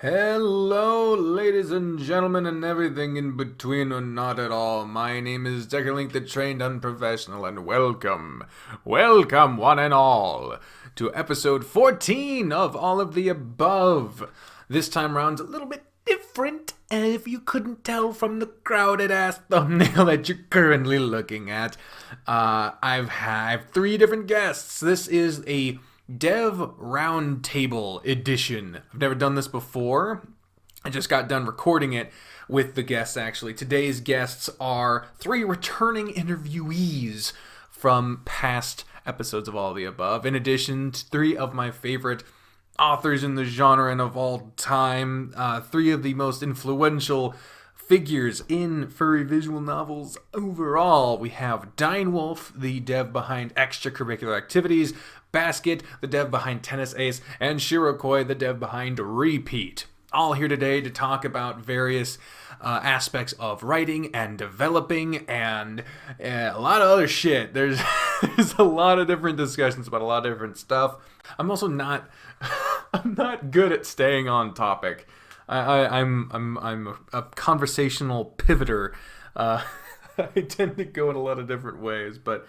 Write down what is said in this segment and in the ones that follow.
Hello, ladies and gentlemen, and everything in between or not at all. My name is Deckerlink, the trained unprofessional, and welcome, one and all, to episode 14 of All of the Above. This time round's a little bit different, if you couldn't tell from the crowded ass thumbnail that you're currently looking at. I've had 3 different guests. This is a Dev Roundtable edition. I've never done this before. I just got done recording it with the guests, actually. Today's guests are 3 returning interviewees from past episodes of All of the Above. In addition to 3 of my favorite authors in the genre and of all time. 3 of the most influential figures in furry visual novels overall. We have Dynewulf, the dev behind Extracurricular Activities, Basket, the dev behind Tennis Ace, and Shirokoi, the dev behind Repeat. All here today to talk about various aspects of writing and developing and a lot of other shit. There's a lot of different discussions about a lot of different stuff. I'm also not I'm not good at staying on topic. I'm a conversational pivoter. I tend to go in a lot of different ways, but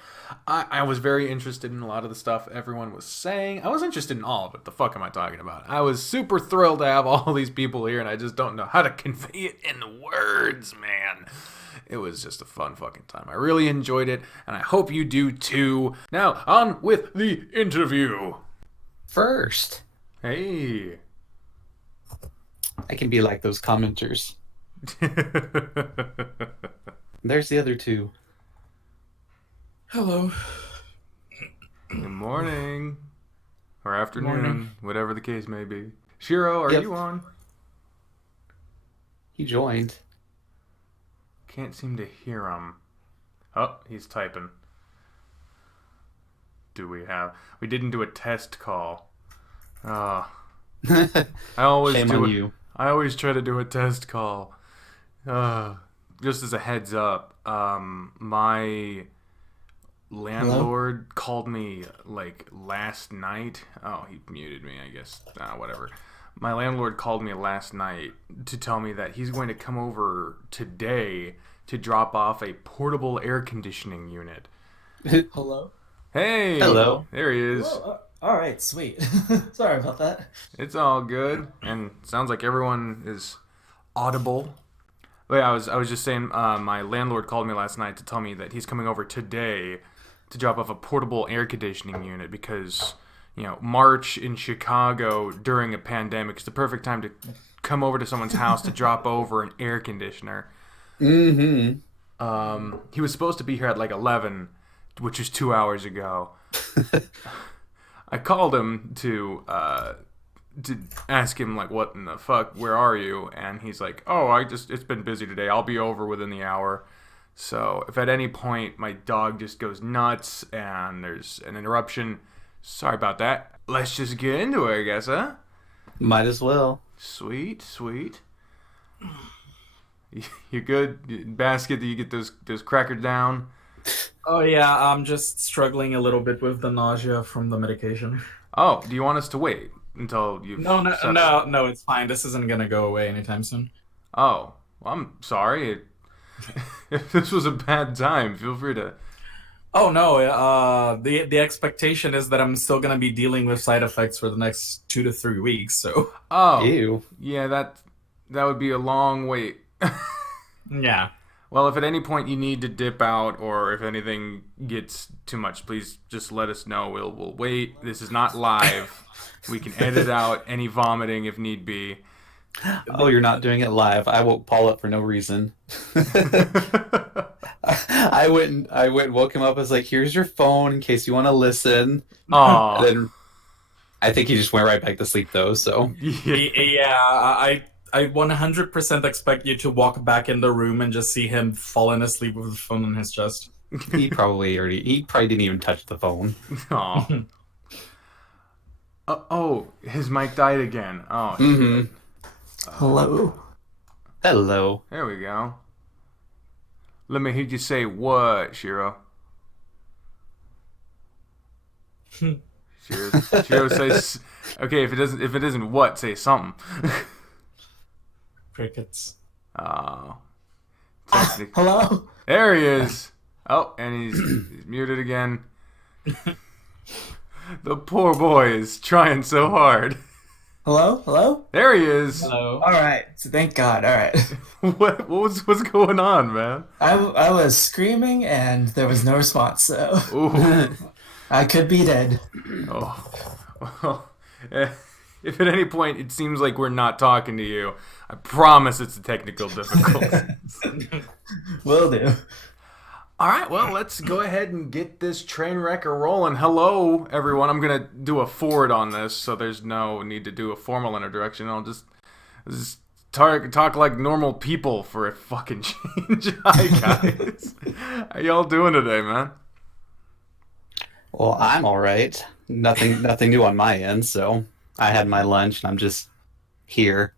I was very interested in a lot of the stuff everyone was saying. I was interested in all of it. The fuck am I talking about? I was super thrilled to have all these people here, and I just don't know how to convey it in words, man. It was just a fun fucking time. I really enjoyed it, and I hope you do too. Now, on with the interview. First, Hey. I can be like those commenters. There's the other 2. Hello. Good morning. Or afternoon, Morning. whatever the case may be. Shiro, are Yep. you on? He joined. Can't seem to hear him. Oh, he's typing. We didn't do a test call. I always Shame do on it. you. I always try to do a test call. Just as a heads up, my landlord called me like last night. Oh, he muted me, I guess. Whatever. My landlord called me last night to tell me that he's going to come over today to drop off a portable air conditioning unit. Hello. Hey! Hello. There he is. Whoa, all right, sweet. Sorry about that. It's all good, and sounds like everyone is audible. But yeah, I was just saying, my landlord called me last night to tell me that he's coming over today to drop off a portable air conditioning unit because, March in Chicago during a pandemic is the perfect time to come over to someone's house to drop over an air conditioner. Mm-hmm. He was supposed to be here at like 11, which is 2 hours ago. I called him to ask him, like, what in the fuck, where are you? And he's like, oh, it's been busy today. I'll be over within the hour. So if at any point my dog just goes nuts and there's an interruption, sorry about that. Let's just get into it, I guess, huh? Might as well. Sweet. You good? Basket, do you get those crackers down? Oh yeah, I'm just struggling a little bit with the nausea from the medication. Oh, do you want us to wait until you've settled? No, it's fine. This isn't gonna go away anytime soon. Oh, well, I'm sorry. If this was a bad time, feel free to... Oh no, the expectation is that I'm still gonna be dealing with side effects for the next 2 to 3 weeks. So Oh, Ew. yeah, that would be a long wait. yeah. Well, if at any point you need to dip out or if anything gets too much, please just let us know. We'll wait. This is not live. We can edit out any vomiting if need be. Oh, you're not doing it live. I woke Paul up for no reason. I went and woke him up. I was like, here's your phone in case you want to listen. Aw. And then I think he just went right back to sleep though, so Yeah, I 100% expect you to walk back in the room and just see him falling asleep with the phone on his chest. he probably didn't even touch the phone. Aw. Oh, his mic died again. Oh, shit. Mm-hmm. Hello. Hello. There we go. Let me hear you say what, Shiro? Shiro says, okay, if it isn't what, say something. Crickets. Oh. Hello? There he is. Oh, and he's muted again. The poor boy is trying so hard. Hello? Hello? There he is. Hello. All right. So thank God. All right. What's going on, man? I was screaming and there was no response, so Ooh. I could be dead. Oh. Well, if at any point it seems like we're not talking to you, I promise it's a technical difficulty. Will do. All right, well, let's go ahead and get this train wreck rolling. Hello, everyone. I'm going to do a forward on this, so there's no need to do a formal introduction. I'll just talk like normal people for a fucking change. Hi, guys. How y'all doing today, man? Well, I'm all right. Nothing new on my end. So I had my lunch, and I'm just here.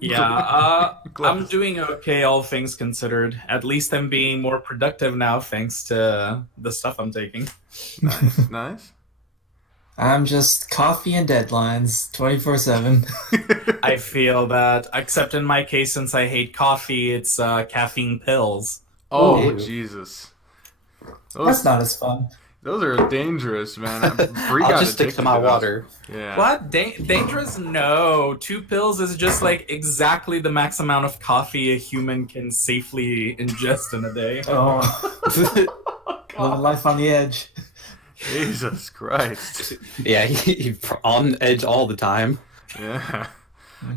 Yeah, I'm doing okay, all things considered. At least I'm being more productive now, thanks to the stuff I'm taking. Nice, nice. I'm just coffee and deadlines 24/7. I feel that, except in my case, since I hate coffee, it's caffeine pills. Oh, Ew. Jesus. That's not as fun. Those are dangerous, man. Bree I'll got just stick addicted to my those. water. Yeah. What? Dangerous? No. 2 pills is just like exactly the max amount of coffee a human can safely ingest in a day. Oh, living life on the edge. Jesus Christ. Yeah, you're on edge all the time. Yeah.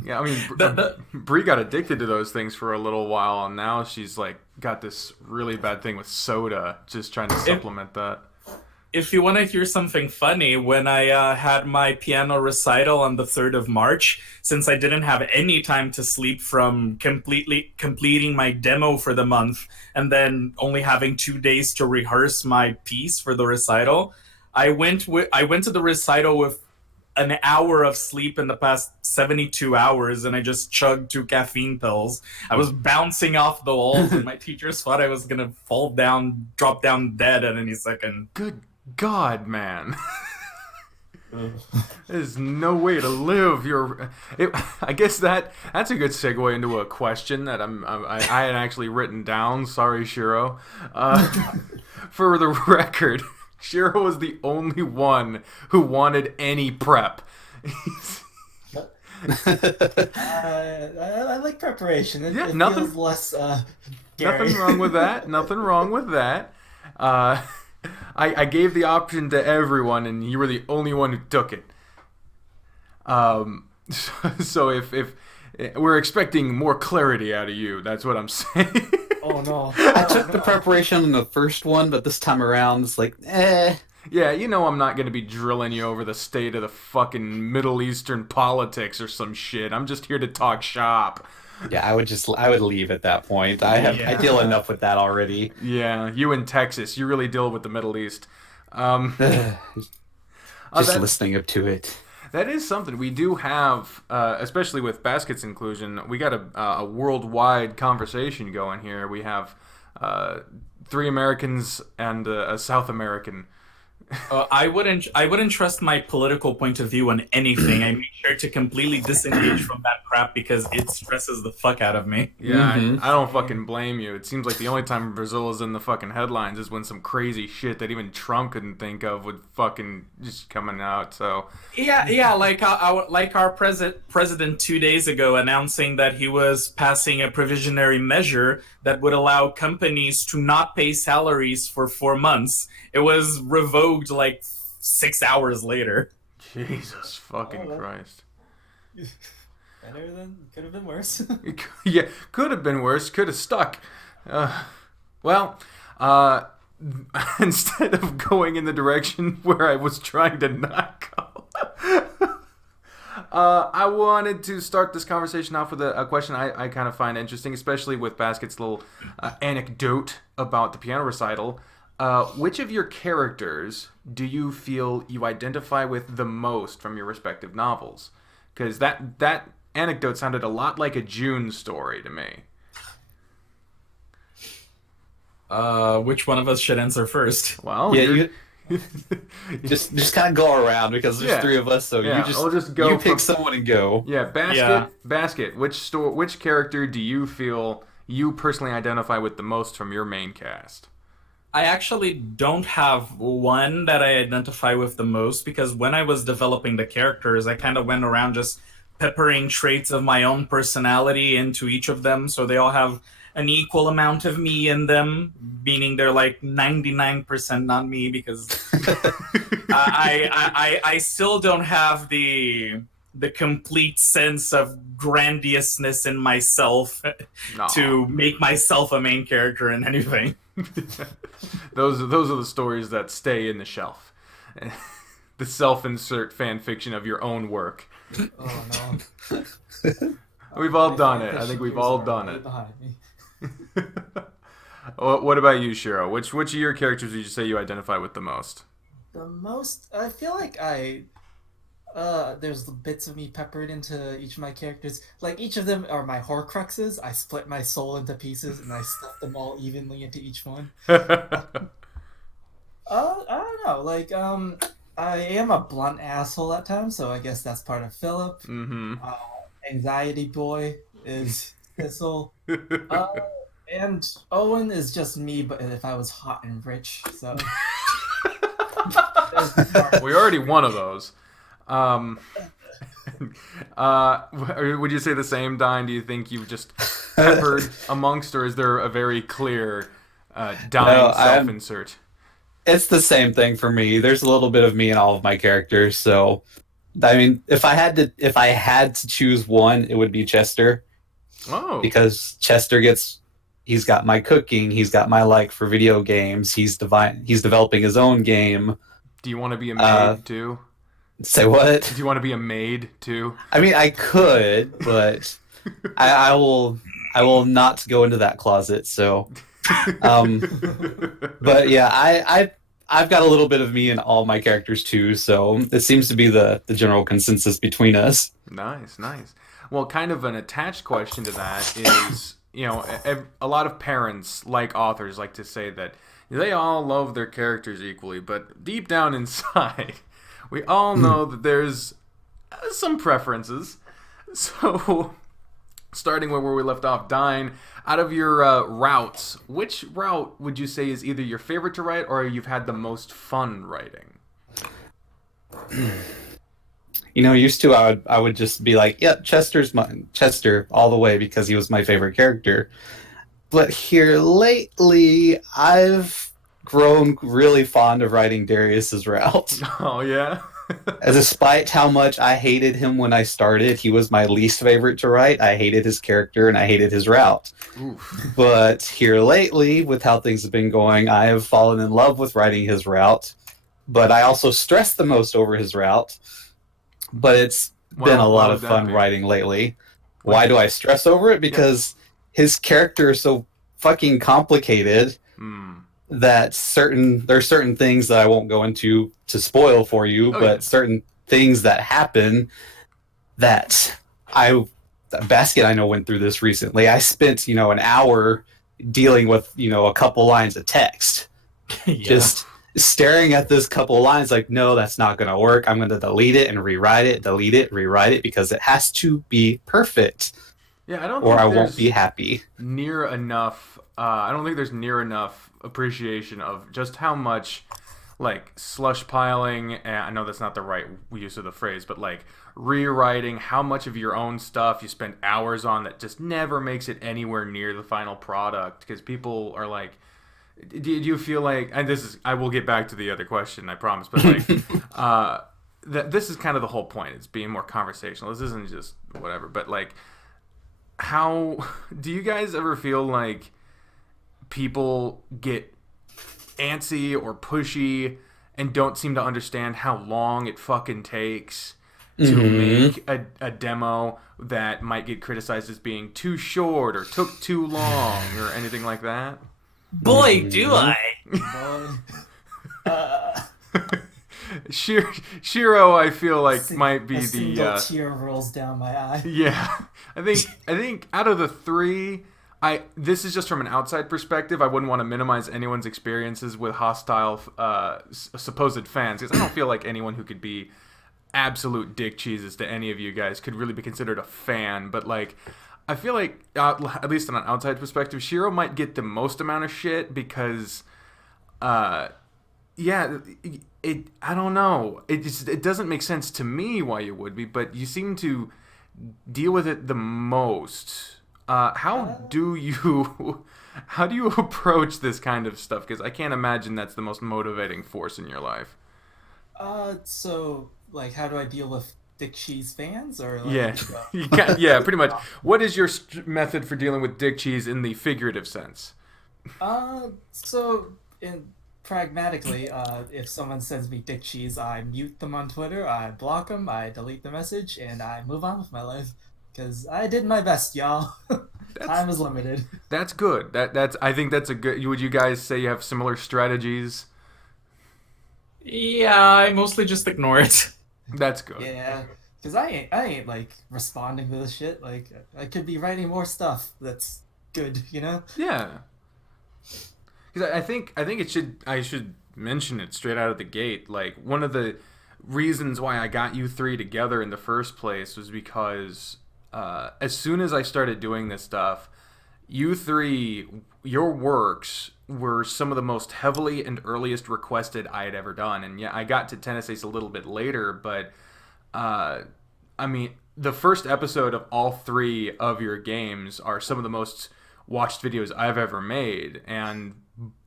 Yeah, I mean, The- Bree got addicted to those things for a little while, and now she's like got this really bad thing with soda, just trying to supplement that. If you want to hear something funny, when I had my piano recital on the 3rd of March, since I didn't have any time to sleep from completing my demo for the month and then only having 2 days to rehearse my piece for the recital, I went to the recital with an hour of sleep in the past 72 hours, and I just chugged 2 caffeine pills. I was bouncing off the walls, and my teachers thought I was going to drop down dead at any second. Good God, man. There's no way to live. I guess that's a good segue into a question that I had actually written down. Sorry, Shiro. For the record, Shiro was the only one who wanted any prep. I like preparation. It, Yeah, it nothing- feels less scary. Nothing wrong with that. Nothing wrong with that. I gave the option to everyone, and you were the only one who took it. So if we're expecting more clarity out of you, that's what I'm saying. Oh no. I took the preparation on the first one, but this time around, it's like, eh. Yeah, you know I'm not going to be drilling you over the state of the fucking Middle Eastern politics or some shit. I'm just here to talk shop. Yeah, I would leave at that point. I deal enough with that already. Yeah, you in Texas, you really deal with the Middle East. Just listening up to it. That is something we do have, especially with Basket's inclusion. We got a worldwide conversation going here. We have 3 Americans and a South American. I wouldn't trust my political point of view on anything. I make sure to completely disengage from that crap because it stresses the fuck out of me. Yeah, Mhm. I don't fucking blame you. It seems like the only time Brazil is in the fucking headlines is when some crazy shit that even Trump couldn't think of would fucking just coming out. So Yeah, like our president 2 days ago announcing that he was passing a provisionary measure that would allow companies to not pay salaries for 4 months. It was revoked like 6 hours later. Jesus fucking Christ. Better than could have been worse. Yeah, could have been worse. Could have stuck. Well, instead of going in the direction where I was trying to not go, I wanted to start this conversation off with a question I kind of find interesting, especially with Basket's little anecdote about the piano recital. Which of your characters do you feel you identify with the most from your respective novels? Because that anecdote sounded a lot like a June story to me. Which one of us should answer first? Well, Yeah, you're- Just kind of go around because there's three of us, so I'll just go you pick someone and go. Yeah, Basket. Which character do you feel you personally identify with the most from your main cast? I actually don't have one that I identify with the most, because when I was developing the characters, I kind of went around just peppering traits of my own personality into each of them, so they all have an equal amount of me in them, meaning they're like 99% not me, because I still don't have the complete sense of grandiousness in myself to make myself a main character in anything. Those are the stories that stay in the shelf. The self-insert fan fiction of your own work. Oh no. We've all done it. I think we've all done it. What about you, Shiro? Which of your characters would you say you identify with the most? The most, I feel like there's bits of me peppered into each of my characters. Like, each of them are my Horcruxes. I split my soul into pieces and I stuff them all evenly into each one. I don't know. Like, I am a blunt asshole at times, so I guess that's part of Philip. Mm-hmm. Anxiety boy is Thistle. And Owen is just me, but if I was hot and rich, so... We already one of those. Would you say the same, Dine? Do you think you've just peppered amongst, or is there a very clear Dine self-insert? It's the same thing for me. There's a little bit of me in all of my characters, so I mean, if I had to choose one, it would be Chester. Oh. Because Chester he's got my cooking, he's got my like for video games, he's developing his own game. Do you want to be a maid too? Say what? Do you want to be a maid too? I mean, I could, but I will not go into that closet. So, but yeah, I've got a little bit of me in all my characters too. So it seems to be the general consensus between us. Nice. Well, kind of an attached question to that is, a lot of parents, like authors, like to say that they all love their characters equally, but deep down inside, we all know that there's some preferences. So, starting where we left off, Dine, out of your routes, which route would you say is either your favorite to write or you've had the most fun writing? Used to I would just be like, yeah, Chester all the way because he was my favorite character. But here lately, I've grown really fond of writing Darius's route. Oh, yeah? Despite how much I hated him when I started, he was my least favorite to write. I hated his character and I hated his route. Oof. But here lately, with how things have been going, I have fallen in love with writing his route. But I also stress the most over his route. But it's been a lot of fun writing lately. Why do I stress over it? Because his character is so fucking complicated that there's certain things that I won't go into to spoil for you, but certain things that happen that Basket, I know, went through this recently. I spent, an hour dealing with, a couple lines of text. Just staring at this couple lines like, no, that's not going to work. I'm going to delete it and rewrite it, rewrite it, because it has to be perfect. Yeah, I don't. Or I won't be happy. Near enough. I don't think there's near enough appreciation of just how much, like, slush piling. And I know that's not the right use of the phrase, but like rewriting how much of your own stuff you spend hours on that just never makes it anywhere near the final product. Because people are like, do you feel like? And I will get back to the other question, I promise. But like, this is kind of the whole point. It's being more conversational. This isn't just whatever. But like, how do you guys ever feel like people get antsy or pushy and don't seem to understand how long it fucking takes to make a demo that might get criticized as being too short or took too long or anything like that? Boy, do I. Shiro, I feel like might be the tear rolls down my eye. Yeah, I think out of the three, This is just from an outside perspective. I wouldn't want to minimize anyone's experiences with hostile supposed fans, because I don't feel like anyone who could be absolute dick cheeses to any of you guys could really be considered a fan. But like, I feel like at least on an outside perspective, Shiro might get the most amount of shit because, I don't know. It doesn't make sense to me why you would be, but you seem to deal with it the most. How do you approach this kind of stuff? Because I can't imagine that's the most motivating force in your life. So like, how do I deal with Dick Cheese fans, or like, yeah, pretty much. What is your method for dealing with Dick Cheese in the figurative sense? So pragmatically, if someone sends me Dick Cheese, I mute them on Twitter, I block them, I delete the message, and I move on with my life. Because I did my best, y'all. Time is limited. That's good. I think that's a good. Would you guys say you have similar strategies? Yeah, I mostly just ignore it. That's good. Yeah, because I ain't like responding to this shit. Like, I could be writing more stuff that's good, you know? Yeah. Because I think I should mention it straight out of the gate. Like, one of the reasons why I got you three together in the first place was because as soon as I started doing this stuff, you three, your works were some of the most heavily and earliest requested I had ever done. And yeah, I got to Tennessee's a little bit later, but I mean, the first episode of all three of your games are some of the most watched videos I've ever made. And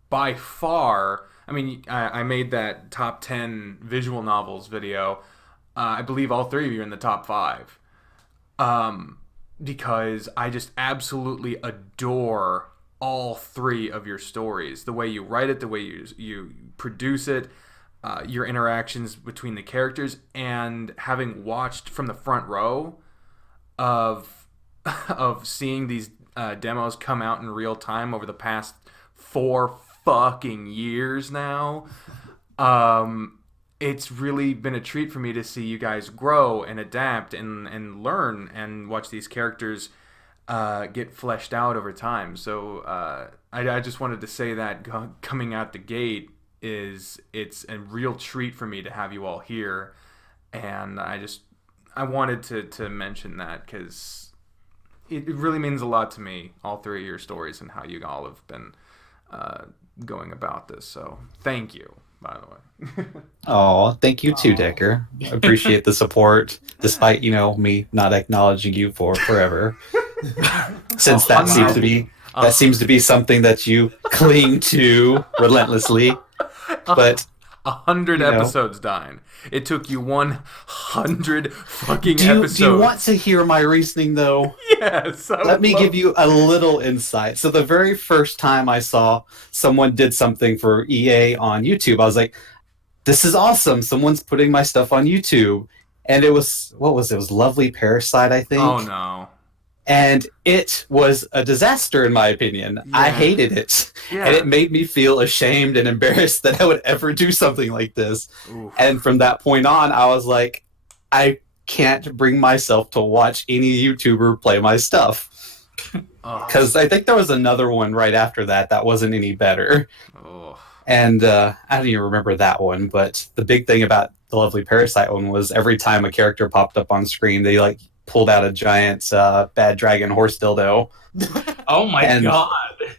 by far, I mean, I made that top 10 visual novels video. I believe all three of you are in the top 5. Because I just absolutely adore all three of your stories. The way you write it, the way you produce it, your interactions between the characters, and having watched from the front row of seeing these demos come out in real time over the past 4 fucking years now. It's really been a treat for me to see you guys grow and adapt and learn and watch these characters get fleshed out over time. So I just wanted to say that coming out the gate it's a real treat for me to have you all here, and I wanted to mention that because it really means a lot to me, all three of your stories and how you all have been going about this. So thank you. By the way. Oh, thank you too, Decker. Appreciate the support, despite me not acknowledging you for forever. Since that seems to be something that you cling to relentlessly. But 100 episodes, Dine. It took you 100 fucking episodes. Do you want to hear my reasoning, though? Yes. Let me give you a little insight. So the very first time I saw someone did something for EA on YouTube, I was like, this is awesome. Someone's putting my stuff on YouTube. And it was, what was it? It was Lovely Parasite, I think. Oh, no. And it was a disaster, in my opinion. Yeah. I hated it. Yeah. And it made me feel ashamed and embarrassed that I would ever do something like this. Oof. And from that point on, I was like, I can't bring myself to watch any YouTuber play my stuff. Because I think there was another one right after that wasn't any better. Oh. And I don't even remember that one. But the big thing about the Lovely Parasite one was every time a character popped up on screen, they pulled out a giant bad dragon horse dildo. Oh my god.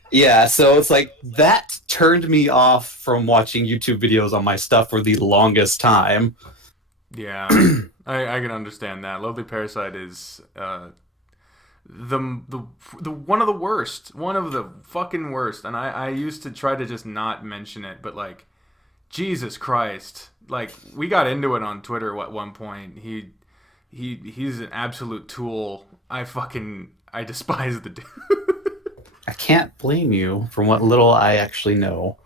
Yeah, so it's like that turned me off from watching YouTube videos on my stuff for the longest time. Yeah, I can understand that. Lovely Parasite is the one of the worst, one of the fucking worst. And I used to try to just not mention it, but Jesus Christ, we got into it on Twitter at one point. He's an absolute tool. I despise the dude. I can't blame you from what little I actually know.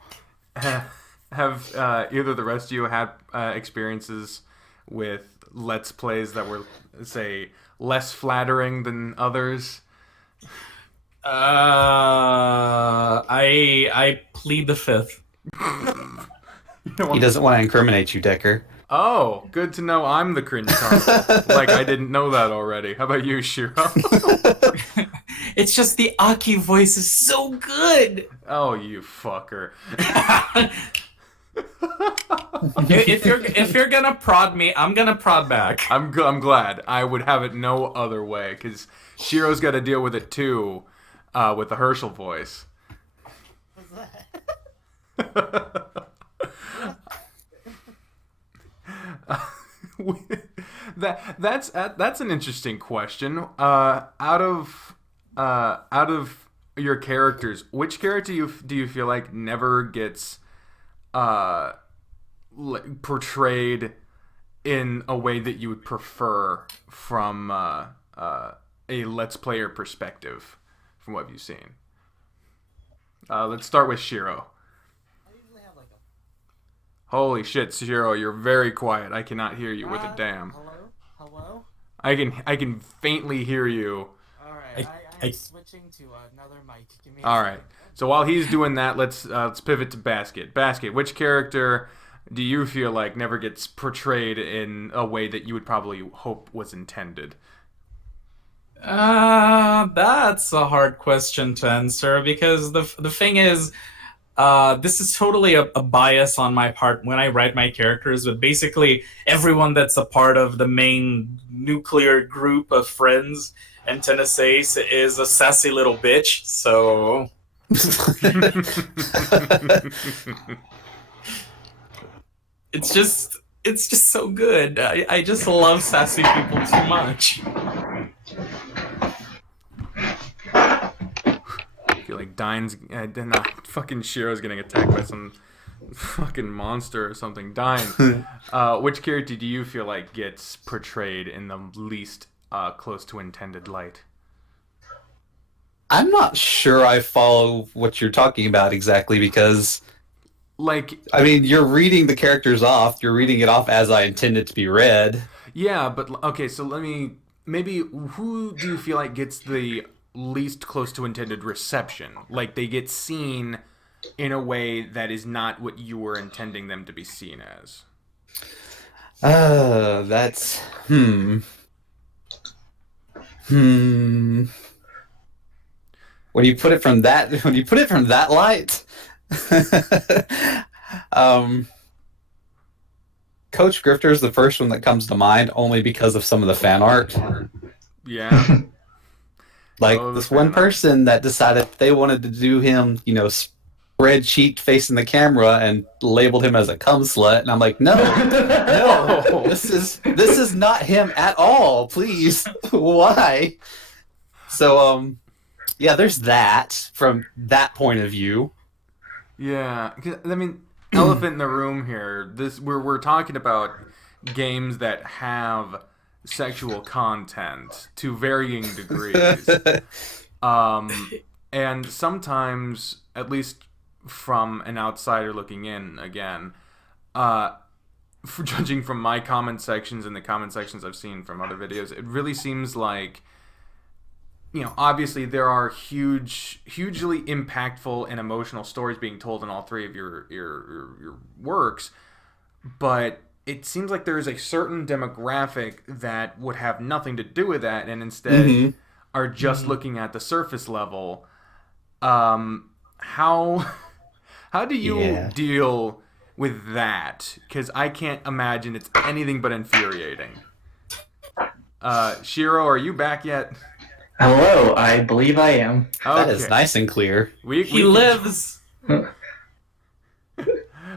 Have either the rest of you had experiences with Let's Plays that were, say, less flattering than others? I plead the fifth. He doesn't want to incriminate you, Decker. Oh, good to know I'm the cringe carnival. I didn't know that already. How about you, Shiro? It's just the Aki voice is so good. Oh, you fucker. if you're gonna prod me, I'm gonna prod back. I'm glad. I would have it no other way, because Shiro's got to deal with it too, with the Herschel voice. What's that? That's an interesting question. Out of your characters, which character do you feel like never gets portrayed in a way that you would prefer from a Let's Player perspective, from what you've seen? Let's start with Shiro. I usually have like a. Holy shit, Shiro, you're very quiet. I cannot hear you with a damn. Hello. I can faintly hear you. All right, I'm switching to another mic. Give me. All right. So while he's doing that, let's pivot to Basket. Basket, which character do you feel like never gets portrayed in a way that you would probably hope was intended? That's a hard question to answer, because the thing is, this is totally a bias on my part when I write my characters, but basically everyone that's a part of the main nuclear group of friends and Tennessee is a sassy little bitch, so... It's just so good. I just love sassy people too much. I feel like fucking Shiro's getting attacked by some fucking monster or something. Dine, which character do you feel like gets portrayed in the least close to intended light? I'm not sure I follow what you're talking about exactly, because, like, I mean, you're reading the characters off. You're reading it off as I intend it to be read. Yeah, but okay. So maybe who do you feel like gets the least close to intended reception? Like, they get seen in a way that is not what you were intending them to be seen as. That's When you put it from that light, Coach Grifter is the first one that comes to mind, only because of some of the fan art. Yeah. Like, this one person that decided they wanted to do him, spread cheeked facing the camera and labeled him as a cum slut, and I'm like, no, this is not him at all. Please, why? So, yeah, there's that from that point of view. Yeah, I mean, elephant in the room here. We're talking about games that have sexual content to varying degrees, and sometimes, at least from an outsider looking in, again, judging from my comment sections and the comment sections I've seen from other videos, it really seems like, obviously there are hugely impactful and emotional stories being told in all three of your works, but it seems like there is a certain demographic that would have nothing to do with that and instead are just looking at the surface level. How do you deal with that? Because I can't imagine it's anything but infuriating. Shiro, are you back yet? Hello, I believe I am. Okay. That is nice and clear. He lives.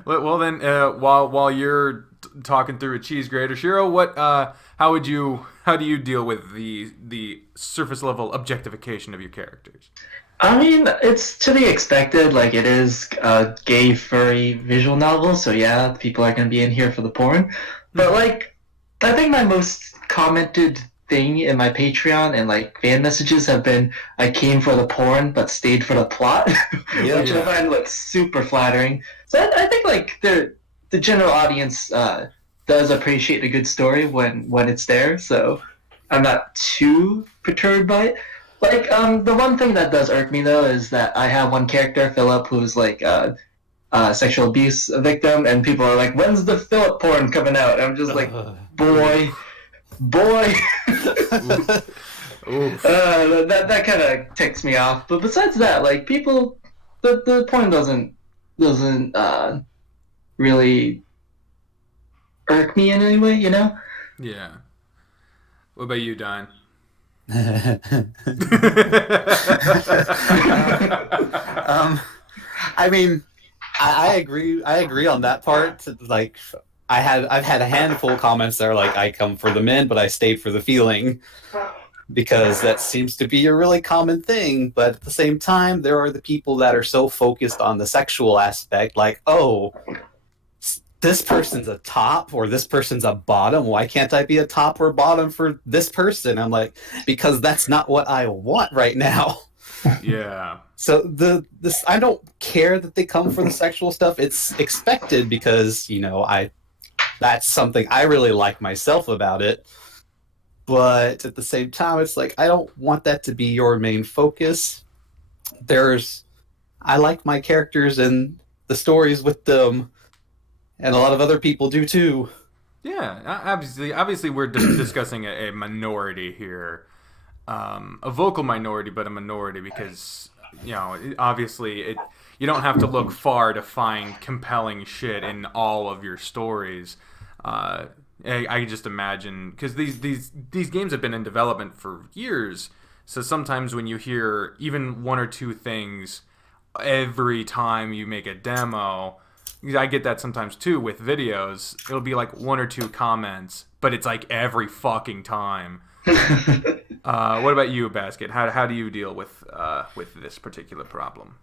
Well then, while you're talking through a cheese grater, Shiro, how do you deal with the surface level objectification of your characters? I mean, it's to be expected. Like, it is a gay furry visual novel, so yeah, people are gonna be in here for the porn. But like, I think my most commented thing in my Patreon and like fan messages have been, I came for the porn but stayed for the plot, which I find like super flattering. So I think like the general audience does appreciate a good story when it's there, so I'm not too perturbed by it. Like, the one thing that does irk me though is that I have one character, Philip, who's like a sexual abuse victim, and people are like, when's the Philip porn coming out? And I'm just like, boy. Oof. That kind of ticks me off. But besides that, like people, the porn doesn't really irk me in any way, you know? Yeah. What about you, Don? I mean, I agree. I agree on that part. Like, I've had a handful of comments that are like, I come for the men, but I stayed for the feeling, because that seems to be a really common thing. But at the same time, there are the people that are so focused on the sexual aspect, like, oh, this person's a top or this person's a bottom. Why can't I be a top or bottom for this person? I'm like, because that's not what I want right now. Yeah. So this I don't care that they come for the sexual stuff. It's expected because, that's something I really like myself about it. But at the same time, it's like, I don't want that to be your main focus. I like my characters and the stories with them, and a lot of other people do too. Yeah, obviously we're discussing a minority here. A vocal minority, but a minority, because obviously you don't have to look far to find compelling shit in all of your stories. I just imagine, because these games have been in development for years, so sometimes when you hear even one or two things every time you make a demo, I get that sometimes too with videos. It'll be like one or two comments, but it's like every fucking time. What about you, Basket? How do you deal with this particular problem?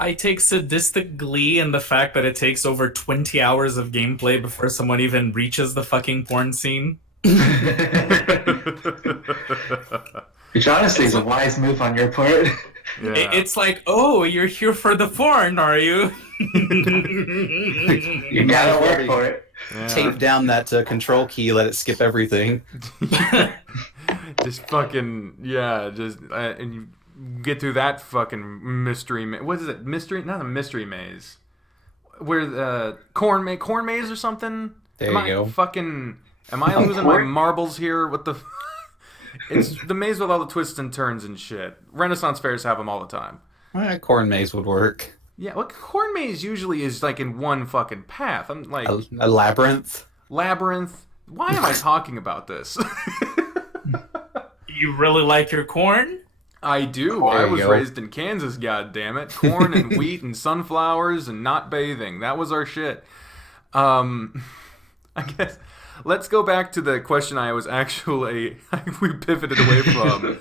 I take sadistic glee in the fact that it takes over 20 hours of gameplay before someone even reaches the fucking porn scene. Which honestly is a wise move on your part. Yeah. It's like, oh, you're here for the porn, are you? You gotta work for it. Yeah. Tape down that control key, let it skip everything. Just fucking, yeah, and you get through that fucking mystery what is it? Mystery? Not a mystery maze. Where corn maze or something? There you go. Am I losing my marbles here? What the It's the maze with all the twists and turns and shit. Renaissance fairs have them all the time. Corn maze would work. Yeah, well, corn maze usually is like in one fucking path. I'm like a labyrinth. Labyrinth. Why am I talking about this? You really like your corn? I do. I was raised in Kansas, goddammit. Corn and wheat and sunflowers and not bathing. That was our shit. I guess let's go back to the question I was actually we pivoted away from.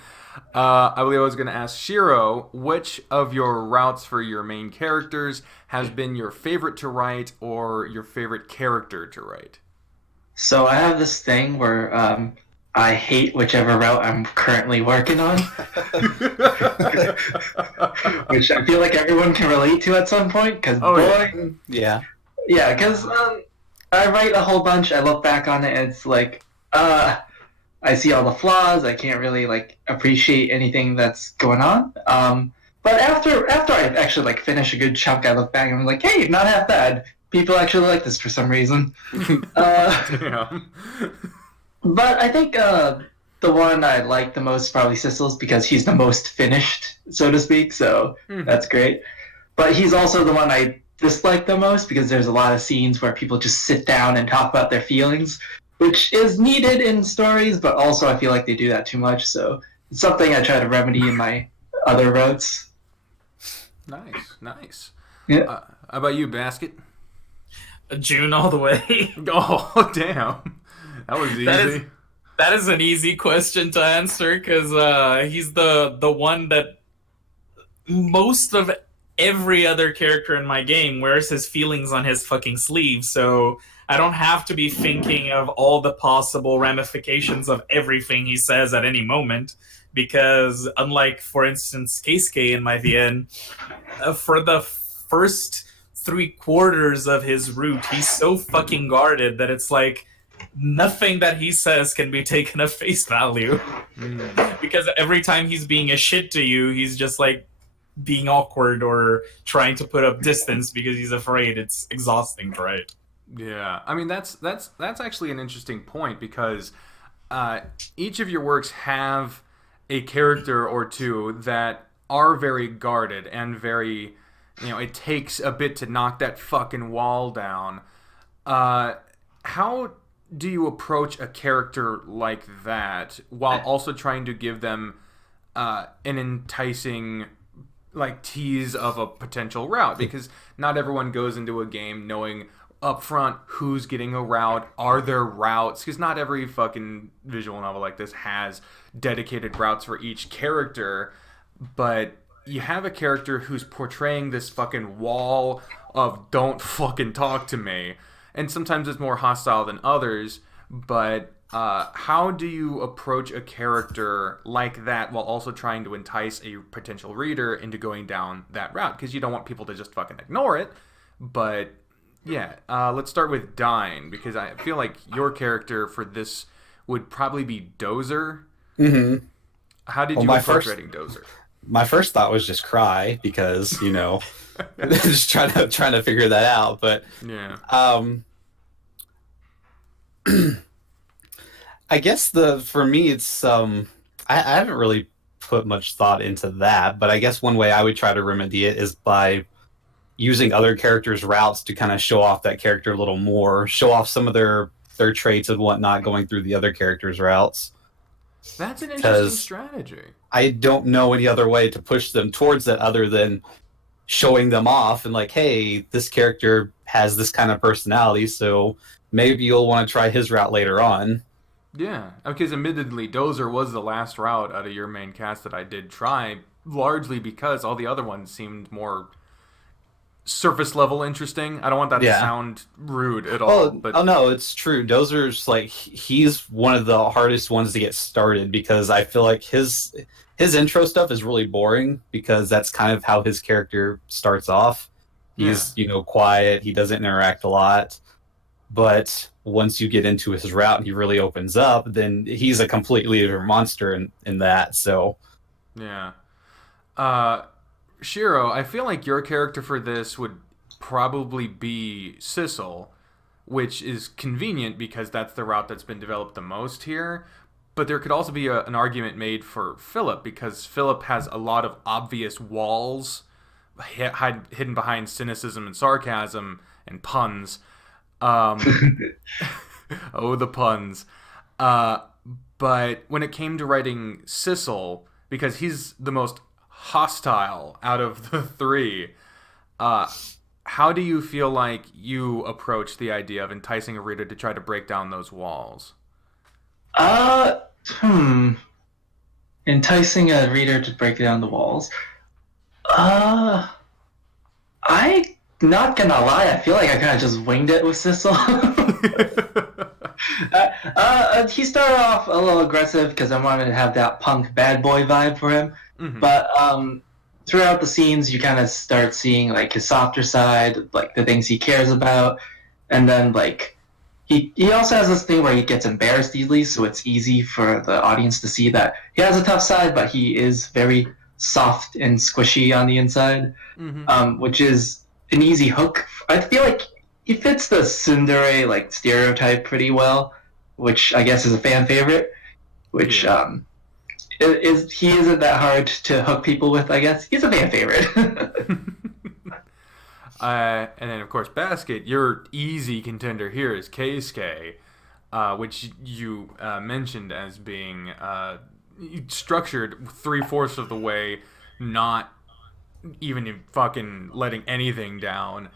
I believe I was going to ask Shiro, which of your routes for your main characters has been your favorite to write or your favorite character to write? So I have this thing where I hate whichever route I'm currently working on. Which I feel like everyone can relate to at some point, because Yeah, because I write a whole bunch, I look back on it, and it's like, I see all the flaws, I can't really, like, appreciate anything that's going on. But after I actually, like, finish a good chunk, I look back and I'm like, hey, not half bad. People actually like this for some reason. Damn. But I think the one I like the most is probably Sissel's, because he's the most finished, so to speak, so that's great. But he's also the one I dislike the most, because there's a lot of scenes where people just sit down and talk about their feelings, which is needed in stories, but also I feel like they do that too much, so it's something I try to remedy in my other routes. Nice. Yeah. How about you, Basket? June all the way. Oh, damn. That was easy. That is an easy question to answer, because he's the one that most of every other character in my game wears his feelings on his fucking sleeve, so I don't have to be thinking of all the possible ramifications of everything he says at any moment, because unlike, for instance, Keisuke in my VN, for the first 3/4 of his route, he's so fucking guarded that it's like nothing that he says can be taken at face value. Because every time he's being a shit to you, he's just like being awkward or trying to put up distance because he's afraid. It's exhausting to write. Yeah, I mean that's actually an interesting point, because each of your works have a character or two that are very guarded and very, it takes a bit to knock that fucking wall down. How do you approach a character like that while also trying to give them an enticing tease of a potential route? Because not everyone goes into a game knowing up front who's getting a route. Are there routes? Because not every fucking visual novel like this has dedicated routes for each character, but you have a character who's portraying this fucking wall of don't fucking talk to me, and sometimes it's more hostile than others. But how do you approach a character like that while also trying to entice a potential reader into going down that route? Because you don't want people to just fucking ignore it. But yeah, let's start with Dine, because I feel like your character for this would probably be Dozer. Mm-hmm. How did you approach writing Dozer? My first thought was just cry, because just trying to figure that out. But yeah, I guess for me it's I haven't really put much thought into that, but I guess one way I would try to remedy it is by using other characters' routes to kind of show off that character a little more, show off some of their traits and whatnot going through the other characters' routes. That's an interesting strategy. I don't know any other way to push them towards that other than showing them off and hey, this character has this kind of personality, so maybe you'll want to try his route later on. Yeah, because admittedly, Dozer was the last route out of your main cast that I did try, largely because all the other ones seemed more surface level interesting. I don't want that to sound rude at all. But no, it's true. Dozer's he's one of the hardest ones to get started, because I feel like his intro stuff is really boring, because that's kind of how his character starts off. He's quiet, he doesn't interact a lot. But once you get into his route and he really opens up, then he's a completely different monster in that. So yeah. Shiro, I feel like your character for this would probably be Sissel, which is convenient because that's the route that's been developed the most here. But there could also be an argument made for Philip, because Philip has a lot of obvious walls hidden behind cynicism and sarcasm and puns. Oh, the puns. But when it came to writing Sissel, because he's the most hostile out of the three, how do you feel like you approach the idea of enticing a reader to try to break down those walls? Enticing a reader to break down the walls. Not gonna lie, I feel like I kind of just winged it with Sissel. He started off a little aggressive because I wanted to have that punk bad boy vibe for him. Mm-hmm. But throughout the scenes, you kind of start seeing his softer side, the things he cares about, and then he also has this thing where he gets embarrassed easily, so it's easy for the audience to see that he has a tough side, but he is very soft and squishy on the inside, which is an easy hook. I feel like he fits the tsundere stereotype pretty well, which I guess is a fan favorite. Which he isn't that hard to hook people with. I guess he's a fan favorite. And then of course Basket, your easy contender here is Keisuke, which you mentioned as being structured 3/4 of the way, not even fucking letting anything down.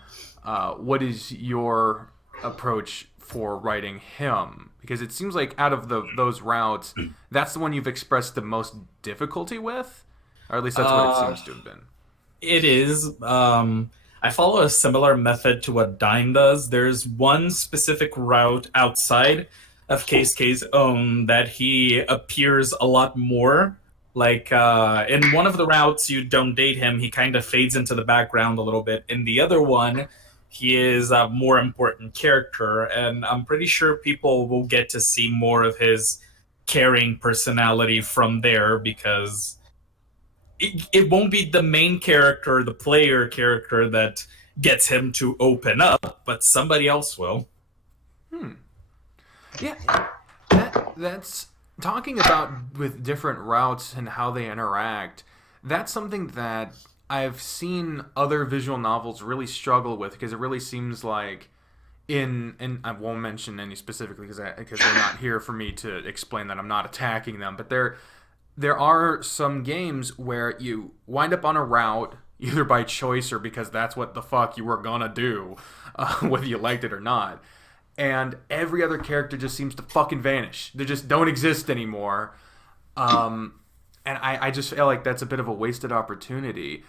What is your approach for writing him? Because it seems like out of those routes, that's the one you've expressed the most difficulty with, or at least that's what it seems to have been. It is. I follow a similar method to what Dine does. There's one specific route outside of Keisuke's own that he appears a lot more. In one of the routes, you don't date him, he kind of fades into the background a little bit. In the other one, he is a more important character, and I'm pretty sure people will get to see more of his caring personality from there, because it won't be the main character, the player character, that gets him to open up, but somebody else will. Yeah, that's talking about with different routes and how they interact, that's something that I've seen other visual novels really struggle with, because it really seems like and I won't mention any specifically because they're not here for me to explain that I'm not attacking them, but there are some games where you wind up on a route either by choice or because that's what the fuck you were gonna do, whether you liked it or not. And every other character just seems to fucking vanish. They just don't exist anymore. And I just feel like that's a bit of a wasted opportunity.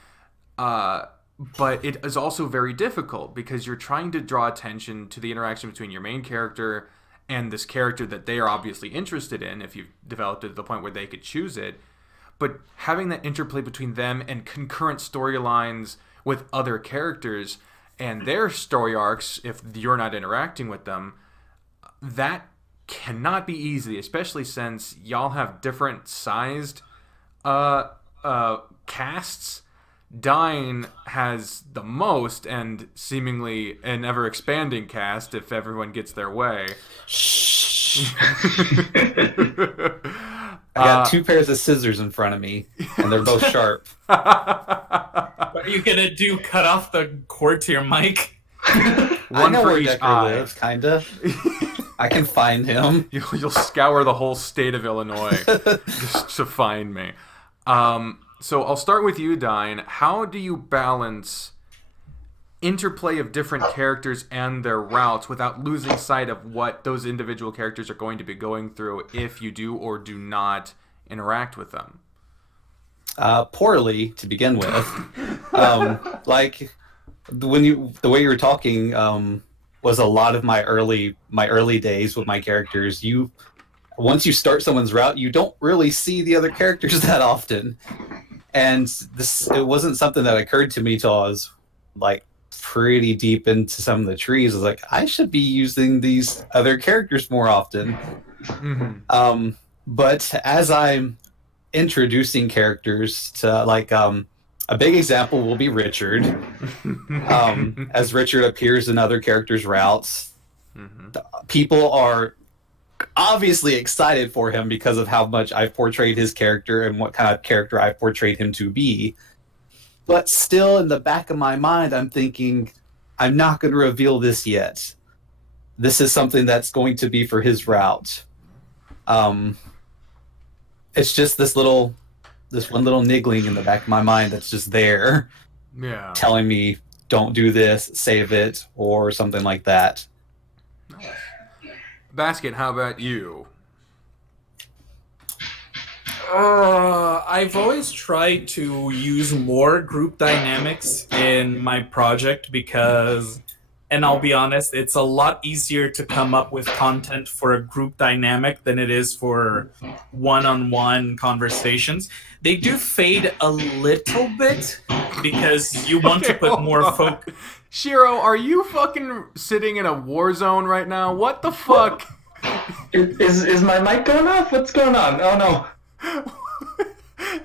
But it is also very difficult because you're trying to draw attention to the interaction between your main character and this character that they are obviously interested in, if you've developed it to the point where they could choose it. But having that interplay between them and concurrent storylines with other characters and their story arcs, if you're not interacting with them, that cannot be easy, especially since y'all have different sized casts. Dyne has the most and seemingly an ever-expanding cast if everyone gets their way. I got two pairs of scissors in front of me, and they're both sharp. What are you gonna do? Cut off the cord to your mic? I know where Decker lives, kinda. I can find him. You'll scour the whole state of Illinois just to find me. So I'll start with you, Dyne. How do you balance interplay of different characters and their routes without losing sight of what those individual characters are going to be going through if you do or do not interact with them? Poorly, to begin with. Like the way you were talking was a lot of my early days with my characters. Once you start someone's route, you don't really see the other characters that often. And it wasn't something that occurred to me till I was like pretty deep into some of the trees. I was like, I should be using these other characters more often. Mm-hmm. But as I'm introducing characters to a big example will be Richard. As Richard appears in other characters' routes, people are obviously excited for him because of how much I've portrayed his character and what kind of character I've portrayed him to be. But still, in the back of my mind, I'm thinking, I'm not going to reveal this yet. This is something that's going to be for his route. It's just this one little niggling in the back of my mind that's just there, telling me, don't do this, save it, or something like that. Basket, how about you? I've always tried to use more group dynamics in my project because, and I'll be honest, it's a lot easier to come up with content for a group dynamic than it is for one-on-one conversations. They do fade a little bit because you want to put more focus. Shiro, are you fucking sitting in a war zone right now? What the fuck? Is my mic going off? What's going on? Oh no.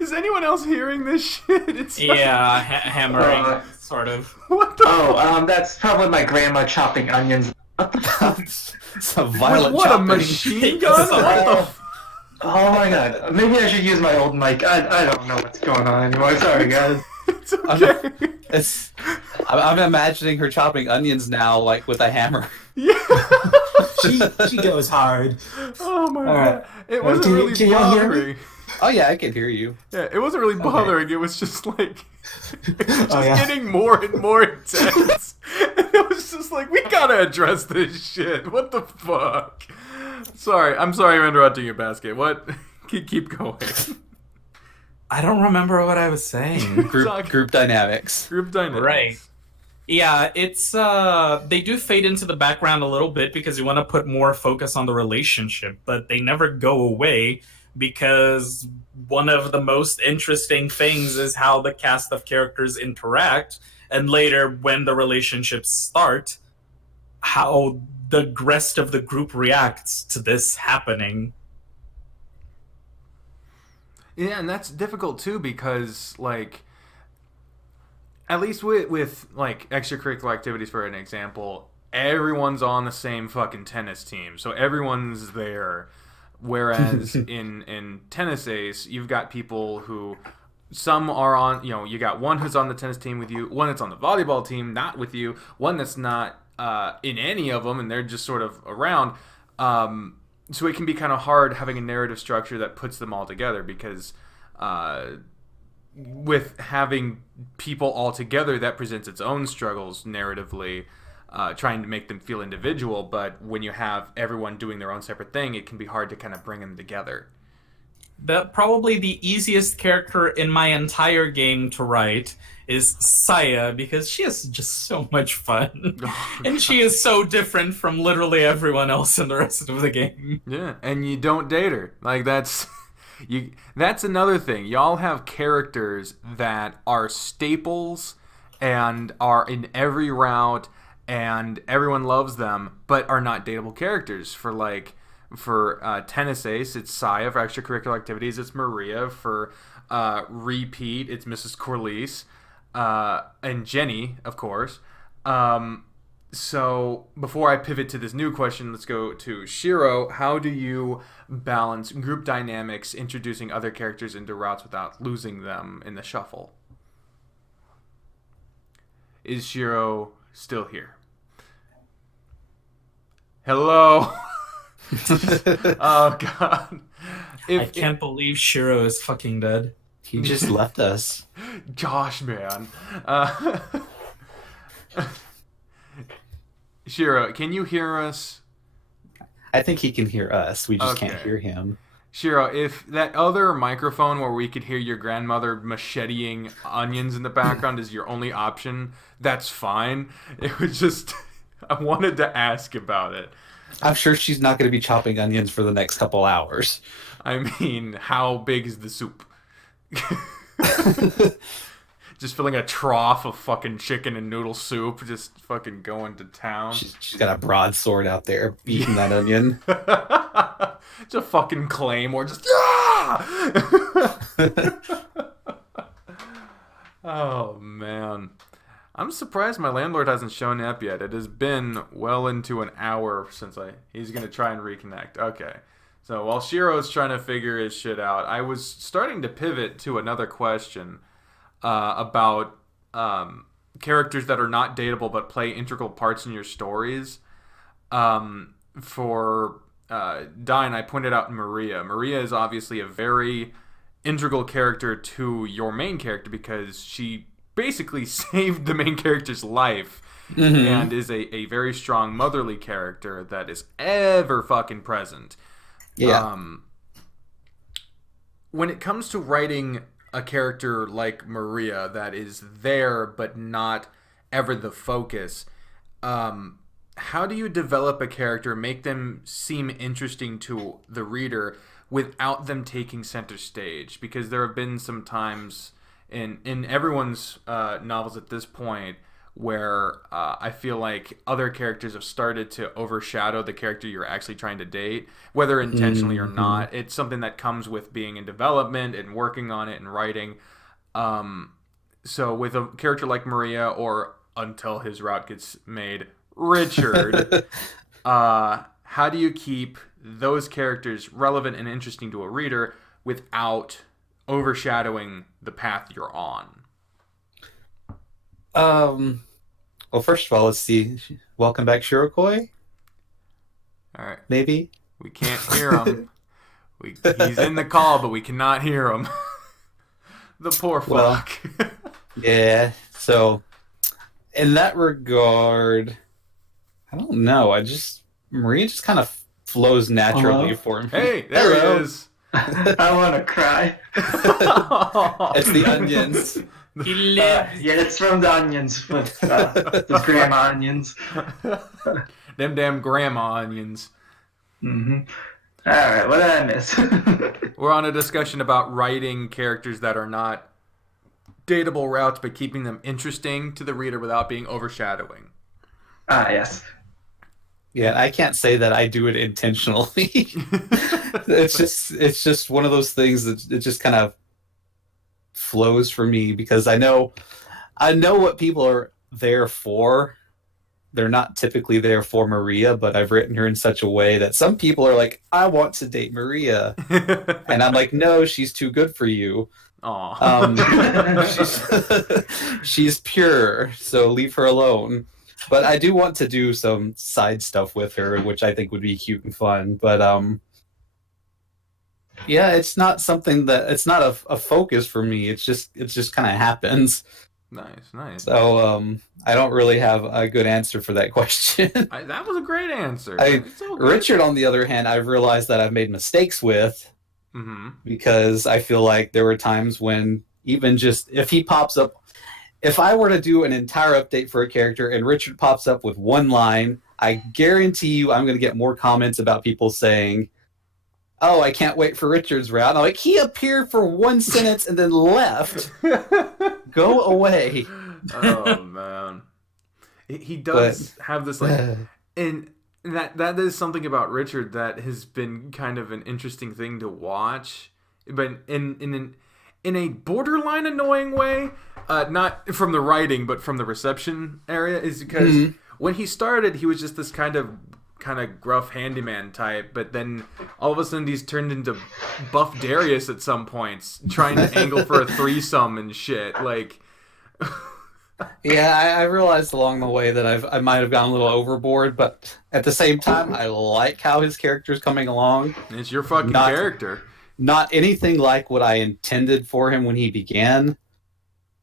Is anyone else hearing this shit? It's hammering, sort of. What the that's probably my grandma chopping onions. What the fuck? It's a violent what chopping. A machine gun? What the Oh my god. Maybe I should use my old mic. I don't know what's going on anymore. Sorry, guys. It's okay. I'm imagining her chopping onions now, like with a hammer. Yeah. she goes hard. Oh my god. It wasn't really bothering. Oh yeah, I can hear you. Yeah, it wasn't really bothering. Okay. It was just like getting more and more intense. And it was just like, we gotta address this shit. What the fuck? I'm sorry I'm interrupting you, Basket. What? Keep going. I don't remember what I was saying. Group dynamics. Group dynamics. Right. Yeah, it's they do fade into the background a little bit because you want to put more focus on the relationship, but they never go away because one of the most interesting things is how the cast of characters interact, and later when the relationships start, how the rest of the group reacts to this happening. Yeah, and that's difficult too because, like, at least with like extracurricular activities, for an example, everyone's on the same fucking tennis team, so everyone's there. Whereas in Tennis Ace, you've got people who some are on, you got one who's on the tennis team with you, one that's on the volleyball team not with you, one that's not in any of them, and they're just sort of around. So it can be kind of hard having a narrative structure that puts them all together, because with having people all together, that presents its own struggles narratively, trying to make them feel individual. But when you have everyone doing their own separate thing, it can be hard to kind of bring them together. Probably the easiest character in my entire game to write is Saya, because she is just so much fun. And she is so different from literally everyone else in the rest of the game. Yeah, and you don't date her. Like, that's another thing. Y'all have characters that are staples and are in every route, and everyone loves them, but are not dateable characters. For Tennis Ace, it's Saya. For extracurricular activities, it's Maria. For repeat, it's Mrs. Corliss. And Jenny, of course. So before I pivot to this new question, let's go to Shiro. How do you balance group dynamics, introducing other characters into routes without losing them in the shuffle? Is Shiro still here? Hello? Oh, God. I can't believe Shiro is fucking dead. He just left us. Gosh, man. Shiro, can you hear us? I think he can hear us. We just can't hear him. Shiro, if that other microphone where we could hear your grandmother macheteing onions in the background is your only option, that's fine. It was just... I wanted to ask about it. I'm sure she's not going to be chopping onions for the next couple hours. I mean, how big is the soup? Just filling a trough of fucking chicken and noodle soup, just fucking going to town. She's got a broadsword out there beating that onion. It's a fucking claymore, just Oh man, I'm surprised my landlord hasn't shown up yet. It has been well into an hour since he's gonna try and reconnect. Okay. So while Shiro's trying to figure his shit out, I was starting to pivot to another question about characters that are not dateable but play integral parts in your stories. For Dine, I pointed out Maria. Maria is obviously a very integral character to your main character because she basically saved the main character's life. Mm-hmm. And is a very strong motherly character that is ever fucking present. Yeah. When it comes to writing a character like Maria that is there but not ever the focus, how do you develop a character, make them seem interesting to the reader without them taking center stage? Because there have been some times in everyone's novels at this point where I feel like other characters have started to overshadow the character you're actually trying to date, whether intentionally or not. It's something that comes with being in development and working on it and writing. So with a character like Maria, or until his route gets made, Richard, how do you keep those characters relevant and interesting to a reader without overshadowing the path you're on? Well, first of all, let's see. Welcome back, Shirokoi. All right. Maybe. We can't hear him. He's in the call, but we cannot hear him. The poor fuck. Well, yeah. So, in that regard, I don't know. Maria just kind of flows naturally for me. Hey, there he is. I want to cry. It's the onions. Yeah, it's from the onions, but the grandma onions. Them damn grandma onions. Mm-hmm. All right, what did I miss? We're on a discussion about writing characters that are not dateable routes, but keeping them interesting to the reader without being overshadowing. Yes. Yeah, I can't say that I do it intentionally. It's just one of those things that it just kind of flows for me because I know what people are there for, they're not typically there for Maria, but I've written her in such a way that some people are like, I want to date Maria. And I'm like, no, she's too good for you. She's pure, so leave her alone. But I do want to do some side stuff with her, which I think would be cute and fun. But yeah, it's not something that it's not a focus for me. It just kind of happens. Nice. So I don't really have a good answer for that question. That was a great answer. Richard, on the other hand, I've realized that I've made mistakes with, because I feel like there were times when even just if he pops up, if I were to do an entire update for a character and Richard pops up with one line, I guarantee you I'm going to get more comments about people saying, oh, I can't wait for Richard's route. And I'm like, he appeared for one sentence and then left. Go away. Oh, man. He does have this, like... And that is something about Richard that has been kind of an interesting thing to watch. But in a borderline annoying way, not from the writing, but from the reception area, is because when he started, he was just this kind of gruff handyman type, but then all of a sudden he's turned into Buff Darius at some points, trying to angle for a threesome and shit. Like, yeah, I realized along the way that I might have gone a little overboard, but at the same time, I like how his character's coming along. It's your fucking character. Not anything like what I intended for him when he began,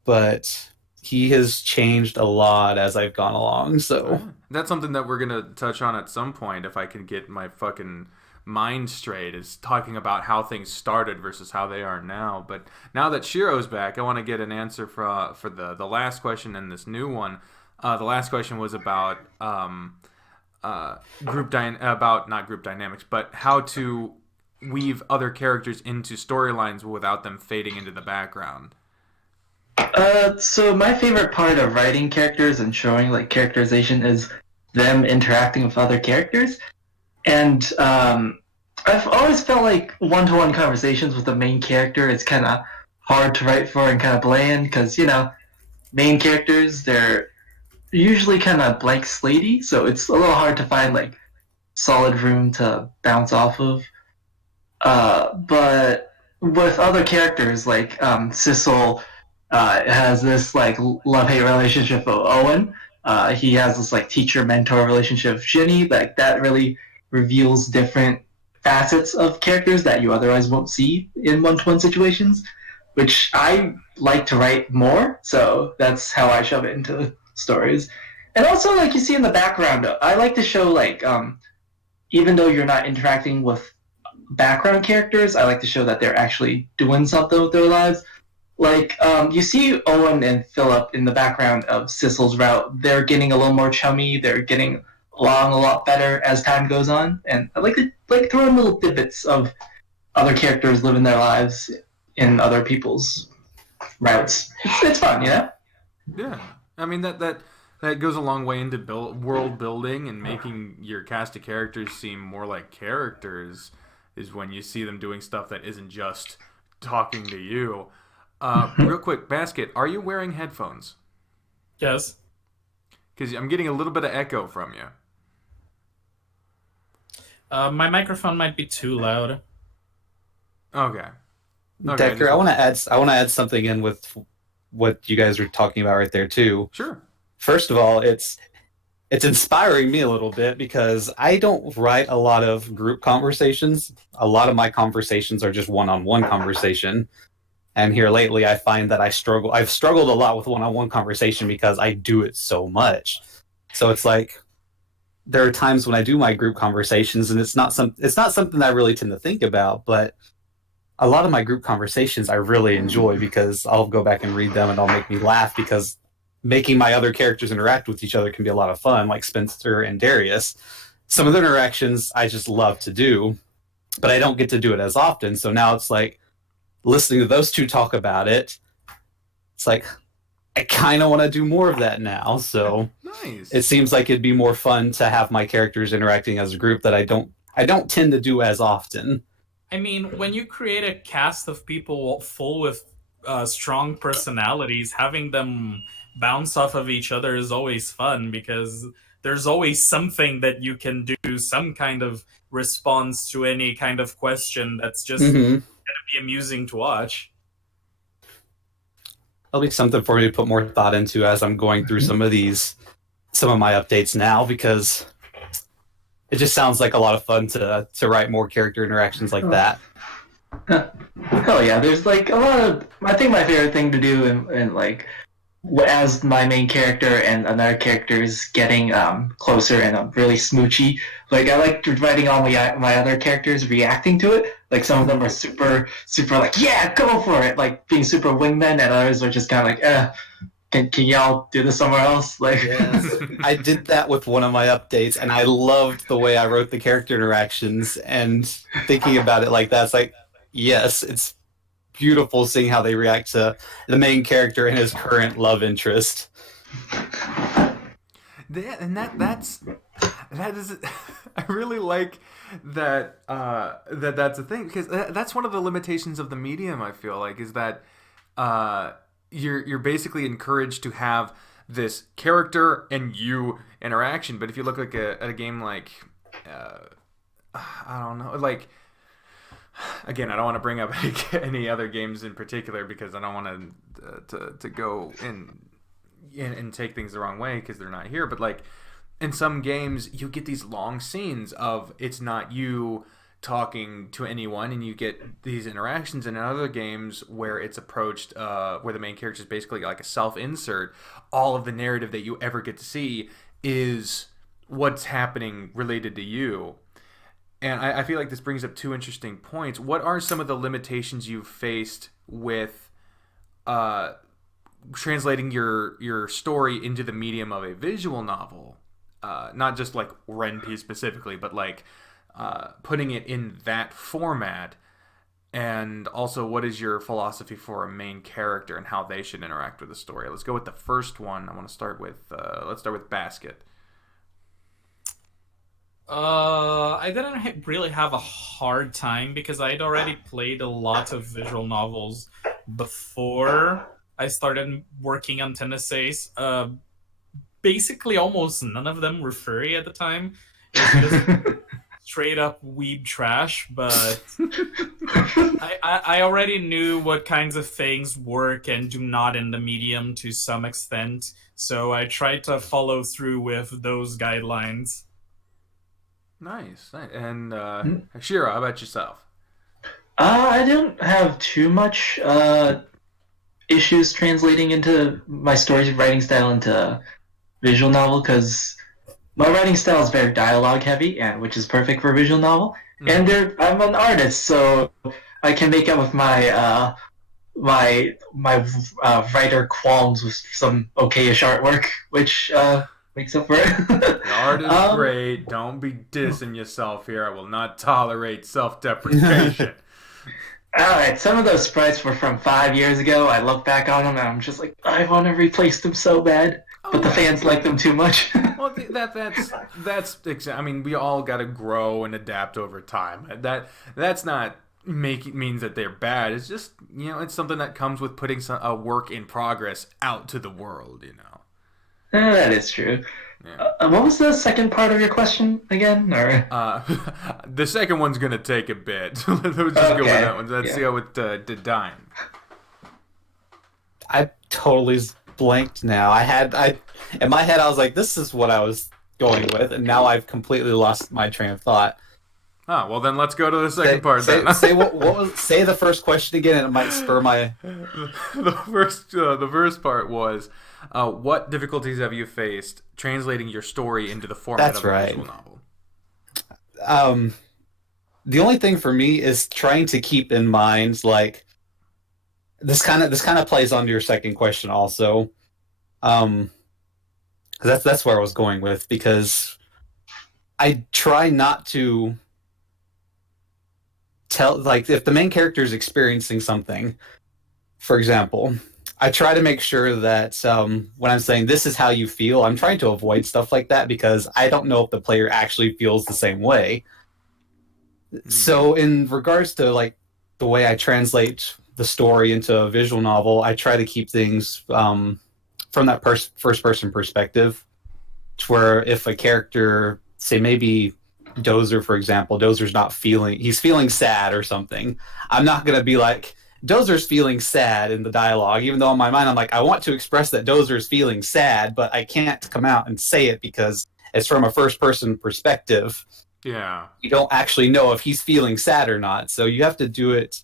but he has changed a lot as I've gone along, so... That's something that we're going to touch on at some point, if I can get my fucking mind straight, is talking about how things started versus how they are now. But now that Shiro's back, I want to get an answer for the last question and this new one. The last question was about not group dynamics, but how to weave other characters into storylines without them fading into the background. So my favorite part of writing characters and showing like characterization is them interacting with other characters. And I've always felt like one-to-one conversations with the main character is kind of hard to write for and kind of bland because, you know, main characters, they're usually kind of blank slatey, so it's a little hard to find like solid room to bounce off of. But with other characters like Sissel, has this like love-hate relationship with Owen. He has this like teacher-mentor relationship with Ginny. Like that really reveals different facets of characters that you otherwise won't see in one-to-one situations, which I like to write more. So that's how I shove it into stories. And also, like you see in the background, I like to show like even though you're not interacting with background characters, I like to show that they're actually doing something with their lives. Like, you see Owen and Philip in the background of Sissel's route. They're getting a little more chummy. They're getting along a lot better as time goes on. And I like to throw in little tidbits of other characters living their lives in other people's routes. It's fun, you know? Yeah. I mean, that goes a long way into world building and making your cast of characters seem more like characters, is when you see them doing stuff that isn't just talking to you. Real quick, Basket, are you wearing headphones? Yes. Because I'm getting a little bit of echo from you. My microphone might be too loud. Okay. Decker, I want to add something in with what you guys are talking about right there too. Sure. First of all, it's inspiring me a little bit because I don't write a lot of group conversations. A lot of my conversations are just one-on-one conversation. And here lately, I find that I've struggled a lot with one-on-one conversation because I do it so much. So it's like there are times when I do my group conversations, and it's not something I really tend to think about. But a lot of my group conversations I really enjoy because I'll go back and read them, and it'll make me laugh because making my other characters interact with each other can be a lot of fun, like Spencer and Darius. Some of the interactions I just love to do, but I don't get to do it as often. So now it's like, listening to those two talk about it, it's like I kind of want to do more of that now. So nice. It seems like it'd be more fun to have my characters interacting as a group that I don't tend to do as often. I mean, when you create a cast of people full with strong personalities, having them bounce off of each other is always fun because there's always something that you can do, some kind of response to any kind of question that's just gonna be amusing to watch. That'll be something for me to put more thought into as I'm going through some of my updates now, because it just sounds like a lot of fun to write more character interactions like that. Oh yeah, there's like a lot of. I think my favorite thing to do in like as my main character and another character is getting closer and really smoochy. Like I like writing all my other characters reacting to it. Like some of them are super like yeah, go for it, like being super wingmen, and others are just kind of like can y'all do this somewhere else? Like yes. I did that with one of my updates, and I loved the way I wrote the character interactions. And thinking about it like that, it's like yes, it's beautiful seeing how they react to the main character and his current love interest. And that is I really like that that's a thing, because that's one of the limitations of the medium, I feel like, is that you're basically encouraged to have this character and you interaction. But if you look like at a game like I don't know, like, again, I don't want to bring up any other games in particular, because I don't want to go and take things the wrong way, because they're not here. But like in some games, you get these long scenes of it's not you talking to anyone, and you get these interactions. And in other games where it's approached, where the main character is basically like a self-insert, all of the narrative that you ever get to see is what's happening related to you. And I feel like this brings up two interesting points. What are some of the limitations you've faced with translating your story into the medium of a visual novel? Not just like Ren'Py specifically, but like putting it in that format. And also, what is your philosophy for a main character and how they should interact with the story? Let's go with the first one. I want to start with let's start with Basket. I didn't really have a hard time, because I'd already played a lot of visual novels before I started working on Tennessee's. Basically, almost none of them were furry at the time. It's just straight up weeb trash, but I already knew what kinds of things work and do not in the medium to some extent, so I tried to follow through with those guidelines. Nice. And Shiro, how about yourself? I don't have too much issues translating into my story writing style into visual novel, because my writing style is very dialogue heavy, and which is perfect for a visual novel. And I'm an artist, so I can make up with my writer qualms with some okayish artwork, which makes up for it. The art is great. Don't be dissing yourself here. I will not tolerate self-deprecation. Alright, some of those sprites were from 5 years ago. I look back on them and I'm just like, I want to replace them so bad. But the fans like them too much. Well, that's. I mean, we all got to grow and adapt over time. That's not means that they're bad. It's just, it's something that comes with putting a work in progress out to the world. That is true. Yeah. What was the second part of your question again? Or the second one's gonna take a bit. So let's just go with that one. Let's go with Dine. I totally blanked now. In my head I was like, this is what I was going with, and now I've completely lost my train of thought. Oh, well then let's go to the second part. Say the first question again, and it might spur my. The first part was, what difficulties have you faced translating your story into the format of a visual novel? The only thing for me is trying to keep in mind, like, this kind of plays onto your second question also. That's where I was going with, because I try not to tell, like, if the main character is experiencing something, for example, I try to make sure that when I'm saying this is how you feel, I'm trying to avoid stuff like that, because I don't know if the player actually feels the same way. So in regards to, like, the way I translate the story into a visual novel, I try to keep things from that first person perspective. to where if a character, say maybe Dozer, for example, he's feeling sad or something, I'm not going to be like, Dozer's feeling sad in the dialogue, even though in my mind I'm like, I want to express that Dozer's feeling sad, but I can't come out and say it because it's from a first-person perspective. Yeah. You don't actually know if he's feeling sad or not, so you have to do it.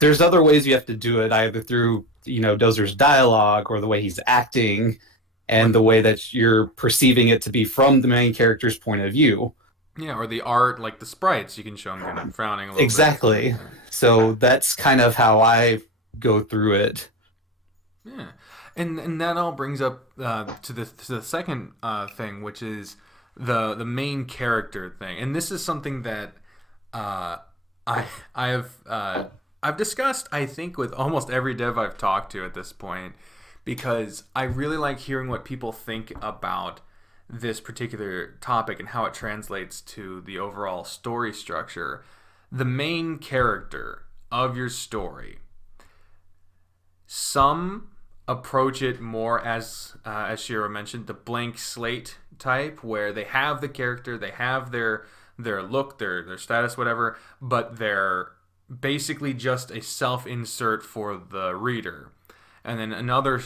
There's other ways you have to do it, either through, Dozer's dialogue or the way he's acting and the way that you're perceiving it to be from the main character's point of view. Yeah, or the art, like the sprites, you can show them kind of frowning a little Exactly. bit. So that's kind of how I go through it. Yeah. And that all brings up to the second thing, which is the main character thing. And this is something that I've discussed, I think, with almost every dev I've talked to at this point, because I really like hearing what people think about this particular topic and how it translates to the overall story structure. The main character of your story. Some approach it more as Shiro mentioned, the blank slate type, where they have the character, they have their look, their status, whatever, but they're basically just a self-insert for the reader. And then in other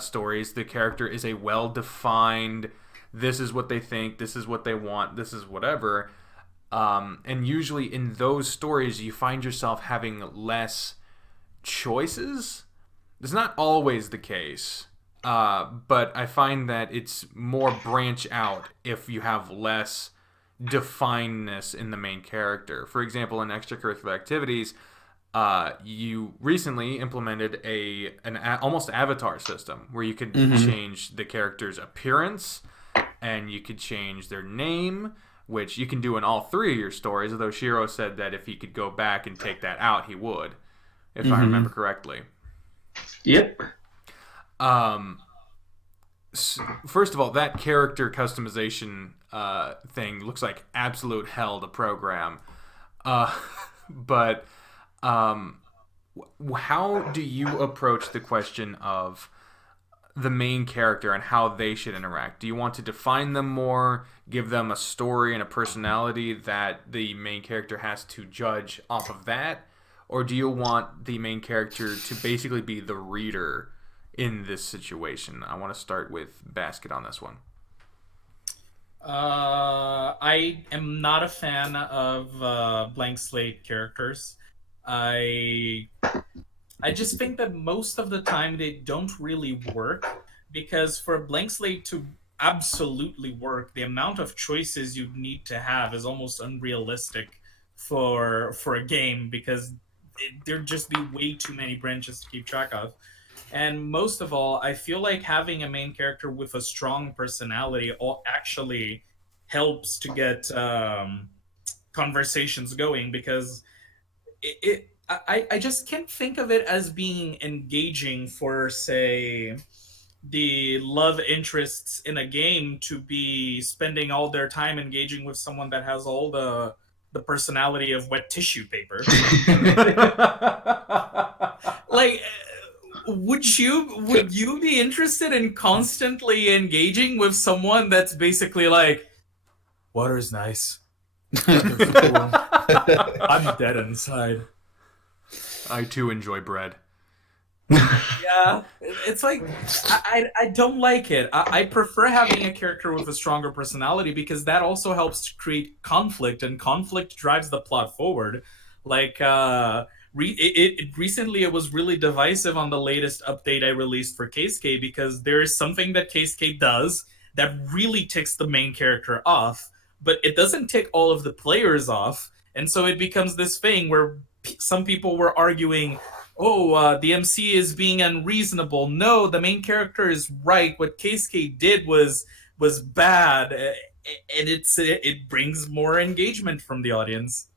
stories, the character is a well-defined, this is what they think, this is what they want, this is whatever. And usually in those stories, you find yourself having less choices. It's not always the case, but I find that it's more branch out if you have less definedness in the main character. For example, in extracurricular activities, you recently implemented an almost avatar system where you could change the character's appearance and you could change their name, which you can do in all three of your stories, although Shiro said that if he could go back and take that out, he would, if I remember correctly. Yep. First of all, that character customization thing looks like absolute hell to program. But how do you approach the question of the main character and how they should interact? Do you want to define them more, give them a story and a personality that the main character has to judge off of that? Or do you want the main character to basically be the reader in this situation? I want to start with Basket on this one. I am not a fan of blank slate characters. I just think that most of the time they don't really work, because for a blank slate to absolutely work, the amount of choices you need to have is almost unrealistic for a game, because there'd just be way too many branches to keep track of. And most of all, I feel like having a main character with a strong personality actually helps to get conversations going, because I just can't think of it as being engaging for, say, the love interests in a game to be spending all their time engaging with someone that has all the personality of wet tissue paper. Like, would you be interested in constantly engaging with someone that's basically like, water's nice, I'm dead inside. I too enjoy bread. Yeah, it's like, I don't like it. I prefer having a character with a stronger personality, because that also helps to create conflict, and conflict drives the plot forward. Like, recently it was really divisive on the latest update I released for Keisuke, because there is something that Keisuke does that really ticks the main character off, but it doesn't tick all of the players off, and so it becomes this thing where some people were arguing, the MC is being unreasonable. No, the main character is right. What Keisuke did was bad, and it brings more engagement from the audience.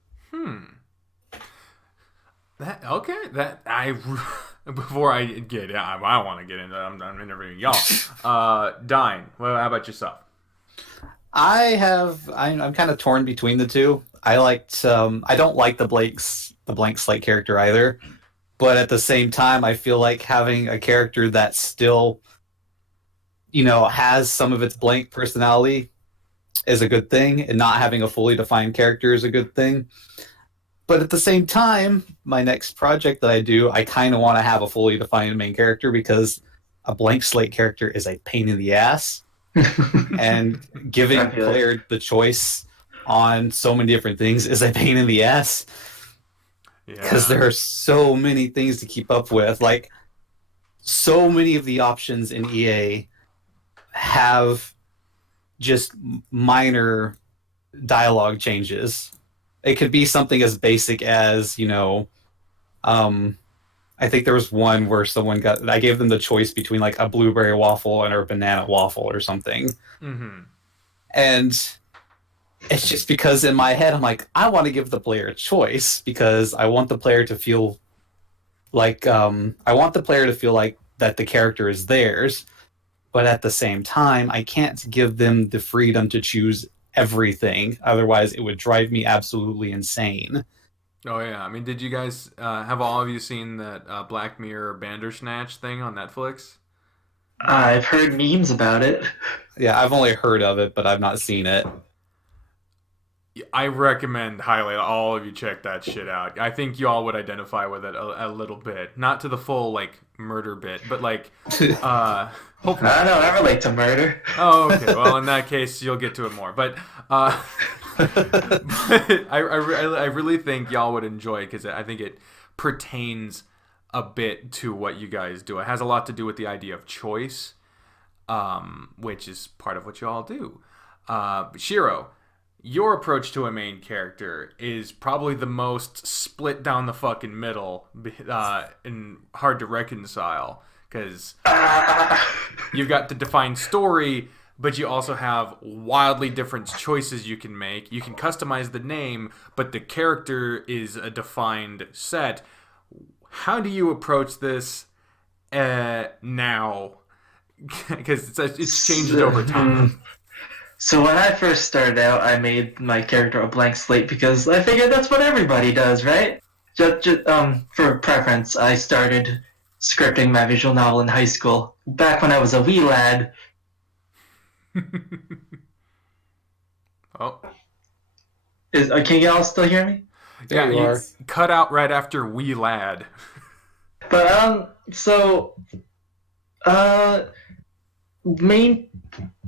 Before I get, I want to get into that. I'm interviewing y'all. Dine. Well, how about yourself? I'm kind of torn between the two. I don't like the blank slate character either, but at the same time, I feel like having a character that still has some of its blank personality is a good thing, and not having a fully defined character is a good thing. But at the same time, my next project that I do, I kind of want to have a fully defined main character, because a blank slate character is a pain in the ass. And giving player the choice on so many different things is a pain in the ass. Because there are so many things to keep up with. Like, so many of the options in EA have just minor dialogue changes. It could be something as basic as, I think there was one where I gave them the choice between like a blueberry waffle and a banana waffle or something. Mm-hmm. And it's just because in my head, I'm like, I want to give the player a choice, because I want the player to feel like, that the character is theirs. But at the same time, I can't give them the freedom to choose everything. Otherwise, it would drive me absolutely insane. Oh yeah, I mean, did you guys have all of you seen that Black Mirror Bandersnatch thing on Netflix? I've heard memes about it. Yeah, I've only heard of it, but I've not seen it. I recommend highly all of you check that shit out. I think you all would identify with it a little bit, not to the full like murder bit, but like hopefully. I don't know. I relate to murder. Oh, okay. Well, in that case, you'll get to it more. But but I really think y'all would enjoy it, because I think it pertains a bit to what you guys do. It has a lot to do with the idea of choice, which is part of what you all do. Shiro, your approach to a main character is probably the most split down the fucking middle and hard to reconcile, because you've got the defined story, but you also have wildly different choices you can make. You can customize the name, but the character is a defined set. How do you approach this now? Because it's changed over time. So when I first started out, I made my character a blank slate because I figured that's what everybody does, right? Just for preference, I started scripting my visual novel in high school, back when I was a wee lad. Oh. Can you all still hear me? Yeah, you are. Cut out right after wee lad. But,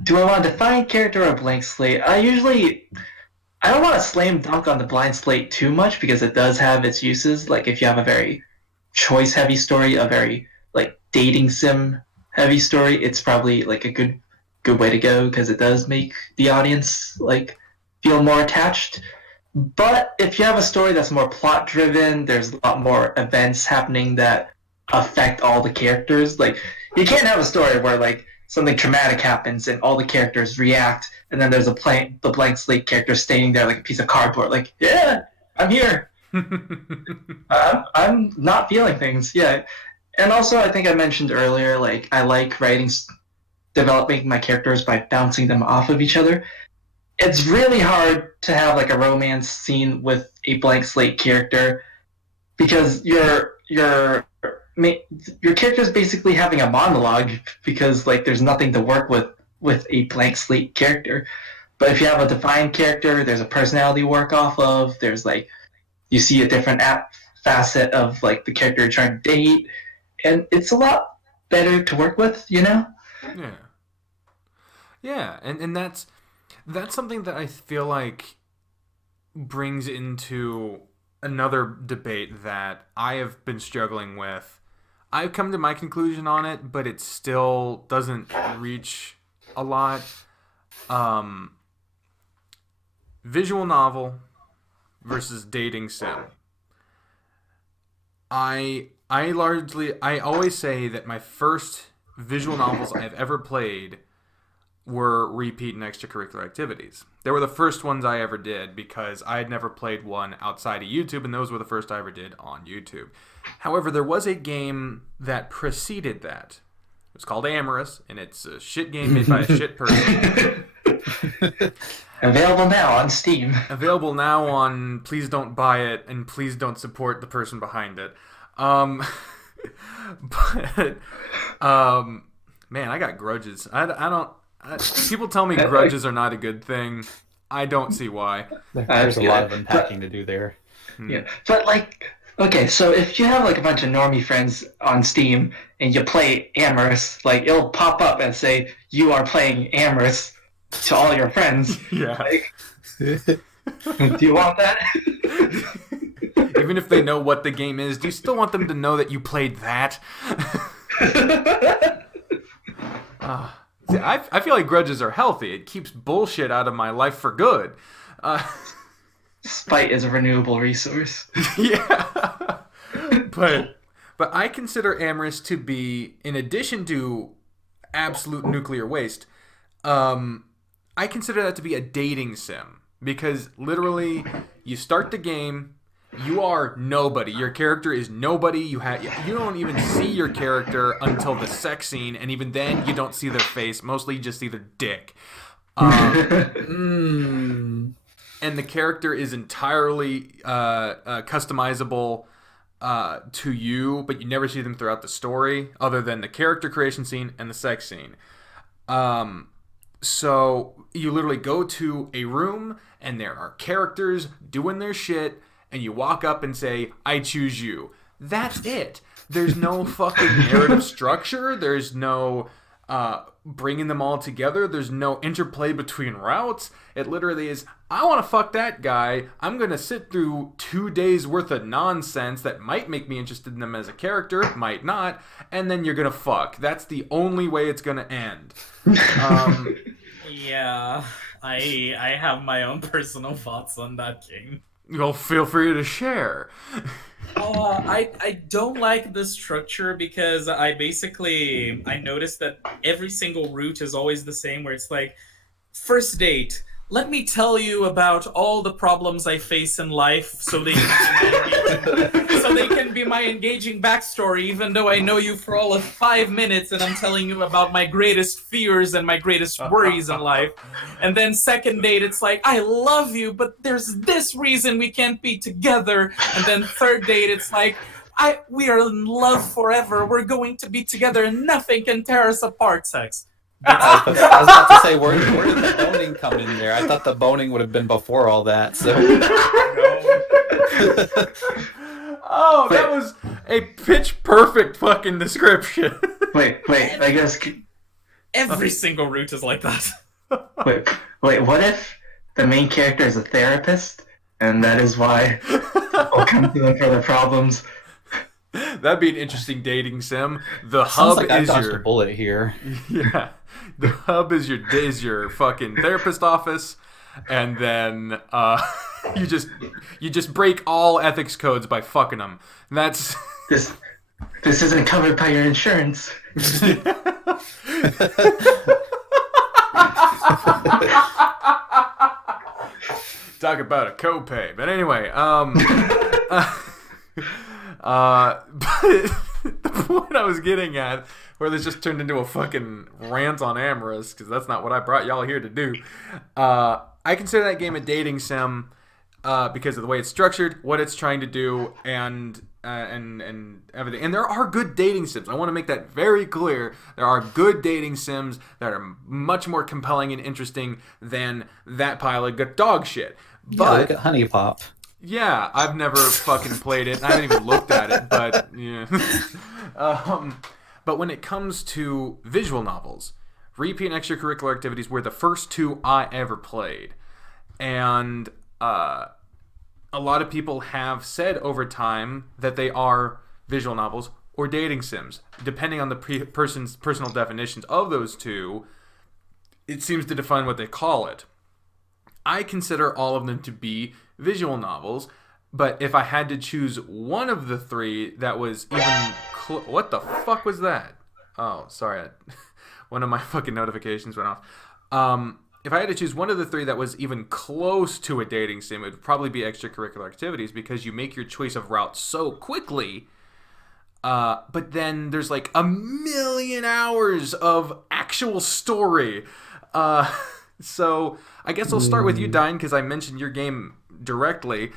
do I want a defined character or a blank slate? I don't want to slam dunk on the blind slate too much, because it does have its uses. Like, if you have a very choice heavy story, a very like dating sim heavy story, it's probably like a good way to go, because it does make the audience like feel more attached. But if you have a story that's more plot driven, there's a lot more events happening that affect all the characters. Like, you can't have a story where like something traumatic happens and all the characters react, and then there's the blank slate character standing there like a piece of cardboard, like, yeah, I'm here. I'm not feeling things. Yeah. And also, I think I mentioned earlier, like, I like developing my characters by bouncing them off of each other. It's really hard to have like a romance scene with a blank slate character, because your character's basically having a monologue, because like there's nothing to work with a blank slate character. But if you have a defined character, there's a personality to work off of. There's like, you see a different facet of like the character you're trying to date, and it's a lot better to work with, you know? Yeah, and that's something that I feel like brings into another debate that I have been struggling with. I've come to my conclusion on it, but it still doesn't reach a lot. Visual novel versus dating sim. I always say that my first visual novels I've ever played were repeat and extracurricular activities. They were the first ones I ever did, because I had never played one outside of YouTube, and those were the first I ever did on YouTube. However, there was a game that preceded that. It was called Amorous, and it's a shit game made by a shit person. Available now on Steam. Available now on Please Don't Buy It, and please don't support the person behind it. But Man, I got grudges. I don't... people tell me grudges are not a good thing. I don't see why. There's a lot of unpacking to do there. Yeah, but like, okay, so if you have like a bunch of normie friends on Steam and you play Amorous, like it'll pop up and say you are playing Amorous to all your friends. Yeah. Like, do you want that? Even if they know what the game is, do you still want them to know that you played that? See, I feel like grudges are healthy. It keeps bullshit out of my life for good. Spite is a renewable resource. Yeah. But I consider Amorous to be, in addition to absolute nuclear waste, I consider that to be a dating sim. Because literally, you start the game, you are nobody. Your character is nobody. You don't even see your character until the sex scene, and even then, you don't see their face. Mostly, you just see their dick. And the character is entirely customizable to you, but you never see them throughout the story, other than the character creation scene and the sex scene. So you literally go to a room, and there are characters doing their shit, and you walk up and say, I choose you. That's it. There's no fucking narrative structure. There's no bringing them all together. There's no interplay between routes. It literally is, I want to fuck that guy. I'm going to sit through 2 days worth of nonsense that might make me interested in them as a character, might not, and then you're going to fuck. That's the only way it's going to end. Yeah, I have my own personal thoughts on that game. Well, feel free to share. I don't like the structure because I noticed that every single route is always the same, where it's like, first date, let me tell you about all the problems I face in life so they can be my engaging backstory, even though I know you for all of 5 minutes and I'm telling you about my greatest fears and my greatest worries in life. And then second date, it's like, I love you, but there's this reason we can't be together. And then third date, it's like, we are in love forever. We're going to be together and nothing can tear us apart, sex. I was about to say, where did the boning come in there? I thought the boning would have been before all that. So. Oh, that was a pitch perfect fucking description. Wait, I guess... Every single route is like that. Wait, what if the main character is a therapist, and that is why we'll come to them for their problems? That'd be an interesting dating sim. The Sounds hub like I is dodged your a bullet here. Yeah. The hub is your fucking therapist office, and then you just break all ethics codes by fucking them. And that's This isn't covered by your insurance. Talk about a copay. But anyway, but the point I was getting at, where this just turned into a fucking rant on Amorous, because that's not what I brought y'all here to do. I consider that game a dating sim because of the way it's structured, what it's trying to do, and everything. And there are good dating sims. I want to make that very clear. There are good dating sims that are much more compelling and interesting than that pile of good dog shit. But look at Honey Pop. yeah, I've never fucking played it. I haven't even looked at it, but yeah. But when it comes to visual novels, repeat and extracurricular activities were the first two I ever played. And a lot of people have said over time that they are visual novels or dating sims. Depending on the person's personal definitions of those two, it seems to define what they call it. I consider all of them to be visual novels, but if I had to choose one of the three that was even... what the fuck was that? Oh, sorry. One of my fucking notifications went off. If I had to choose one of the three that was even close to a dating sim, it would probably be extracurricular activities, because you make your choice of route so quickly. But then there's like 1,000,000 hours of actual story. So I guess I'll start with you, Dine, because I mentioned your game directly.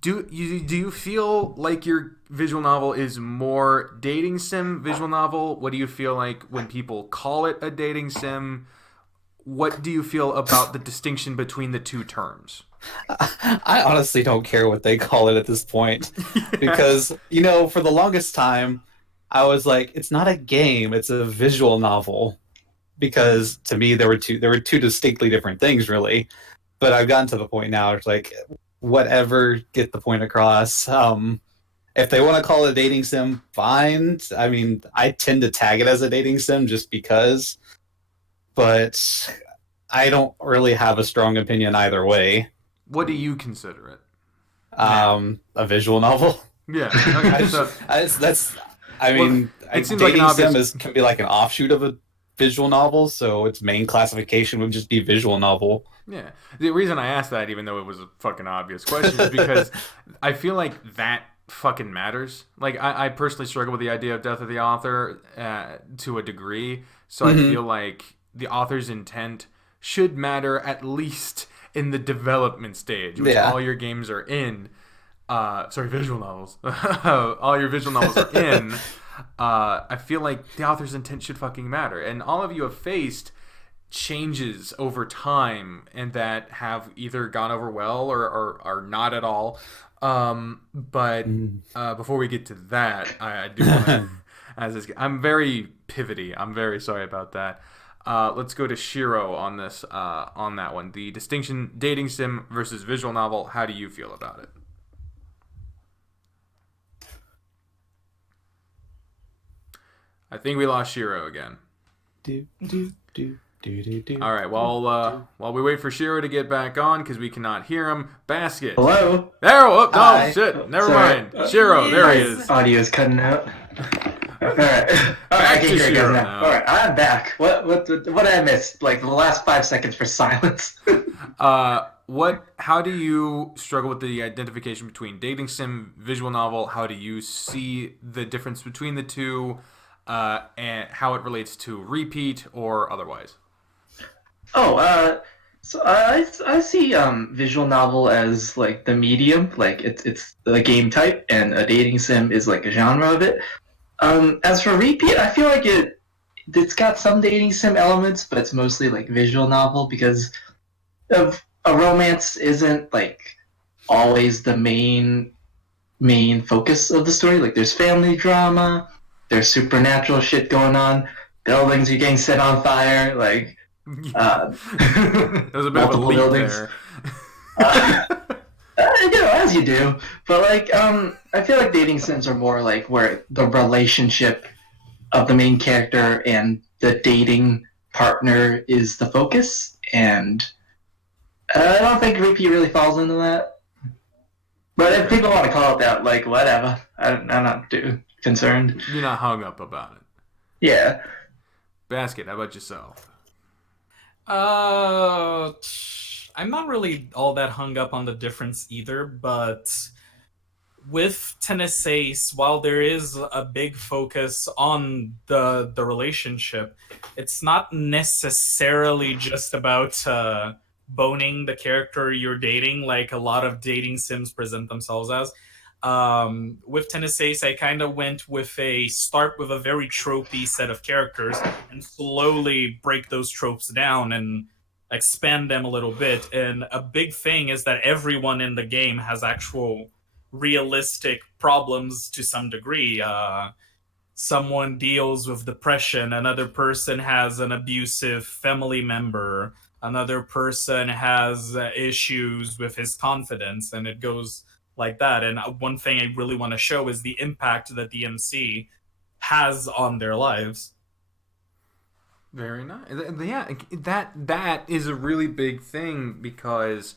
Do you feel like your visual novel is more dating sim visual novel? What do you feel like when people call it a dating sim? What do you feel about the distinction between the two terms? I honestly don't care what they call it at this point because, for the longest time, I was like, it's not a game, it's a visual novel. Because to me, there were two distinctly different things, really. But I've gotten to the point now, it's like, whatever, get the point across. If they want to call it a dating sim, fine. I mean, I tend to tag it as a dating sim just because, but I don't really have a strong opinion either way. What do you consider it? A visual novel. Yeah. Okay, so It seems like an obvious can be like an offshoot of a visual novel, so its main classification would just be visual novel. Yeah. The reason I asked that, even though it was a fucking obvious question, is because I feel like that fucking matters. Like, I personally struggle with the idea of death of the author to a degree, so I feel like the author's intent should matter at least in the development stage, which all your games are in. Visual novels. All your visual novels are in. I feel like the author's intent should fucking matter. And all of you have faced changes over time and that have either gone over well or not at all. But before we get to that, I do want to, I'm very pivoty. I'm very sorry about that. Let's go to Shiro on this, on that one. The distinction, dating sim versus visual novel. How do you feel about it? I think we lost Shiro again. All right, while we wait for Shiro to get back on, because we cannot hear him, Basket. Hello? There, oh, Hi. shit, never Sorry. mind. Shiro, there he is. Audio's cutting out. Alright. Back to I can hear you guys Shiro now. now. Alright, I'm back. What did I miss? Like the last 5 seconds for silence. How do you struggle with the identification between dating sim, visual novel? How do you see the difference between the two, and how it relates to repeat or otherwise? So I see visual novel as like the medium, like it's the game type, and a dating sim is like a genre of it. As for repeat, I feel like it's got some dating sim elements, but it's mostly like visual novel because of a romance isn't like always the main focus of the story. Like there's family drama, there's supernatural shit going on, buildings are getting set on fire, like That was a bit of a leap there. As you do. But like, I feel like dating sims are more like where the relationship of the main character and the dating partner is the focus, and I don't think repeat really falls into that. But if people want to call it that, like, whatever. I'm not too concerned. You're not hung up about it. Yeah. Basket, how about yourself? I'm not really all that hung up on the difference either, but with Tennessee, while there is a big focus on the relationship, it's not necessarily just about boning the character you're dating, like a lot of dating sims present themselves as. With Tennessee, I kind of went with start with a very tropey set of characters and slowly break those tropes down and expand them a little bit. And a big thing is that everyone in the game has actual realistic problems to some degree. Someone deals with depression, another person has an abusive family member, another person has issues with his confidence, and it goes like that. And one thing I really want to show is the impact that the MC has on their lives. Very nice. Yeah, that is a really big thing because,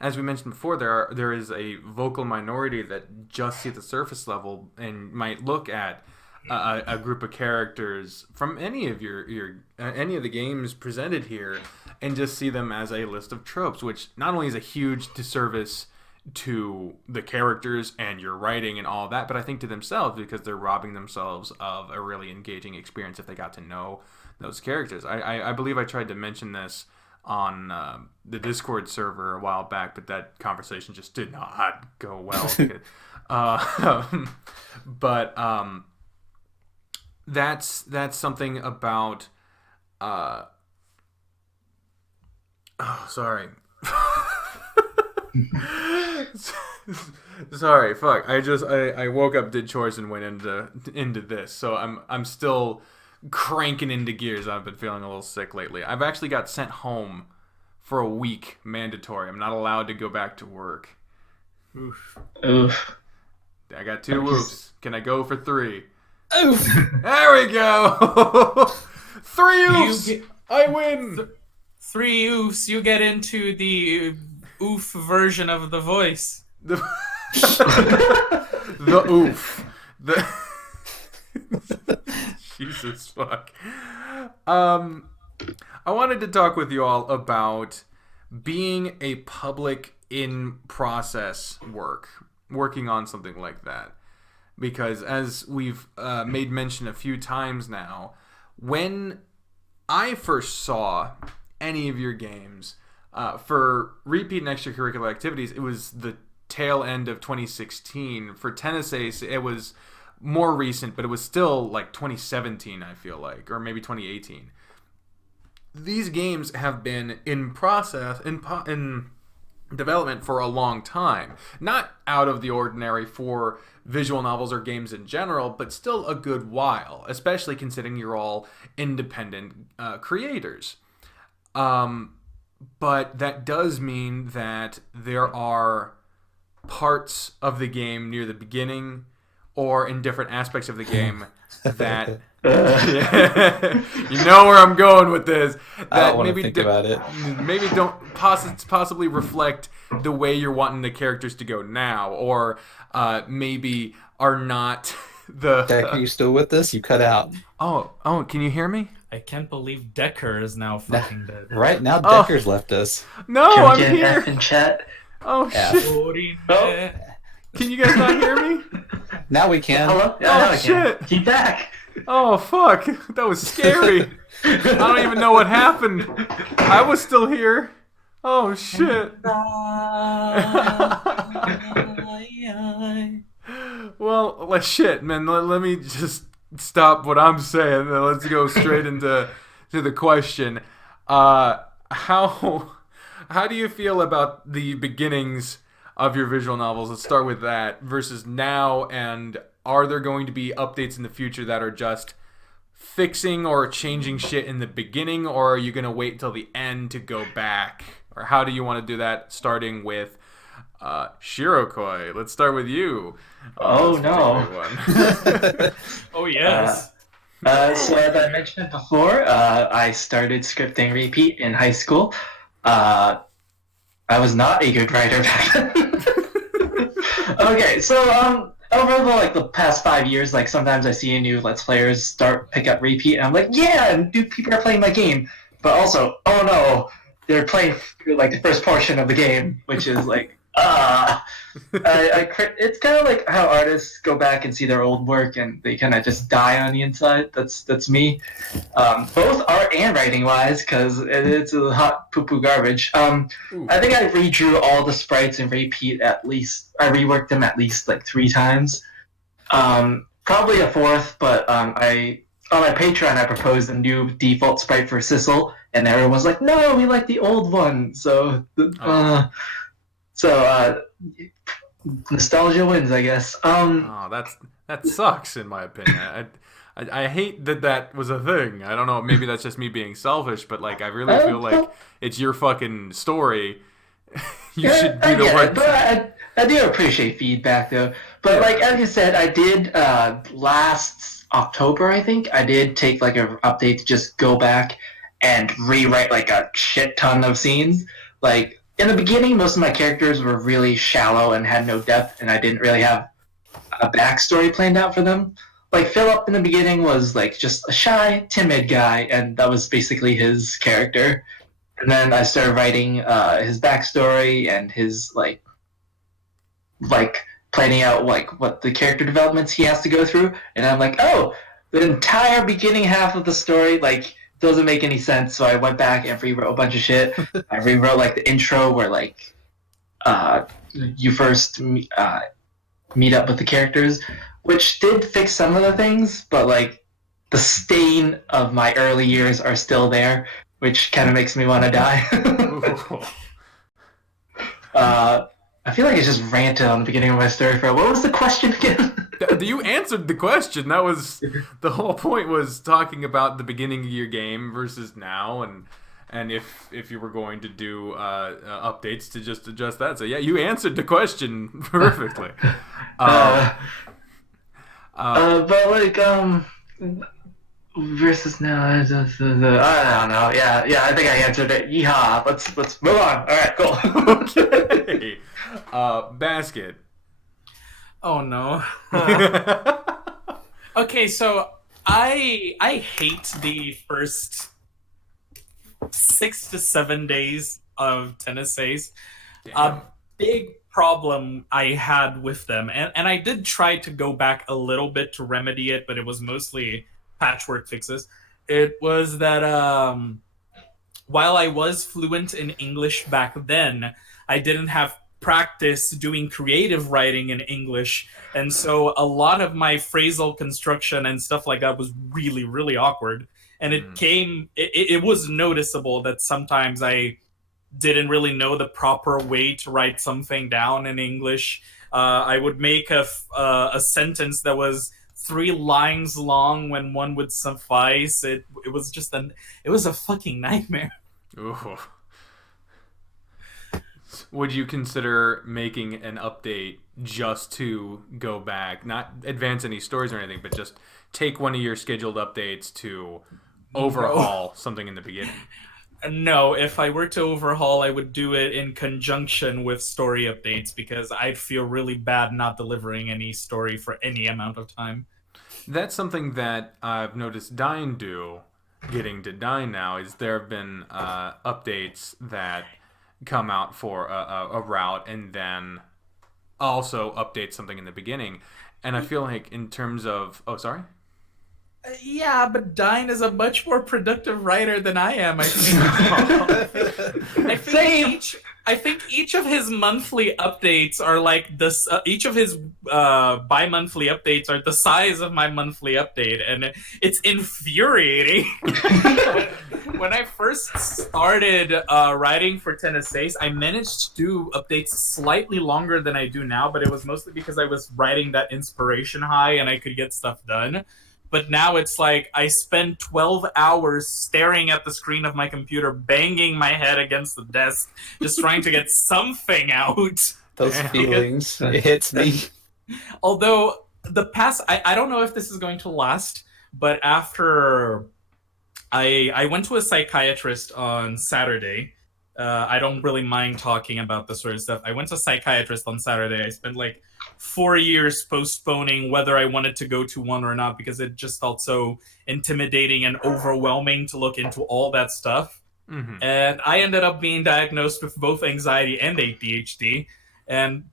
as we mentioned before, there is a vocal minority that just see the surface level and might look at a group of characters from any of any of the games presented here and just see them as a list of tropes, which not only is a huge disservice to the characters and your writing and all that, but I think to themselves, because they're robbing themselves of a really engaging experience if they got to know those characters. I believe I tried to mention this on the Discord server a while back, but that conversation just did not go well. But that's something about. Sorry. Sorry, fuck. I woke up, did chores, and went into this. So I'm still cranking into gears. I've been feeling a little sick lately. I've actually got sent home for a week, mandatory. I'm not allowed to go back to work. Oof. Oof. I got 2 woofs. Can I go for 3? Oof. There we go. 3 oofs. I win. 3 oofs. You get into the oof version of the voice. The oof. Jesus fuck. I wanted to talk with you all about being a public in process working on something like that. Because as we've made mention a few times now, when I first saw any of your games for repeat and extracurricular activities, it was the tail end of 2016. For Tennis Ace, it was more recent, but it was still like 2017, I feel like, or maybe 2018. These games have been in process, in development for a long time. Not out of the ordinary for visual novels or games in general, but still a good while, especially considering you're all independent creators. But that does mean that there are parts of the game near the beginning or in different aspects of the game that you know where I'm going with this. That I don't want to think about it. Maybe don't possibly reflect the way you're wanting the characters to go now, or maybe are not the. Deck, are you still with us? You cut out. Oh, can you hear me? I can't believe Decker is now fucking dead. Right now, Decker's left us. No, Can we I'm get an here. F in chat? Oh F. shit! Oh. Can you guys not hear me? Now we can. Hello? Yeah, Oh, now I can. shit. Keep back. Oh fuck! That was scary. I don't even know what happened. I was still here. Oh shit. Well, shit, man. Let me just stop what I'm saying. And let's go straight into the question. How do you feel about the beginnings of your visual novels? Let's start with that versus now, and are there going to be updates in the future that are just fixing or changing shit in the beginning, or are you going to wait till the end to go back? Or how do you want to do that, starting with Shirokoi? Let's start with you. Oh, this no. particular one. Oh, yes. So as I mentioned before, I started scripting repeat in high school. I was not a good writer back then. Okay, so over the past 5 years, sometimes I see new Let's Players pick up repeat, and I'm like, yeah, new people are playing my game. But also, oh no, they're playing the first portion of the game, which is it's kind of like how artists go back and see their old work and they kind of just die on the inside. That's me, both art and writing wise, because it's a hot poo-poo garbage. I think I redrew all the sprites in repeat at least. I reworked them at least 3 times, probably a 4th. But on my Patreon I proposed a new default sprite for Sissel, and everyone was like, "No, we like the old one." So. Nostalgia wins, I guess. That sucks in my opinion. I hate that was a thing. I don't know, maybe that's just me being selfish, but I really feel like it's your fucking story. You should do the right thing. I do appreciate feedback though. But as you said, I did last October, I think. I did take an update to just go back and rewrite a shit ton of scenes. In the beginning, most of my characters were really shallow and had no depth, and I didn't really have a backstory planned out for them. Philip in the beginning was just a shy, timid guy, and that was basically his character. And then I started writing his backstory and his planning out what the character developments he has to go through. And I'm like, oh, the entire beginning half of the story, doesn't make any sense. So I went back and rewrote a bunch of shit. I rewrote like the intro where like you first meet up with the characters, which did fix some of the things, but like the stain of my early years are still there, which kind of makes me want to die. I feel like I just ranted on the beginning of my story. What was the question again? You answered the question. That was the whole point, was talking about the beginning of your game versus now, and if you were going to do updates to just adjust that. So yeah, you answered the question perfectly. But like versus now, I don't know. Yeah, I think I answered it. Yeehaw! Let's move on. All right, cool. Okay. Basket. Oh no. Okay, so I hate the first 6 to 7 days of Tennessee's. A big problem I had with them, and I did try to go back a little bit to remedy it, but it was mostly patchwork fixes. It was that while I was fluent in English back then, I didn't have practice doing creative writing in English, and so a lot of my phrasal construction and stuff like that was really, really awkward. And it was noticeable that sometimes I didn't really know the proper way to write something down in English. I would make a sentence that was 3 lines long when one would suffice. It was just it was a fucking nightmare. Ooh. Would you consider making an update just to go back, not advance any stories or anything, but just take one of your scheduled updates to overhaul something in the beginning? No, if I were to overhaul, I would do it in conjunction with story updates, because I'd feel really bad not delivering any story for any amount of time. That's something that I've noticed Dyn do, getting to Dyn now, is there have been updates that come out for a route and then also update something in the beginning. And I feel like in terms of... Oh, sorry? Yeah, but Dyn is a much more productive writer than I am, I think. I think each of his monthly updates are like this. Each of his bi-monthly updates are the size of my monthly update, and it's infuriating. When I first started writing for Tennessee, I managed to do updates slightly longer than I do now, but it was mostly because I was writing that inspiration high and I could get stuff done. But now it's like I spend 12 hours staring at the screen of my computer, banging my head against the desk, just trying to get something out. Those feelings, it hits me. Although the past, I don't know if this is going to last, but after I went to a psychiatrist on Saturday. I don't really mind talking about this sort of stuff. I went to a psychiatrist on Saturday. I spent like 4 years postponing whether I wanted to go to one or not, because it just felt so intimidating and overwhelming to look into all that stuff. Mm-hmm. And I ended up being diagnosed with both anxiety and ADHD. And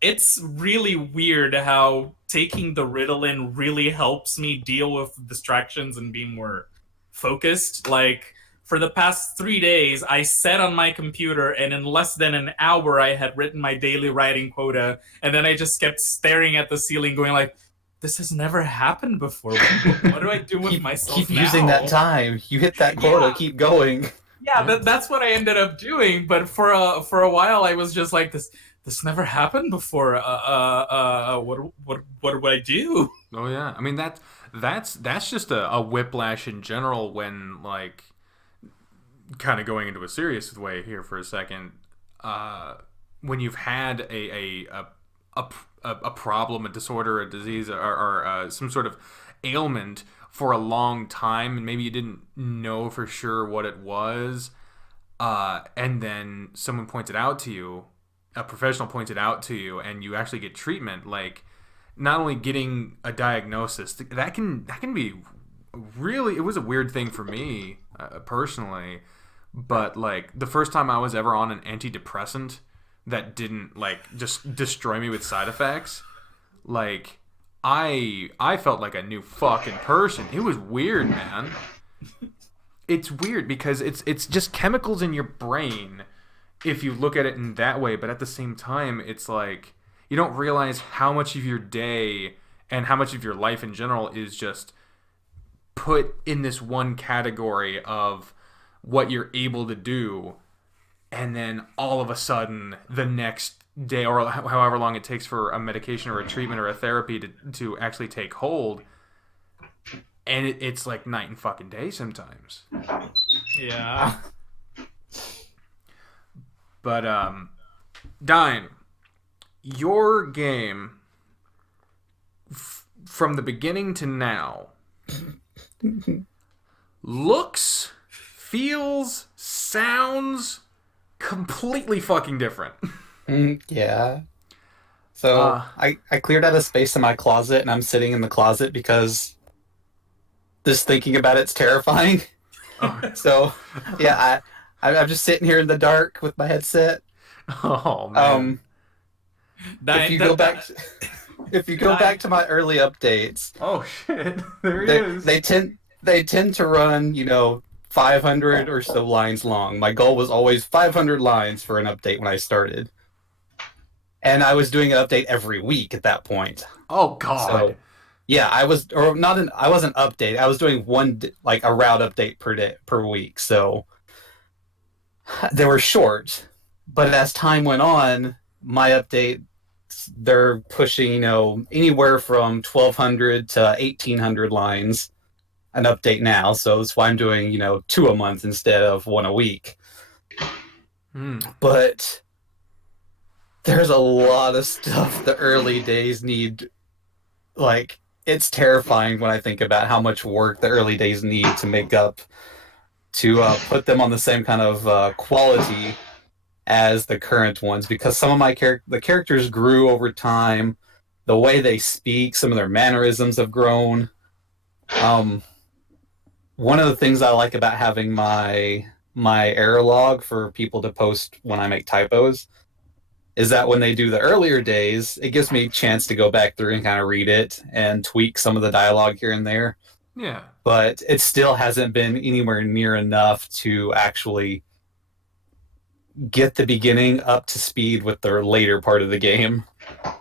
it's really weird how taking the Ritalin really helps me deal with distractions and be more focused. Like, for the past 3 days, I sat on my computer, and in less than an hour, I had written my daily writing quota. And then I just kept staring at the ceiling, going like, this has never happened before. What do I do with myself keep now? Using that time. You hit that quota, keep going. Yeah, that's what I ended up doing. But for a while, I was just like, this never happened before. What do I do? Oh yeah, I mean that's just a whiplash in general when, like, kind of going into a serious way here for a second, when you've had a problem, a disorder, a disease, or some sort of ailment for a long time, and maybe you didn't know for sure what it was, and then someone points it out to you, a professional points it out to you, and you actually get treatment. Like, not only getting a diagnosis, that can be really, it was a weird thing for me personally. But, like, the first time I was ever on an antidepressant that didn't, like, just destroy me with side effects, like, I felt like a new fucking person. It was weird, man. it's weird because it's just chemicals in your brain if you look at it in that way, but at the same time, it's like you don't realize how much of your day and how much of your life in general is just put in this one category of what you're able to do, and then all of a sudden the next day or however long it takes for a medication or a treatment or a therapy to actually take hold, and it's like night and fucking day sometimes. Yeah. But Dine, your game from the beginning to now looks, feels, sounds completely fucking different. Yeah. So I cleared out a space in my closet, and I'm sitting in the closet because just thinking about it's terrifying. So yeah, I'm just sitting here in the dark with my headset. Oh man. If you go back to my early updates, oh shit, there he is. They tend to run, 500 or so lines long. My goal was always 500 lines for an update when I started, and I was doing an update every week at that point. Oh god. So, yeah, I wasn't updating. I was doing a route update per week. So they were short, but as time went on, my updates, they're pushing, anywhere from 1,200 to 1,800 lines an update now. So that's why I'm doing, 2 a month instead of 1 a week. But there's a lot of stuff the early days need. Like, it's terrifying when I think about how much work the early days need to make up to put them on the same kind of quality as the current ones, because some of the characters grew over time. The way they speak, some of their mannerisms have grown. One of the things I like about having my error log for people to post when I make typos is that when they do the earlier days, it gives me a chance to go back through and kind of read it and tweak some of the dialogue here and there. Yeah. But it still hasn't been anywhere near enough to actually get the beginning up to speed with the later part of the game.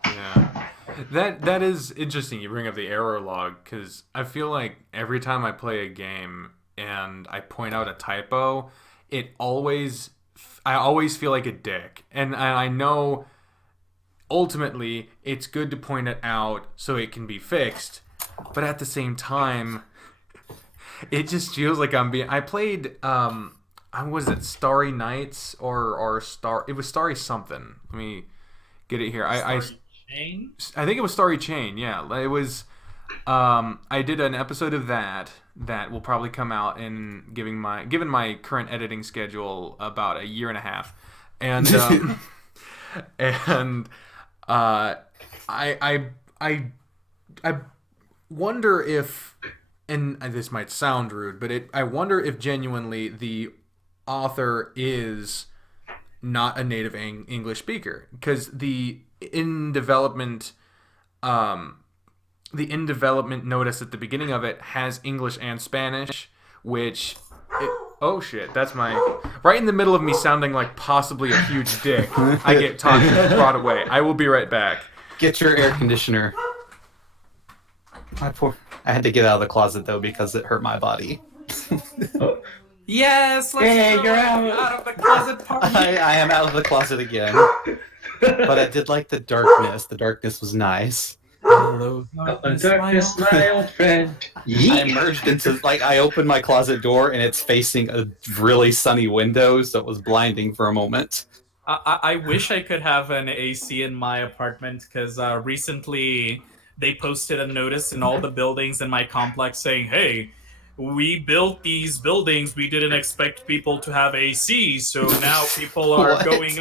Yeah. That is interesting you bring up the error log, because I feel like every time I play a game and I point out a typo, I always feel like a dick. And I know ultimately it's good to point it out so it can be fixed, but at the same time, it just feels like I played, was it Starry Nights or it was Starry something. Let me get it here. Chain? I think it was Starry Chain, yeah. It was, I did an episode of that will probably come out in given my current editing schedule about a year and a half. And, I wonder if, and this might sound rude, but I wonder if genuinely the author is not a native English speaker, because the in development notice at the beginning of it has English and Spanish, which oh shit, that's right in the middle of me sounding like possibly a huge dick. I get brought away. I will be right back. Get your air conditioner. I had to get out of the closet though because it hurt my body. Yes, let's go out of the closet party. I am out of the closet again. But I did like the darkness. The darkness was nice. Hello, darkness, my old friend. I emerged into, I opened my closet door and it's facing a really sunny window, so it was blinding for a moment. I wish I could have an AC in my apartment, because recently they posted a notice in all the buildings in my complex saying, hey, we built these buildings. We didn't expect people to have AC, so now people are going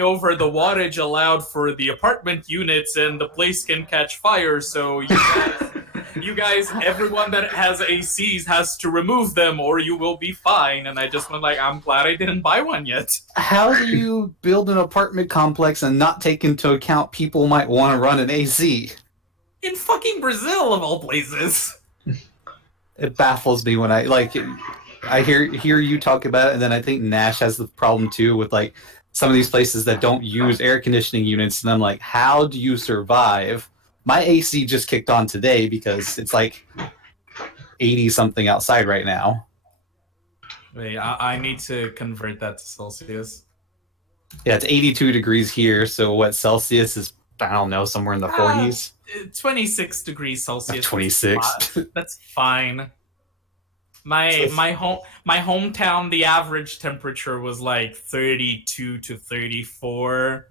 over the wattage allowed for the apartment units, and the place can catch fire. So you guys, everyone that has ACs has to remove them, or you will be fine. And I just went I'm glad I didn't buy one yet. How do you build an apartment complex and not take into account people might want to run an AC? In fucking Brazil, of all places. It baffles me when I hear you talk about it, and then I think Nash has the problem too with like some of these places that don't use air conditioning units, and I'm like, how do you survive? My AC just kicked on today because it's like 80 something outside right now. Wait, I need to convert that to Celsius. Yeah, it's 82 degrees here, so what Celsius is, I don't know, somewhere in the 40s. 26 degrees Celsius. 26. That's fine. My hometown, the average temperature was like 32 to 34,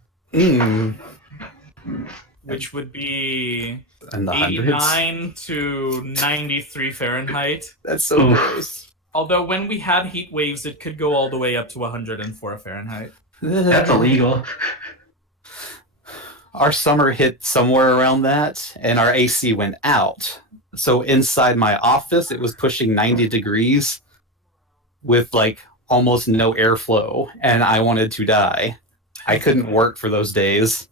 which would be In the 89 hundreds. to 93 Fahrenheit. That's so gross. Although when we had heat waves, it could go all the way up to 104 Fahrenheit. That's illegal. Our summer hit somewhere around that, and our AC went out. So inside my office, it was pushing 90 degrees with like almost no airflow, and I wanted to die. I couldn't work for those days.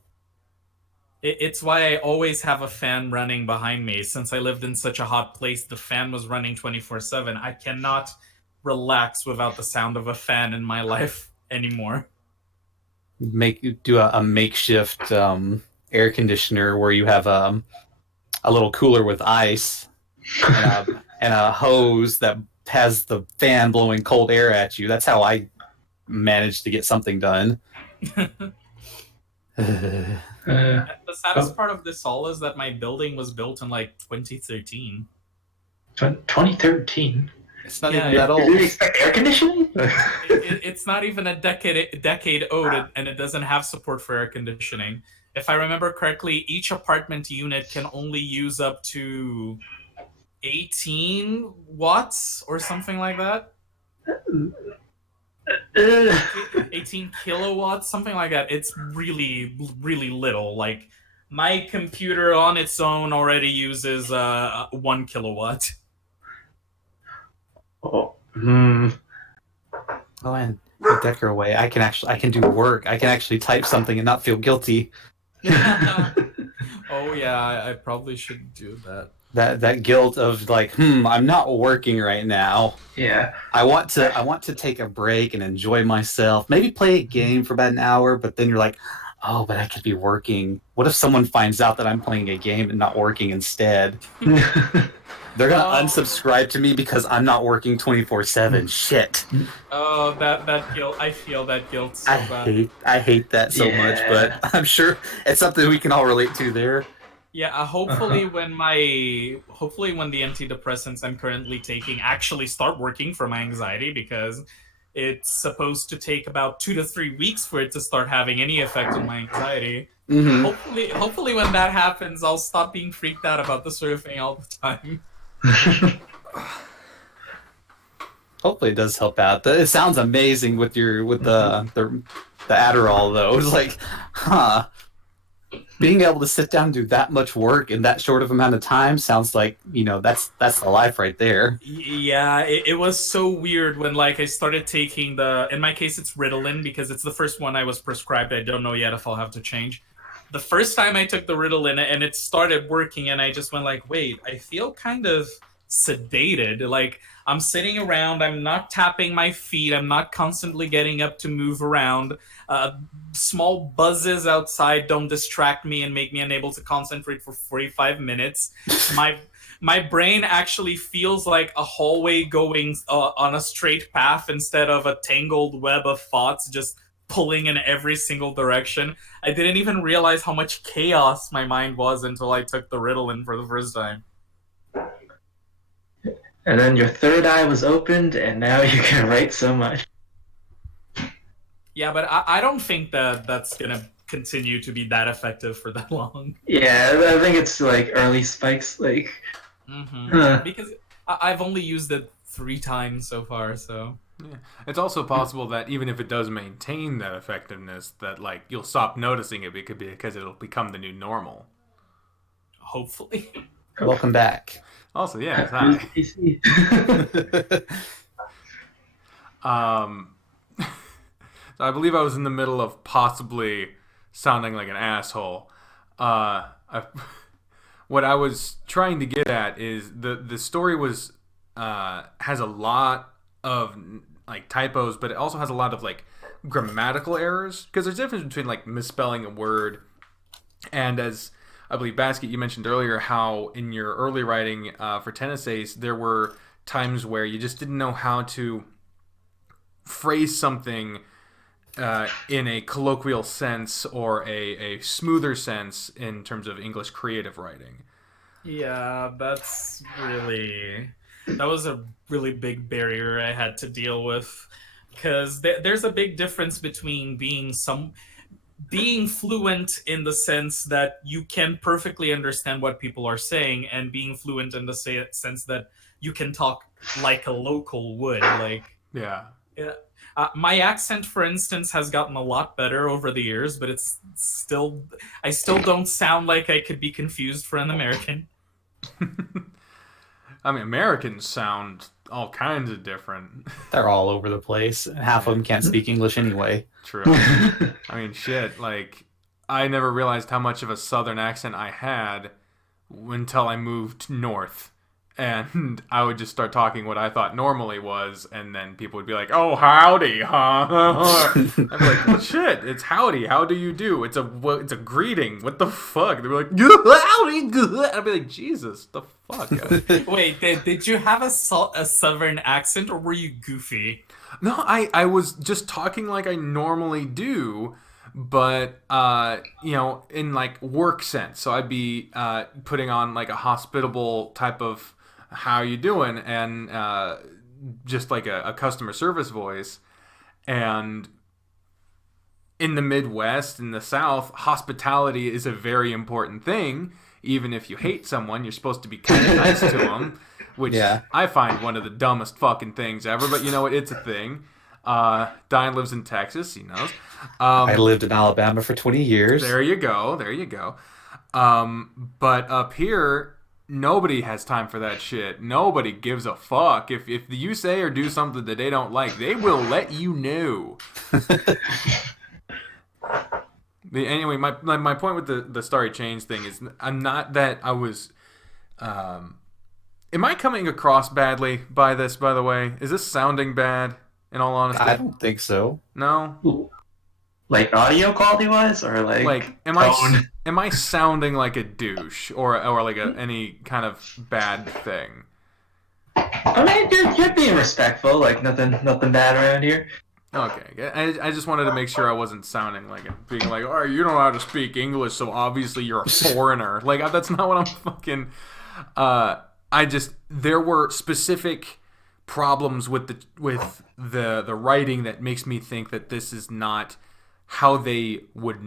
It's why I always have a fan running behind me. Since I lived in such a hot place, the fan was running 24/7. I cannot relax without the sound of a fan in my life anymore. Do a makeshift air conditioner where you have a little cooler with ice and a hose that has the fan blowing cold air at you. That's how I managed to get something done. The saddest part of this all is that my building was built in like 2013. 2013. It's not Yeah, even that Did old. you expect air conditioning? It's not even a decade old, and it doesn't have support for air conditioning. If I remember correctly, each apartment unit can only use up to 18 watts or something like that. 18 kilowatts, something like that. It's really, really little. Like, my computer on its own already uses 1 kilowatt. Oh. Oh, and put Decker away. I can do work. I can actually type something and not feel guilty. Oh yeah, I probably should do that. That guilt of like, I'm not working right now. Yeah. I want to take a break and enjoy myself. Maybe play a game for about an hour, but then you're like, oh, but I could be working. What if someone finds out that I'm playing a game and not working instead? They're gonna unsubscribe to me because I'm not working 24/7. Shit. Oh, that guilt. I feel that guilt so bad. I hate that so much, but I'm sure it's something we can all relate to there. Yeah, hopefully when the antidepressants I'm currently taking actually start working for my anxiety, because it's supposed to take about 2 to 3 weeks for it to start having any effect on my anxiety. Mm-hmm. Hopefully when that happens, I'll stop being freaked out about the surfing all the time. Hopefully it does help out. It sounds amazing with the Adderall though. It's like, being able to sit down and do that much work in that short of amount of time sounds like, that's the life right there. Yeah, it was so weird when I started taking in my case it's Ritalin because it's the first one I was prescribed. I don't know yet if I'll have to change. The first time I took the Ritalin and it started working and I just went like, wait, I feel kind of sedated. Like, I'm sitting around, I'm not tapping my feet, I'm not constantly getting up to move around. Small buzzes outside don't distract me and make me unable to concentrate for 45 minutes. My brain actually feels like a hallway going on a straight path instead of a tangled web of thoughts just pulling in every single direction. I didn't even realize how much chaos my mind was until I took the Ritalin for the first time. And then your third eye was opened, and now you can write so much. Yeah, but I don't think that's going to continue to be that effective for that long. Yeah, I think it's like early spikes. Because I've only used it 3 times so far, so... Yeah. It's also possible that even if it does maintain that effectiveness, that you'll stop noticing it because it'll become the new normal. Hopefully. Welcome back. Also, yeah, it's hi. So I believe I was in the middle of possibly sounding like an asshole. What I was trying to get at is the story was has a lot of like typos, but it also has a lot of like grammatical errors, because there's a difference between like misspelling a word, and as I believe Basket, you mentioned earlier how in your early writing for 10 essays there were times where you just didn't know how to phrase something in a colloquial sense or a smoother sense in terms of English creative writing. Yeah, that was a really big barrier I had to deal with, because there's a big difference between being fluent in the sense that you can perfectly understand what people are saying, and being fluent in the sense that you can talk like a local would. Like, Yeah. my accent, for instance, has gotten a lot better over the years, but I still don't sound like I could be confused for an American. I mean, Americans sound all kinds of different. They're all over the place. Half of them can't speak English anyway. True. I mean, shit, like, I never realized how much of a southern accent I had until I moved north. And I would just start talking what I thought normally was, and then people would be like, "Oh, howdy, huh?" I'd be like, "Shit, it's howdy. How do you do? It's a greeting. What the fuck?" They'd be like, "Howdy, good." I'd be like, "Jesus, the fuck." Wait, did you have a southern accent, or were you goofy? No, I was just talking like I normally do, but in like work sense. So I'd be putting on like a hospitable type of "how you doing," and just like a customer service voice. And in the Midwest, in the South, hospitality is a very important thing. Even if you hate someone, you're supposed to be kind of nice to them, which I find one of the dumbest fucking things ever. But you know what? It's a thing. Diane lives in Texas. He knows. I lived in Alabama for 20 years. There you go. But up here, nobody has time for that shit. Nobody gives a fuck. If you say or do something that they don't like, they will let you know. Anyway, my point with the Starry Chains thing is, I'm not that I was... am I coming across badly by this, by the way? Is this sounding bad, in all honesty? I don't think so. No? Like audio quality wise, or like am I sounding like a douche or like any kind of bad thing? I mean, you're being respectful. Like nothing bad around here. Okay, I just wanted to make sure I wasn't sounding like it, being like, "Oh, you don't know how to speak English, so obviously you're a foreigner." Like, that's not what I'm fucking. There were specific problems with the writing that makes me think that this is not how they would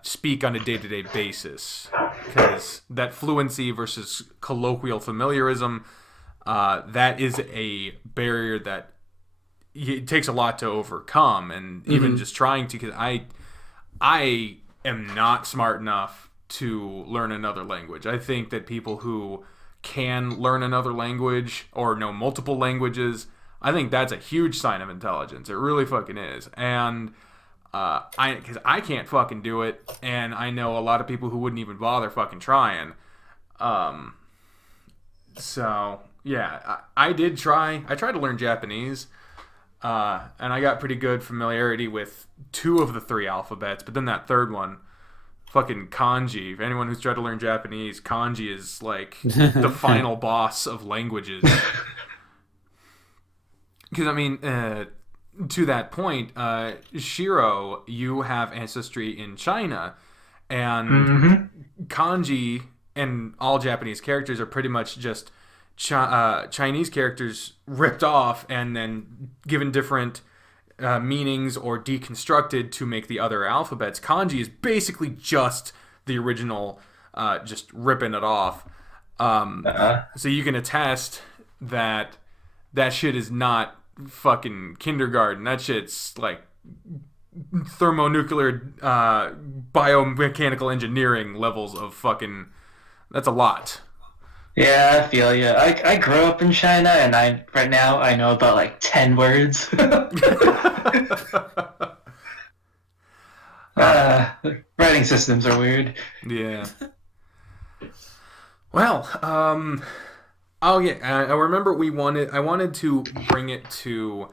speak on a day-to-day basis, because that fluency versus colloquial familiarism, that is a barrier that it takes a lot to overcome, and even just trying to, because I am not smart enough to learn another language. I think that people who can learn another language or know multiple languages, I think that's a huge sign of intelligence. It really fucking is. And because I can't fucking do it, and I know a lot of people who wouldn't even bother fucking trying. So yeah, I did try. I tried to learn Japanese, and I got pretty good familiarity with 2 of the 3 alphabets, but then that third one, fucking kanji. If anyone who's tried to learn Japanese, kanji is like the final boss of languages. Because I mean, to that point, Shiro, you have ancestry in China, and kanji and all Japanese characters are pretty much just Chinese characters ripped off and then given different meanings or deconstructed to make the other alphabets. Kanji is basically just the original, just ripping it off. So you can attest that shit is not fucking kindergarten. That shit's like thermonuclear, biomechanical engineering levels of fucking... That's a lot. Yeah, I feel you. I grew up in China, and right now I know about like 10 words. Writing systems are weird. Yeah. Well, Oh yeah, I remember I wanted to bring it to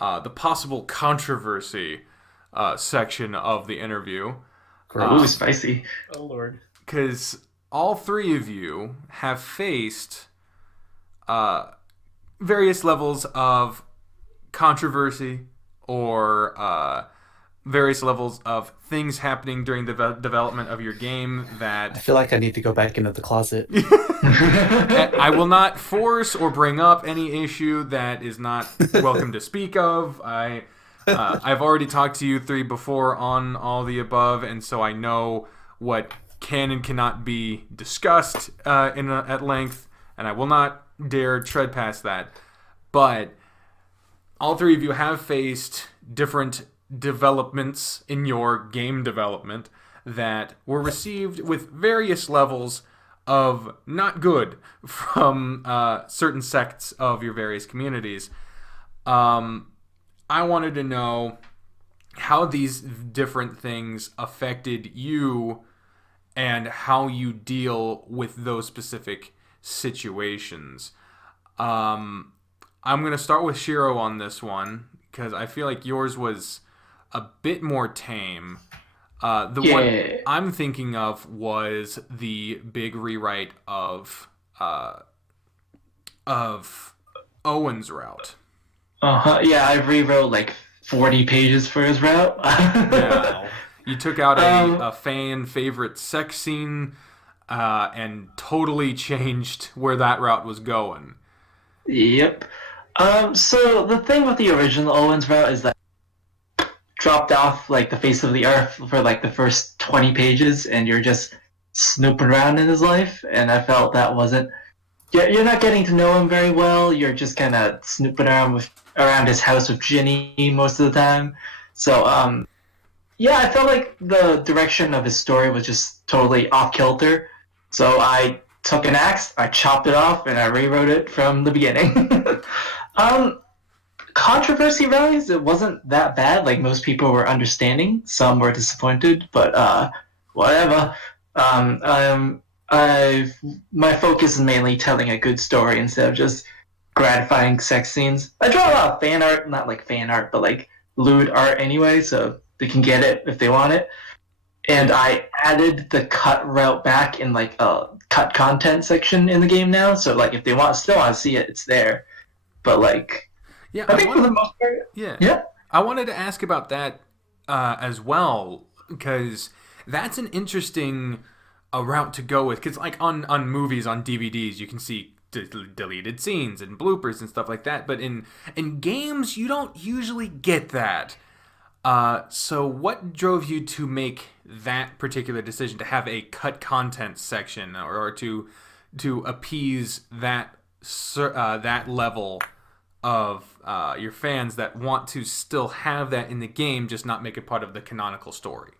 the possible controversy section of the interview. Ooh, spicy. Oh Lord. Because all three of you have faced various levels of controversy or various levels of things happening during the development of your game I that feel like I need to go back into the closet. I will not force or bring up any issue that is not welcome to speak of. I've already talked to you three before on all the above, and so I know what can and cannot be discussed at length, and I will not dare tread past that. But all three of you have faced different developments in your game development that were received with various levels of not good from certain sects of your various communities. I wanted to know how these different things affected you and how you deal with those specific situations. I'm going to start with Shiro on this one because I feel like yours was a bit more tame. The one I'm thinking of was the big rewrite of Owen's route. Yeah, I rewrote like 40 pages for his route. Yeah. You took out a fan favorite sex scene and totally changed where that route was going. Yep. So the thing with the original Owen's route is that dropped off like the face of the earth for like the first 20 pages and you're just snooping around in his life, and I felt that wasn't you're not getting to know him very well. You're just kind of snooping around his house with Ginny most of the time. So yeah, I felt like the direction of his story was just totally off kilter. So I took an axe, I chopped it off, and I rewrote it from the beginning. Controversy rise, it wasn't that bad. Like, most people were understanding, some were disappointed, but whatever. My focus is mainly telling a good story instead of just gratifying sex scenes. I draw a lot of fan art, not like fan art, but like lewd art anyway, so they can get it if they want it. And I added the cut route back in like a cut content section in the game now, so like if they still want to see it, it's there. But like, yeah, I think for the most part, yeah. I wanted to ask about that as well, because that's an interesting route to go with. Because like on movies, on DVDs, you can see deleted scenes and bloopers and stuff like that. But in games, you don't usually get that. So what drove you to make that particular decision to have a cut content section, or to appease that level of your fans that want to still have that in the game, just not make it part of the canonical story?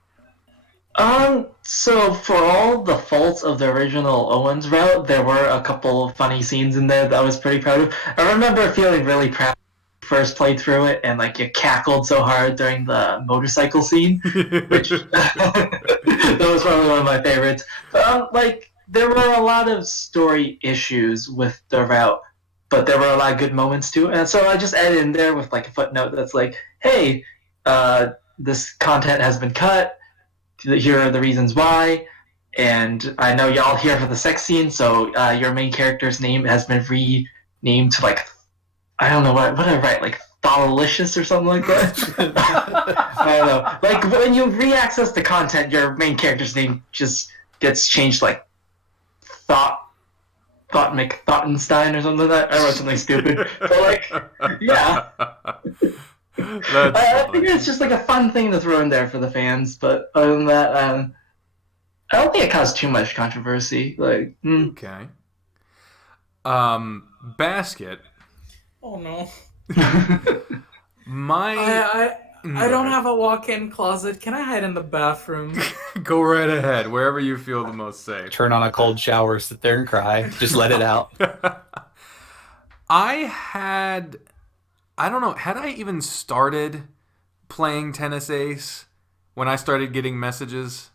So for all the faults of the original Owens route, there were a couple of funny scenes in there that I was pretty proud of. I remember feeling really proud first played through it, and like you cackled so hard during the motorcycle scene, which that was probably one of my favorites. But like, there were a lot of story issues with the route, but there were a lot of good moments too. And so I just added in there with like a footnote that's like, hey, this content has been cut. Here are the reasons why. And I know y'all here for the sex scene, so your main character's name has been renamed to like, I don't know what did I write, like Thoughtalicious or something like that. I don't know. Like when you re-access the content, your main character's name just gets changed, like Thoughtenstein or something like that. I wrote something stupid, but like, yeah. I think it's just like a fun thing to throw in there for the fans. But other than that, I don't think it caused too much controversy. Like, Okay. Basket. Oh no. I don't have a walk-in closet. Can I hide in the bathroom? Go right ahead, wherever you feel the most safe. Turn on a cold shower, sit there and cry. Just let it out. I don't know, had I even started playing Tennis Ace when I started getting messages?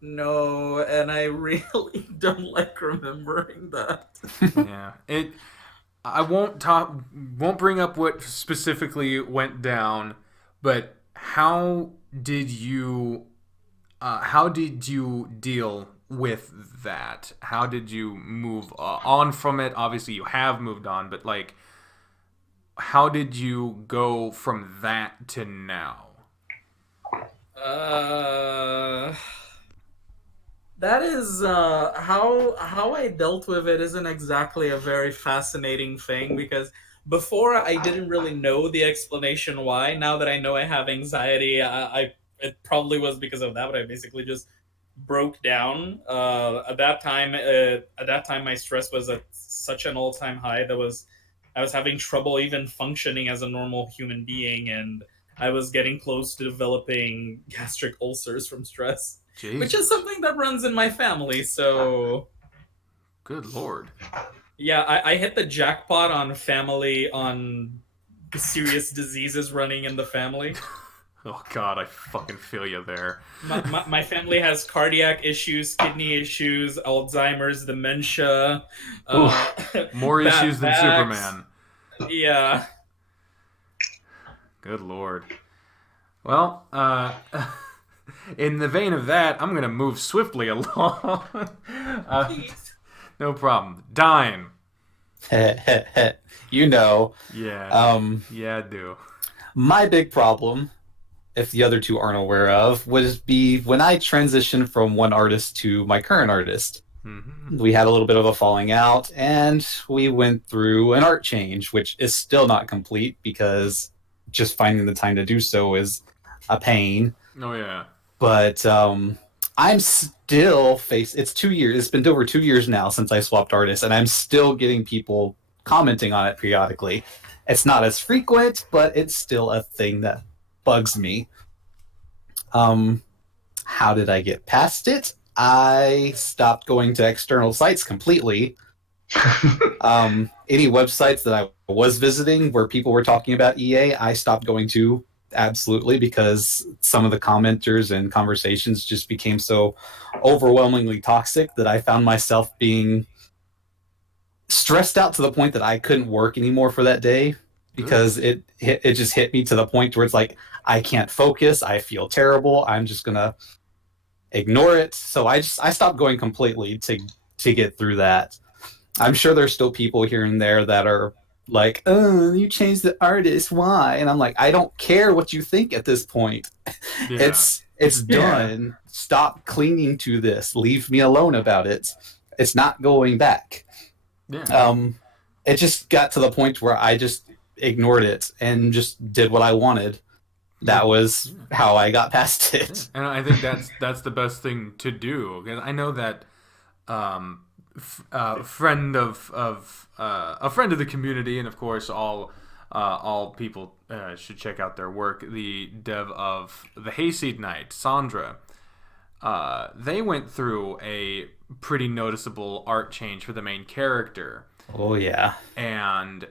No, and I really don't like remembering that. Yeah, I won't bring up what specifically went down, but how did you deal with that? How did you move on from it? Obviously, you have moved on, but like, how did you go from that to now? Uh, that is how I dealt with it isn't exactly a very fascinating thing because before I didn't really know the explanation why. Now that I know I have anxiety, I it probably was because of that, but I basically just broke down. At that time, my stress was at such an all-time high that was I was having trouble even functioning as a normal human being, and I was getting close to developing gastric ulcers from stress, which is Jesus, something that runs in my family. So good lord. yeah, I hit the jackpot on serious diseases running in the family. Oh god, I fucking feel you there. My family has cardiac issues, kidney issues, Alzheimer's, dementia, uh, More bad issues than backs. Superman. Yeah. Good lord. Well, in the vein of that, I'm gonna move swiftly along. No problem. Dime. You know, Yeah. Yeah, I do. my big problem, if the other two aren't aware of, would be when I transitioned from one artist to my current artist. Mm-hmm. We had a little bit of a falling out, and we went through an art change, which is still not complete because just finding the time to do so is a pain. Oh yeah. But I'm still it's 2 years. It's been over 2 years now since I swapped artists, and I'm still getting people commenting on it periodically. It's not as frequent, but it's still a thing that bugs me. How did I get past it? I stopped going to external sites completely. Any websites that I was visiting where people were talking about EA, I stopped going to absolutely because some of the commenters and conversations just became so overwhelmingly toxic that I found myself being stressed out to the point that I couldn't work anymore for that day because it just hit me to the point where it's like I can't focus, I feel terrible, I'm just gonna ignore it. So I stopped going completely to get through that. I'm sure there's still people here and there that are like, "Oh, you changed the artist, why?" And I'm like, I don't care what you think at this point. Yeah. It's done. Stop clinging to this. Leave me alone about it. It's not going back. Yeah. It just got to the point where I just ignored it and just did what I wanted. That was how I got past it. And I think that's the best thing to do. Because I know that a friend of the community, and of course all people should check out their work. The dev of the Hayseed Night, Sandra, they went through a pretty noticeable art change for the main character. Oh yeah. And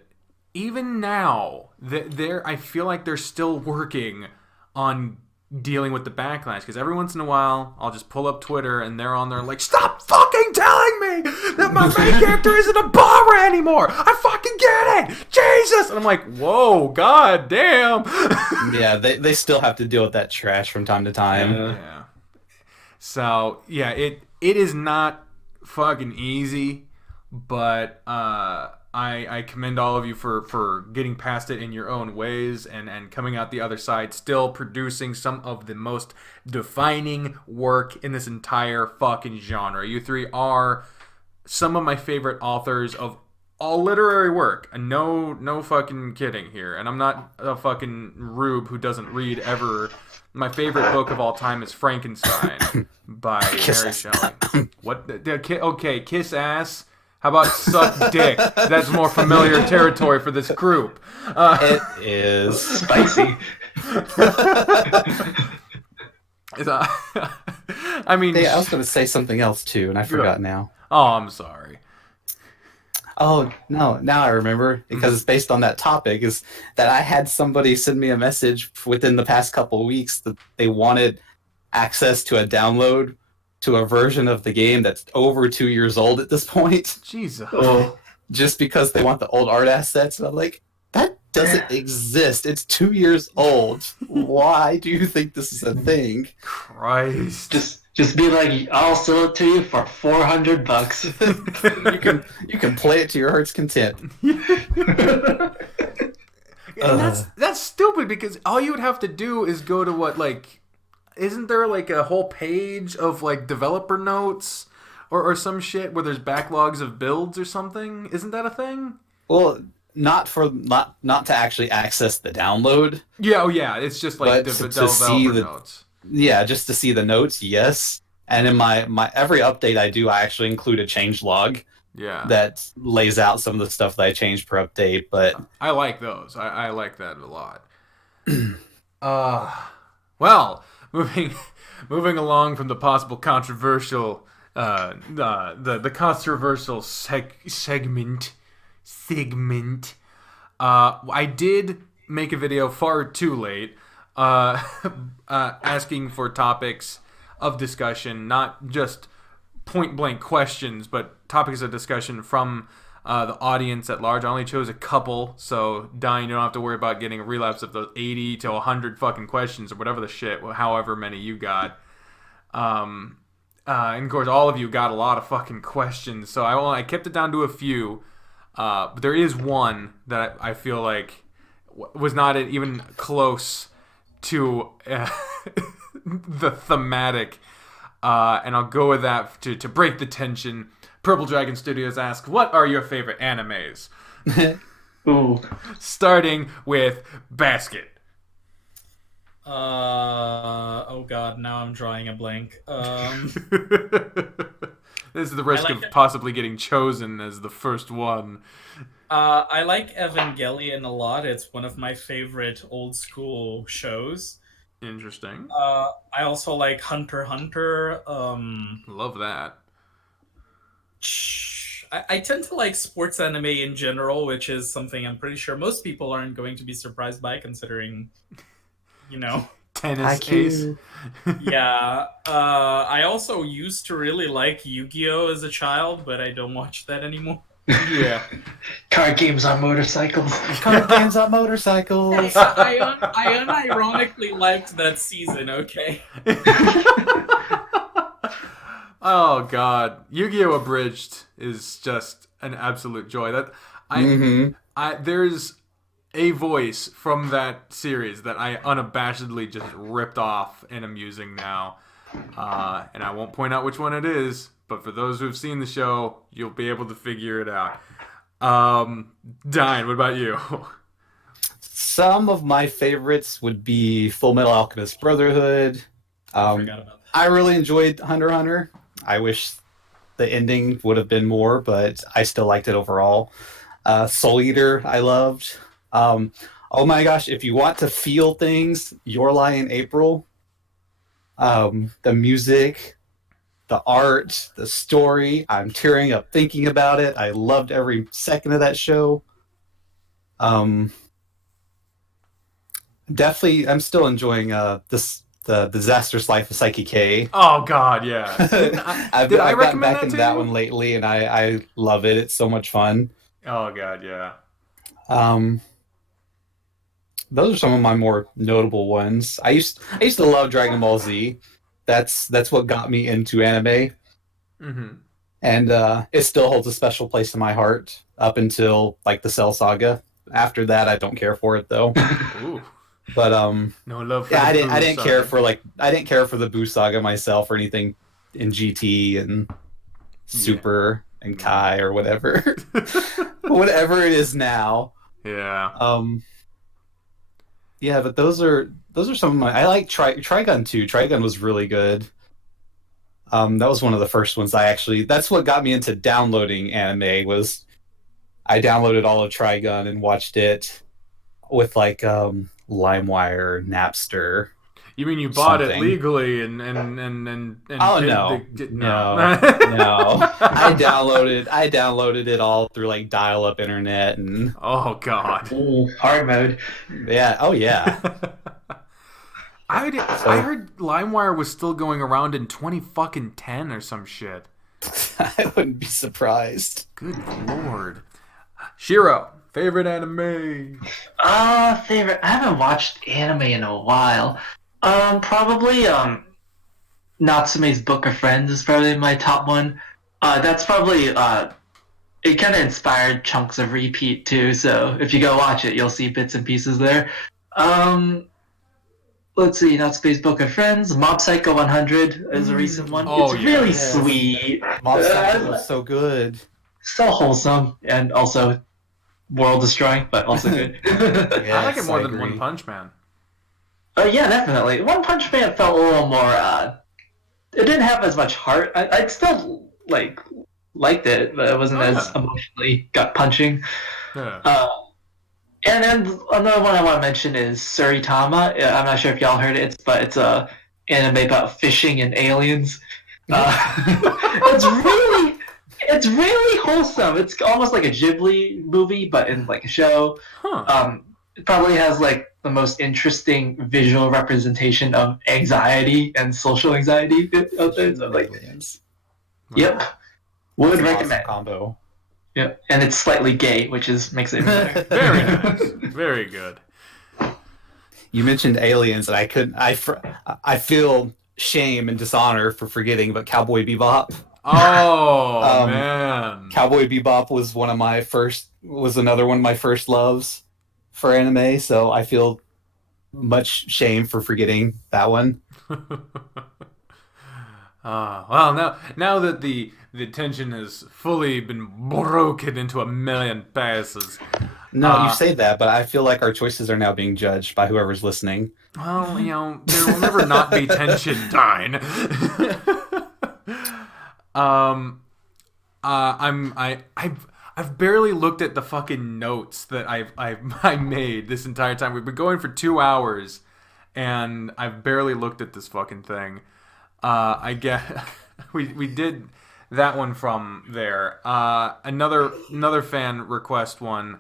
even now, I feel like they're still working on dealing with the backlash, because every once in a while I'll just pull up Twitter and they're on there like, stop fucking telling me that my main character isn't a bomber anymore. I fucking get it, Jesus. And I'm like, whoa, god damn. Yeah, they still have to deal with that trash from time to time. Yeah. So yeah, it is not fucking easy, but I commend all of you for getting past it in your own ways and coming out the other side, still producing some of the most defining work in this entire fucking genre. You three are some of my favorite authors of all literary work. And no fucking kidding here. And I'm not a fucking rube who doesn't read ever. My favorite book of all time is Frankenstein by Mary Shelley. What? Okay, Kiss Ass. How about Suck Dick? That's more familiar territory for this group. It is Spicy. I mean, hey, I was going to say something else too, and I forgot now. Oh, I'm sorry. Oh no! Now I remember, because it's based on that topic. Is that I had somebody send me a message within the past couple of weeks that they wanted access to a download to a version of the game that's over 2 years old at this point. Jesus. Oh, Just because they want the old art assets. And I'm like, that doesn't exist. It's 2 years old. Why do you think this is a thing? Christ. just be like, I'll sell it to you for $400. You can play it to your heart's content. And that's stupid because all you would have to do is go to what, like, isn't there like a whole page of like developer notes or some shit where there's backlogs of builds or something? Isn't that a thing? Well, not to actually access the download. Yeah, oh yeah, it's just like But to developer see the- notes. Yeah, just to see the notes, yes. And in my every update I do, I actually include a change log Yeah. that lays out some of the stuff that I changed per update. But I like those. I like that a lot. Well, moving along from the possible controversial the controversial segment. I did make a video far too late asking for topics of discussion, not just point blank questions, but topics of discussion from the audience at large. I only chose a couple, so Dine, you don't have to worry about getting a relapse of those 80 to 100 fucking questions or whatever the shit, however many you got. And of course, all of you got a lot of fucking questions, so I kept it down to a few. But there is one that I feel like was not even close to the thematic, and I'll go with that to break the tension. Purple Dragon Studios asks, what are your favorite animes? Ooh. Starting with Basket. Oh god, now I'm drawing a blank. This is the risk of possibly getting chosen as the first one. I like Evangelion a lot. It's one of my favorite old school shows. Interesting. I also like Hunter x Hunter. Love that. I tend to like sports anime in general, which is something I'm pretty sure most people aren't going to be surprised by, considering, you know. Tennis ace. Yeah. I also used to really like Yu-Gi-Oh! As a child, but I don't watch that anymore. Yeah. Card games on motorcycles. card games on motorcycles. I unironically liked that season, okay? Oh god, Yu-Gi-Oh! Abridged is just an absolute joy. There's a voice from that series that I unabashedly just ripped off and am using now, and I won't point out which one it is, but for those who've seen the show, you'll be able to figure it out. Dine, what about you? Some of my favorites would be Full Metal Alchemist Brotherhood. I forgot about that. I really enjoyed Hunter x Hunter. I wish the ending would have been more, but I still liked it overall. Soul Eater, I loved. Oh my gosh, if you want to feel things, Your Lie in April. The music, the art, the story, I'm tearing up thinking about it. I loved every second of that show. Definitely, I'm still enjoying the Disastrous Life of Psyche K. Oh god, yeah. I've Did I gotten recommend back that into to that you? one lately, and I love it. It's so much fun. Oh god, yeah. Those are some of my more notable ones. I used to love Dragonball Z. That's what got me into anime, Mm-hmm. and it still holds a special place in my heart up until like the Cell Saga. After that, I don't care for it though. Ooh. But No love for yeah, the I didn't Boo care Saga. I didn't care for the Boo Saga myself or anything in GT and Super and Kai or whatever. Whatever it is now. Yeah. Yeah, but those are some of my. I like Trigun too. Trigun was really good. That was one of the first ones I actually. That's what got me into downloading anime. Was I downloaded all of Trigun and watched it with like LimeWire, Napster. You mean you bought it something. legally and Oh did no. no. No. I downloaded it all through like dial-up internet and Oh god. Ooh, hard mode. yeah. Oh yeah. I heard LimeWire was still going around in 2010 or some shit. I wouldn't be surprised. Good lord. Shiro, favorite anime? Favorite. I haven't watched anime in a while. Probably Natsume's Book of Friends is probably my top one. That's probably it kind of inspired chunks of Repeat too. So if you go watch it, you'll see bits and pieces there. Let's see, Natsume's Book of Friends. Mob Psycho 100 is a recent one. Oh, it's yeah. really Yes. sweet. Mob Psycho was so good. So wholesome and also world destroying, but also good. I like it more than agree. One Punch Man. Yeah, definitely. One Punch Man felt a little more. It didn't have as much heart. I still liked it, but it wasn't as emotionally gut punching. Yeah. And then another one I want to mention is Suritama. I'm not sure if y'all heard it, but it's a anime about fishing and aliens. It's really wholesome. It's almost like a Ghibli movie, but in like a show. Huh. It probably has like the most interesting visual representation of anxiety and social anxiety out there. So, like, Aliens. yep, would That's an recommend. awesome combo. Yep, and it's slightly gay, which makes it even better. Very nice. Very good. You mentioned aliens, and I feel shame and dishonor for forgetting, but Cowboy Bebop. Oh, man. Cowboy Bebop was another one of my first loves for anime, so I feel much shame for forgetting that one. Well, now that the tension has fully been broken into a million pieces. No, you say that, but I feel like our choices are now being judged by whoever's listening. Well, there will never not be tension, Dine. I've barely looked at the fucking notes that I made this entire time. We've been going for 2 hours, and I've barely looked at this fucking thing. I guess we did that one from there. Another fan request one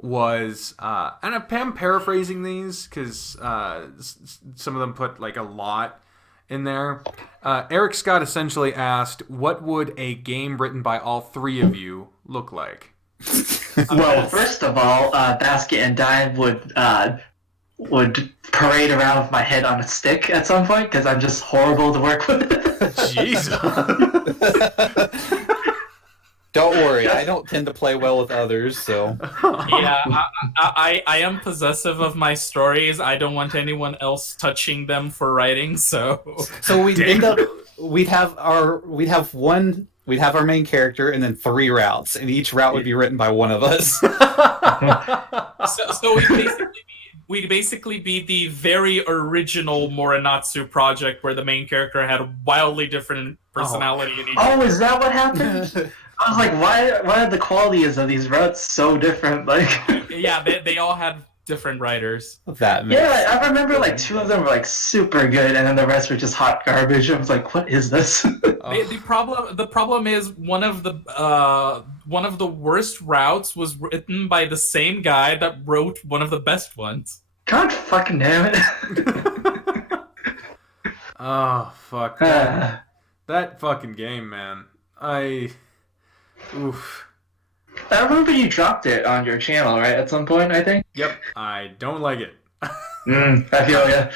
was, and I'm paraphrasing these because some of them put like a lot in there. Eric Scott essentially asked, what would a game written by all three of you look like? Well, first of all, Basket and Dime would parade around with my head on a stick at some point because I'm just horrible to work with. Jesus. Don't worry, I don't tend to play well with others, so... Yeah, I am possessive of my stories. I don't want anyone else touching them for writing, so... So we'd have our main character and then 3 routes, and each route would be written by one of us. So we'd basically be the very original Morinatsu project where the main character had a wildly different personality in each. Oh, is that what happened? I was like, why are the qualities of these routes so different? Like, Yeah, they all had different writers. That makes yeah, I remember like 2 of them were like super good, and then the rest were just hot garbage. I was like, what is this? The problem is one of the worst routes was written by the same guy that wrote one of the best ones. God fucking damn it! Oh, fuck. That fucking game, man. Oof. I remember you dropped it on your channel, right? At some point, I think. Yep, I don't like it. I feel ya.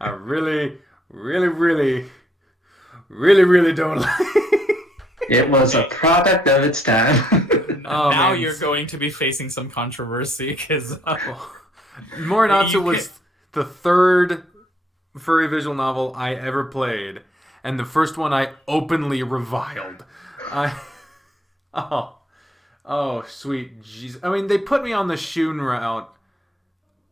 I really, really, really, really, really don't like it. It was a product of its time. Oh, Now man. you're going to be facing some controversy because Morinatsu was the 3rd furry visual novel I ever played, and the first one I openly reviled. Oh, sweet Jesus. I mean, they put me on the Shun route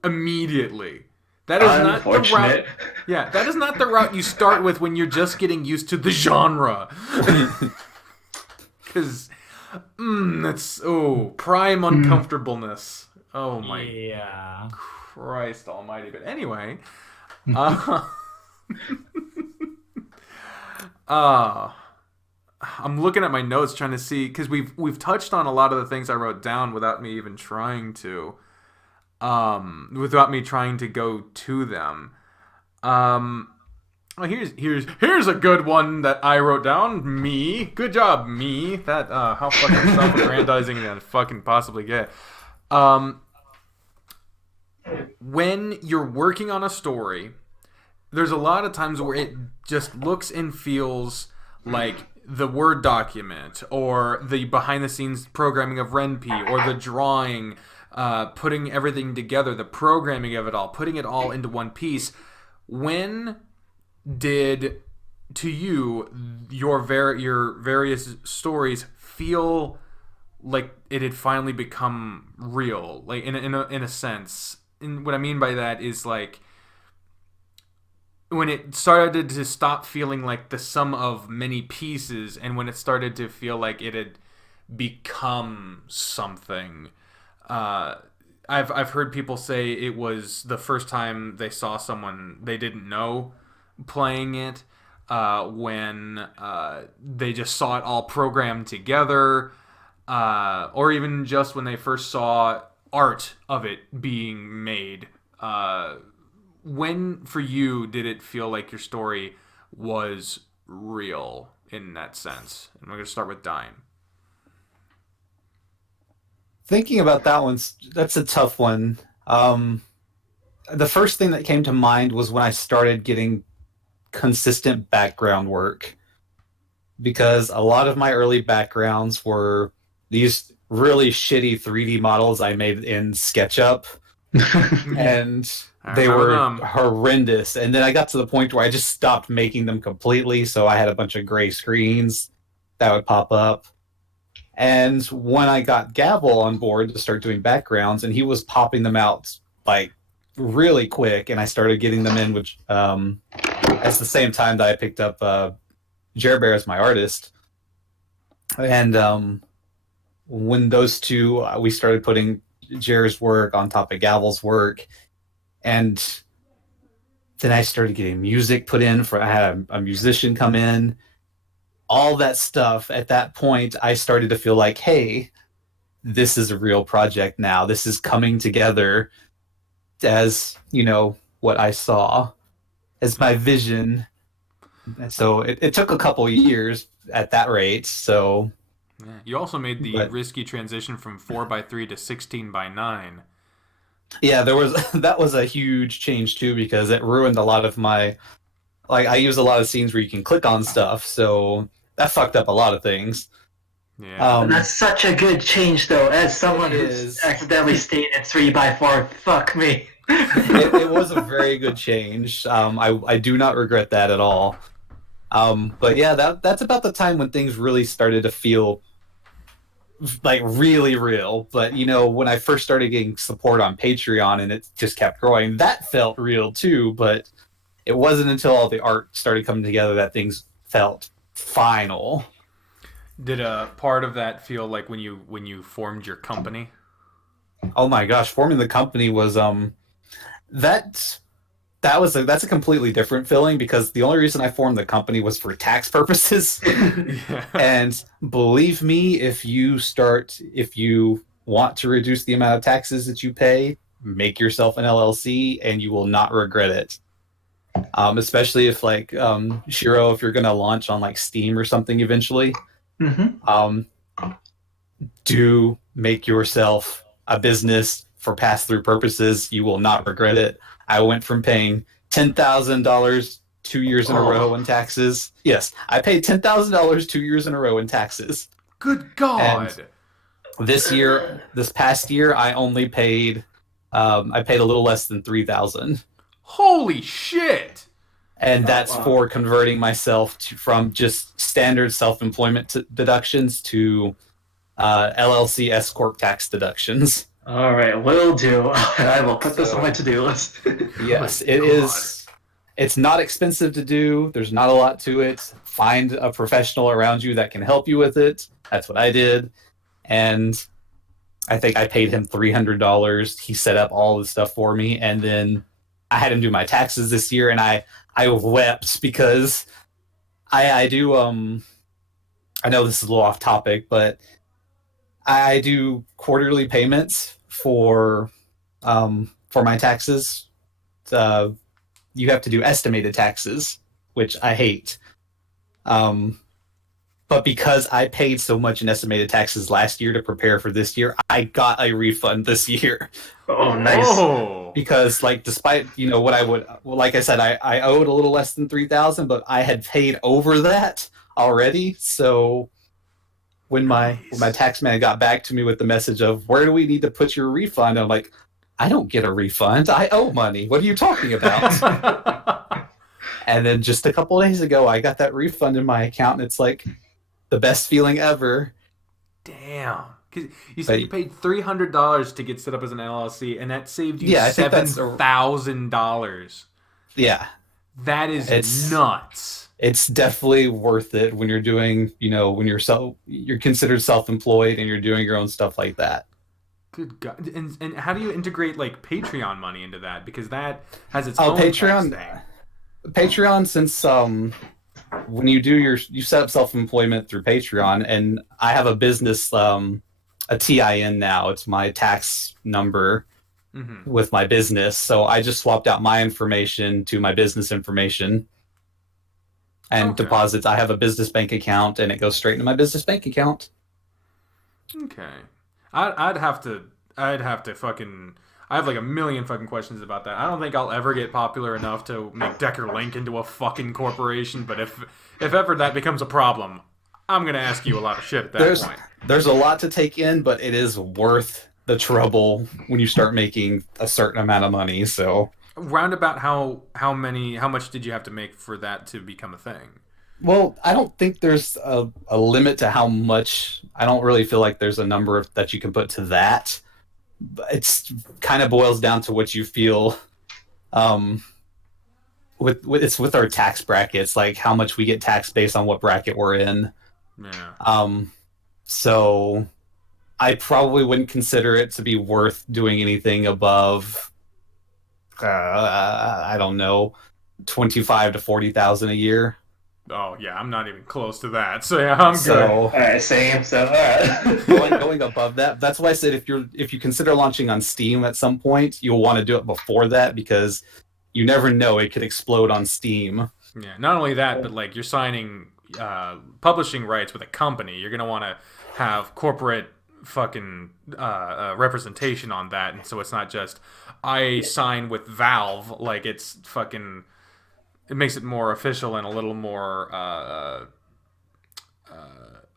immediately. That is not the route. Unfortunate. Yeah, that is not the route you start with when you're just getting used to the genre. Because, that's, prime uncomfortableness. Oh my yeah. Christ almighty. But anyway, I'm looking at my notes trying to see, because we've touched on a lot of the things I wrote down without me even trying to, without me trying to go to them. Well, here's a good one that I wrote down. Me, good job, me. That how fucking self-aggrandizing that fucking possibly get. When you're working on a story, there's a lot of times where it just looks and feels like the Word document or the behind-the-scenes programming of Ren'Py or the drawing, putting everything together, the programming of it all, putting it all into one piece. When did, to you, your various stories feel like it had finally become real, like in a sense? And what I mean by that is like when it started to stop feeling like the sum of many pieces, and when it started to feel like it had become something. I've heard people say it was the first time they saw someone they didn't know playing it, when they just saw it all programmed together, or even just when they first saw art of it being made. When, for you, did it feel like your story was real in that sense? And we're going to start with Dine. Thinking about that one, that's a tough one. The first thing that came to mind was when I started getting consistent background work, because a lot of my early backgrounds were these really shitty 3D models I made in SketchUp, and they were horrendous. And then I got to the point where I just stopped making them completely, so I had a bunch of gray screens that would pop up. And when I got Gavel on board to start doing backgrounds, and he was popping them out like really quick, and I started getting them in, which at the same time that I picked up Jer Bear as my artist. And when those two, we started putting Jer's work on top of Gavel's work, and then I started getting music put in. I had a musician come in. All that stuff, at that point, I started to feel like, hey, this is a real project now. This is coming together as, what I saw as my vision. So it took a couple years at that rate. So yeah. You also made the risky transition from 4x3 to 16x9. Yeah, that was a huge change too, because it ruined a lot of my, like, I use a lot of scenes where you can click on stuff, so that fucked up a lot of things. Yeah, that's such a good change, though. As someone who's accidentally stayed at 3x4, fuck me. It was a very good change. I do not regret that at all. But yeah, that's about the time when things really started to feel like really real. But when I first started getting support on Patreon and it just kept growing, that felt real too. But it wasn't until all the art started coming together that things felt final. Did a part of that feel like when you formed your company? Oh my gosh, forming the company was that's a completely different feeling, because the only reason I formed the company was for tax purposes. Yeah. And believe me, if you want to reduce the amount of taxes that you pay, make yourself an LLC and you will not regret it. Especially if Shiro, if you're going to launch on like Steam or something eventually, do make yourself a business for pass-through purposes. You will not regret it. I went from paying $10,000 2 years in a row in taxes. Yes, I paid $10,000 2 years in a row in taxes. Good God! And this past year, I only paid, I paid a little less than $3,000. Holy shit! And that's for converting myself from just standard self-employment deductions to LLC S Corp tax deductions. All right, will do. I will put this on my to-do list. Yes, it is. It's not expensive to do. There's not a lot to it. Find a professional around you that can help you with it. That's what I did. And I think I paid him $300. He set up all the stuff for me. And then I had him do my taxes this year. And I wept because I do, I know this is a little off topic, but I do quarterly payments for my taxes. you have to do estimated taxes, which I hate. But because I paid so much in estimated taxes last year to prepare for this year, I got a refund this year. Oh, nice. Oh. Because like, despite what I would, like I said, I owed a little less than 3,000, but I had paid over that already. So when my tax man got back to me with the message of where do we need to put your refund, I'm like, I don't get a refund. I owe money. What are you talking about? And then just a couple of days ago, I got that refund in my account, and it's like the best feeling ever. Damn. Because you said you paid $300 to get set up as an LLC, and that saved you $7,000. Yeah. That is nuts. It's definitely worth it when you're doing, when you're considered self-employed and you're doing your own stuff like that. Good God. And how do you integrate like Patreon money into that? Because that has its own Patreon tax thing. Patreon, since when you set up self-employment through Patreon, and I have a business, a TIN now. It's my tax number with my business. So I just swapped out my information to my business information and deposits. I have a business bank account, and it goes straight into my business bank account. Okay. I'd have to fucking... I have like a million fucking questions about that. I don't think I'll ever get popular enough to make Decker Link into a fucking corporation, but if ever that becomes a problem, I'm going to ask you a lot of shit at that point. There's a lot to take in, but it is worth the trouble when you start making a certain amount of money, so... Roundabout how much did you have to make for that to become a thing? Well, I don't think there's a limit to how much. I don't really feel like there's a number that you can put to that. It's kind of boils down to what you feel. It's with our tax brackets, like how much we get taxed based on what bracket we're in. Yeah. So I probably wouldn't consider it to be worth doing anything above, I don't know, 25 to 40,000 a year. Oh yeah, I'm not even close to that. So yeah, I'm good. All right, same. So all right. going above that. That's why I said if you consider launching on Steam at some point, you'll want to do it before that, because you never know, it could explode on Steam. Yeah. Not only that, but like you're signing publishing rights with a company. You're gonna want to have corporate fucking representation on that, and so it's not just I sign with Valve. Like it's fucking. It makes it more official and a little more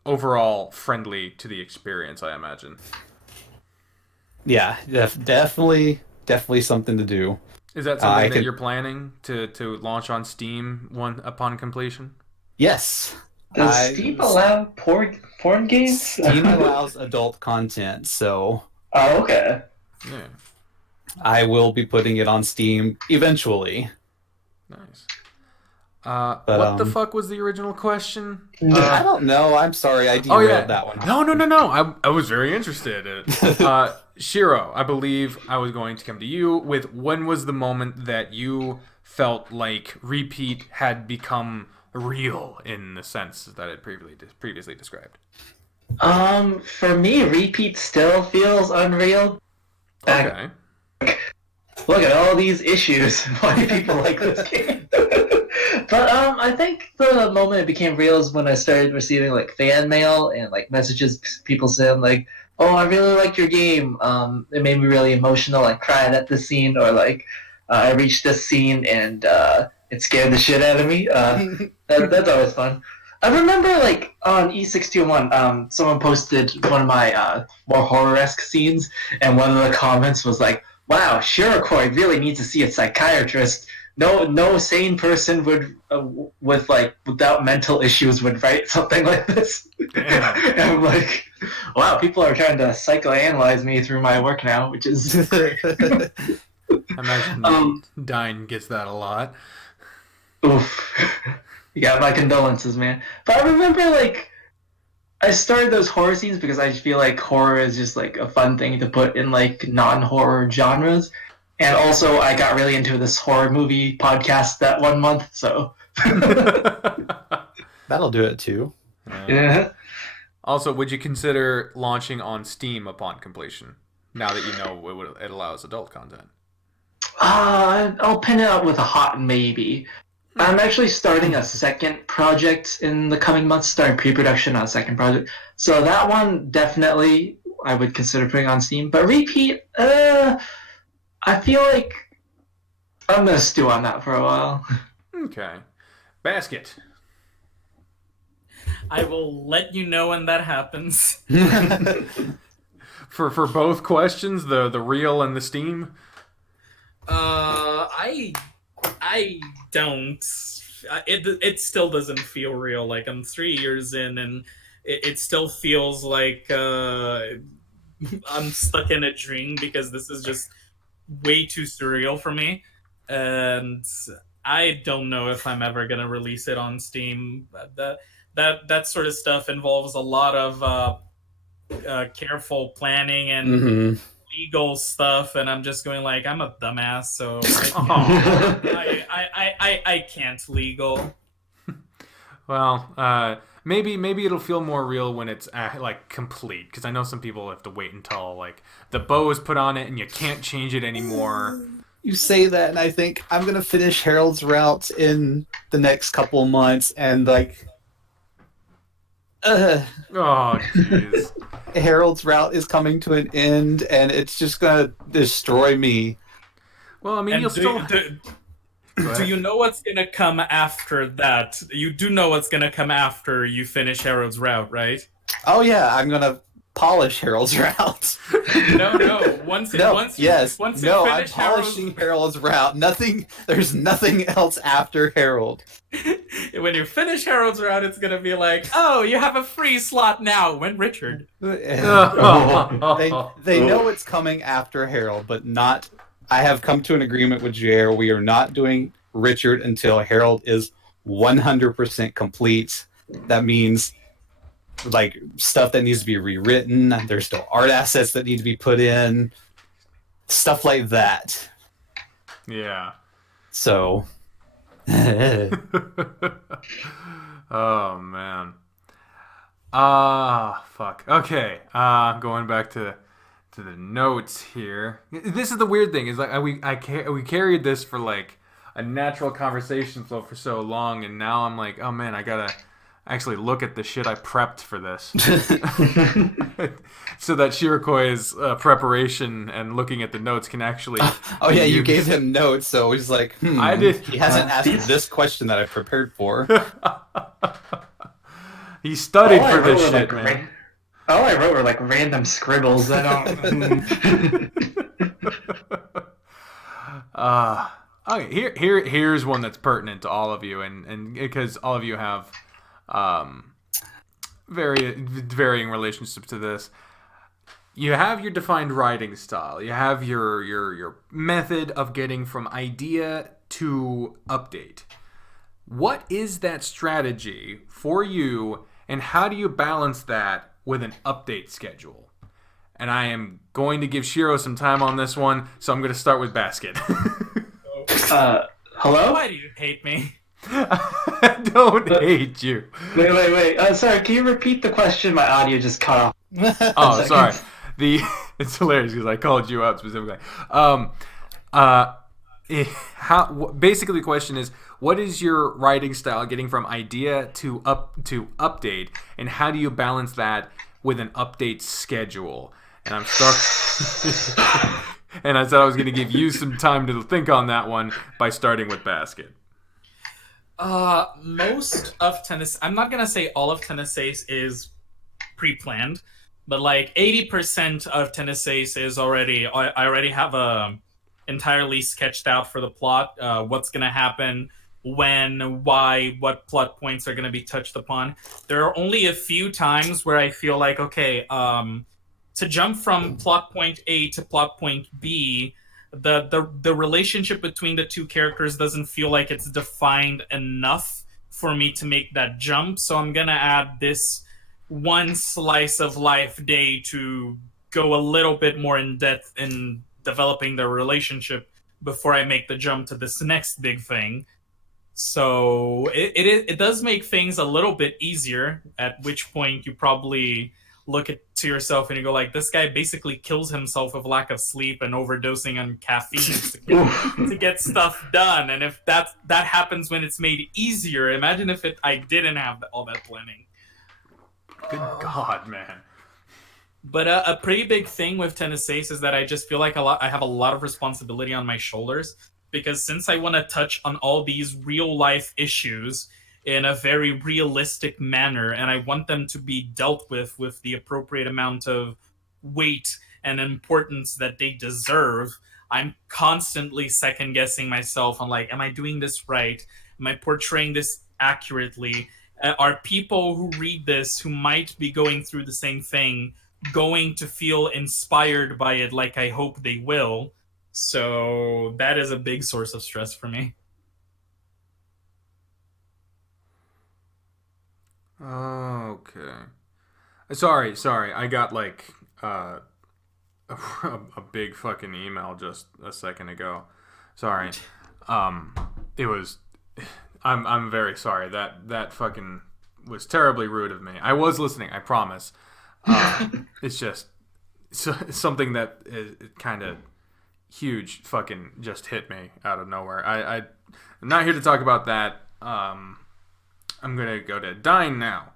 overall friendly to the experience, I imagine. Yeah, definitely something to do. Is that something that you're planning to launch on Steam upon completion? Yes. Does Steam allow porn games? Steam allows adult content, so... Oh, okay. Yeah. I will be putting it on Steam eventually. Nice. What the fuck was the original question? I don't know. I'm sorry. I derailed that one. No. I was very interested. Shiro, I believe I was going to come to you with when was the moment that you felt like Repeat had become real in the sense that it previously described? For me, Repeat still feels unreal. Okay. Look at all these issues. Why do people like this game? But I think the moment it became real is when I started receiving like fan mail and like messages, people saying like, "Oh, I really liked your game. It made me really emotional. I cried at this scene," or like, "I reached this scene and it scared the shit out of me." That's always fun. I remember like on E621, someone posted one of my more horror-esque scenes, and one of the comments was like, "Wow, Shirokoi really needs to see a psychiatrist. No sane person would, without mental issues, would write something like this." And I'm like, wow, people are trying to psychoanalyze me through my work now, which is great. I imagine Dyne gets that a lot. Oof. You got my condolences, man. But I remember, like, I started those horror scenes because I feel like horror is just, like, a fun thing to put in, like, non-horror genres. And also, I got really into this horror movie podcast that 1 month, so... That'll do it, too. Yeah. Also, would you consider launching on Steam upon completion, now that you know it allows adult content? I'll pin it up with a hot maybe. I'm actually starting a second project in the coming months, starting pre-production on a second project. So that one definitely I would consider putting on Steam. But Repeat, I feel like I'm gonna stew on that for a while. Okay. Basket. I will let you know when that happens. For both questions, the real and the Steam? I don't. It still doesn't feel real. Like, I'm 3 years in, and it still feels like I'm stuck in a dream because this is just way too surreal for me. And I don't know if I'm ever gonna release it on Steam. That sort of stuff involves a lot of careful planning and legal stuff, and I'm just going like, I'm a dumbass, so I can't legal. Well, maybe it'll feel more real when it's like complete, because I know some people have to wait until like the bow is put on it and you can't change it anymore. You say that, and I think I'm gonna finish Harold's route in the next couple of months, and like, Oh, jeez. Harold's route is coming to an end, and it's just gonna destroy me. Well, I mean, And you'll still. do you know what's gonna come after that? You do know what's gonna come after you finish Harold's route, right? Oh yeah, I'm gonna polish Harold's route. No. Once you I'm finish polishing Harold's route. There's nothing else after Harold. When you finish Harold's route, it's gonna be like, oh, you have a free slot now. When Richard. They know it's coming after Harold, but not. I have come to an agreement with JR. We are not doing Richard until Harold is 100% complete. That means like stuff that needs to be rewritten. There's still art assets that need to be put in. Stuff like that. Yeah. So. Oh man. Fuck. Okay. Going back to the notes here. This is the weird thing. Is like we carried this for like a natural conversation flow for so long, and now I'm like, oh man, I gotta actually look at the shit I prepped for this, so that Shirokoi's preparation and looking at the notes can actually. Oh yeah, you gave him notes, so he's like, I did. He hasn't asked this question that I prepared for. He studied for this shit, like, man. All I wrote were like random scribbles. I don't. Okay, here's one that's pertinent to all of you, and because all of you have varying relationships to this. You have your defined writing style. You have your method of getting from idea to update. What is that strategy for you, and how do you balance that with an update schedule? And I am going to give Shiro some time on this one, so I'm going to start with Basket. Hello? Why do you hate me? I don't hate you. Wait. Sorry, can you repeat the question? My audio just cut off. Oh, sorry. It's hilarious because I called you out specifically. Basically, the question is, what is your writing style getting from idea to update, and how do you balance that with an update schedule? And I'm stuck. And I said I was going to give you some time to think on that one by starting with Basket. Most of Tennessee, I'm not gonna say all of Tennessee's is pre-planned, but like 80% of Tennessee's is already. I already have a entirely sketched out for the plot. What's gonna happen, when, why, what plot points are gonna be touched upon. There are only a few times where I feel like, okay, to jump from plot point A to plot point B. The relationship between the two characters doesn't feel like it's defined enough for me to make that jump, so I'm gonna add this one slice of life day to go a little bit more in depth in developing their relationship before I make the jump to this next big thing. So it does make things a little bit easier, at which point you probably look to yourself and you go like, this guy basically kills himself with lack of sleep and overdosing on caffeine to get stuff done. And if that happens when it's made easier, imagine if I didn't have all that planning. Good God, man. But a pretty big thing with Tennessee is that I just feel like I have a lot of responsibility on my shoulders, because since I want to touch on all these real life issues in a very realistic manner, and I want them to be dealt with the appropriate amount of weight and importance that they deserve, I'm constantly second guessing myself on like, am I doing this right? Am I portraying this accurately? Are people who read this, who might be going through the same thing, going to feel inspired by it like I hope they will? So that is a big source of stress for me. Okay. Sorry. I got like a big fucking email just a second ago. Sorry. It was. I'm very sorry. That fucking was terribly rude of me. I was listening, I promise. It's just something that is kind of huge fucking just hit me out of nowhere. I'm not here to talk about that. I'm gonna go to Dine now.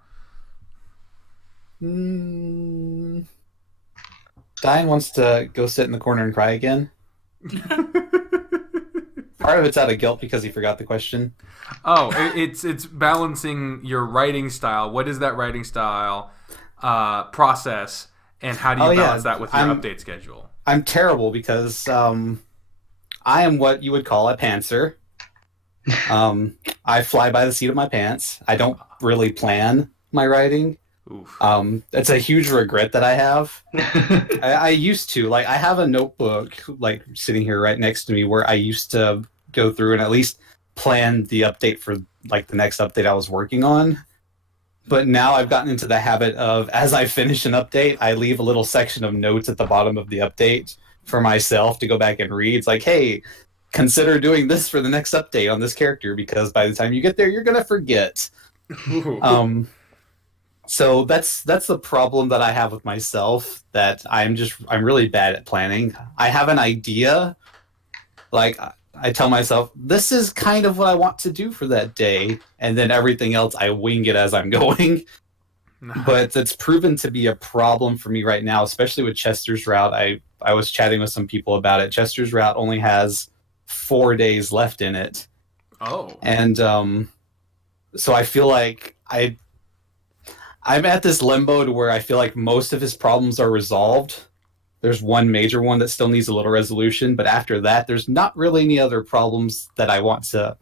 Dine wants to go sit in the corner and cry again. Part of it's out of guilt because he forgot the question. Oh, it's balancing your writing style. What is that writing style process, and how do you balance that with your update schedule? I'm terrible because I am what you would call a pantser. I fly by the seat of my pants. I don't really plan my writing. Oof. It's a huge regret that I have. I used to. Like, I have a notebook like sitting here right next to me where I used to go through and at least plan the update for like the next update I was working on. But now I've gotten into the habit of, as I finish an update, I leave a little section of notes at the bottom of the update for myself to go back and read. It's like, hey, consider doing this for the next update on this character, because by the time you get there, you're going to forget. So that's the problem that I have with myself, that I'm really bad at planning. I have an idea, like I tell myself, this is kind of what I want to do for that day, and then everything else I wing it as I'm going. But it's proven to be a problem for me right now, especially with Chester's Route. I was chatting with some people about it. Chester's Route only has 4 days left in it. Oh. And so I feel like I'm at this limbo to where I feel like most of his problems are resolved. There's one major one that still needs a little resolution, but after that, there's not really any other problems that I want to...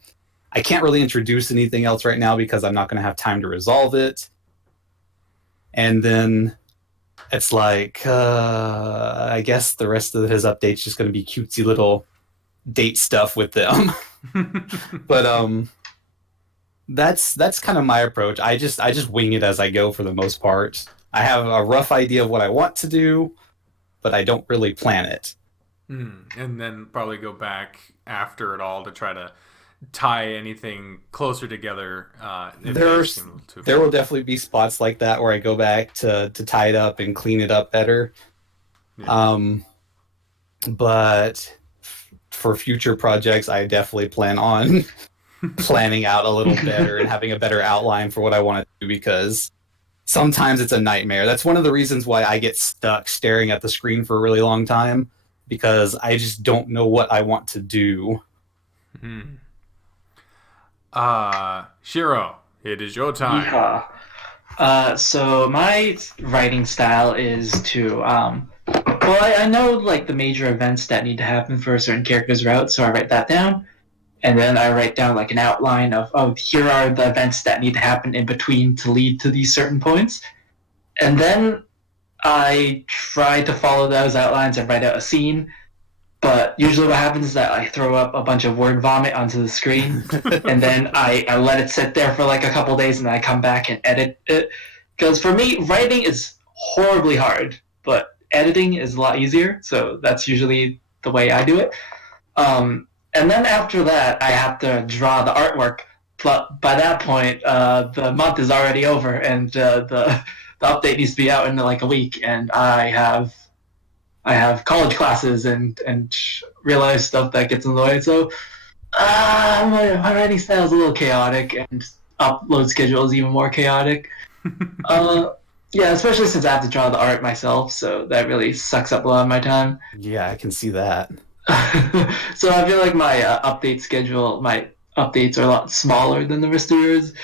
I can't really introduce anything else right now because I'm not going to have time to resolve it. And then it's like, I guess the rest of his update's just going to be cutesy little date stuff with them. But that's kind of my approach. I just wing it as I go for the most part. I have a rough idea of what I want to do, but I don't really plan it. And then probably go back after it all to try to tie anything closer together. There will definitely be spots like that where I go back to tie it up and clean it up better. Yeah. But for future projects, I definitely plan on planning out a little better and having a better outline for what I want to do, because sometimes it's a nightmare. That's one of the reasons why I get stuck staring at the screen for a really long time, because I just don't know what I want to do. Shiro, it is your time. Yeah. So my writing style is to I know like the major events that need to happen for a certain character's route, so I write that down. And then I write down like an outline of here are the events that need to happen in between to lead to these certain points. And then I try to follow those outlines and write out a scene. But usually what happens is that I throw up a bunch of word vomit onto the screen. And then I let it sit there for like a couple days, and then I come back and edit it. Because for me, writing is horribly hard, but editing is a lot easier. So that's usually the way I do it. And then after that, I have to draw the artwork. But by that point, the month is already over, and the the update needs to be out in like a week, and I have college classes and real life stuff that gets in the way. So my writing style is a little chaotic, and upload schedule is even more chaotic. Yeah, especially since I have to draw the art myself, so that really sucks up a lot of my time. Yeah, I can see that. So I feel like my update schedule, my updates are a lot smaller than the rest of yours.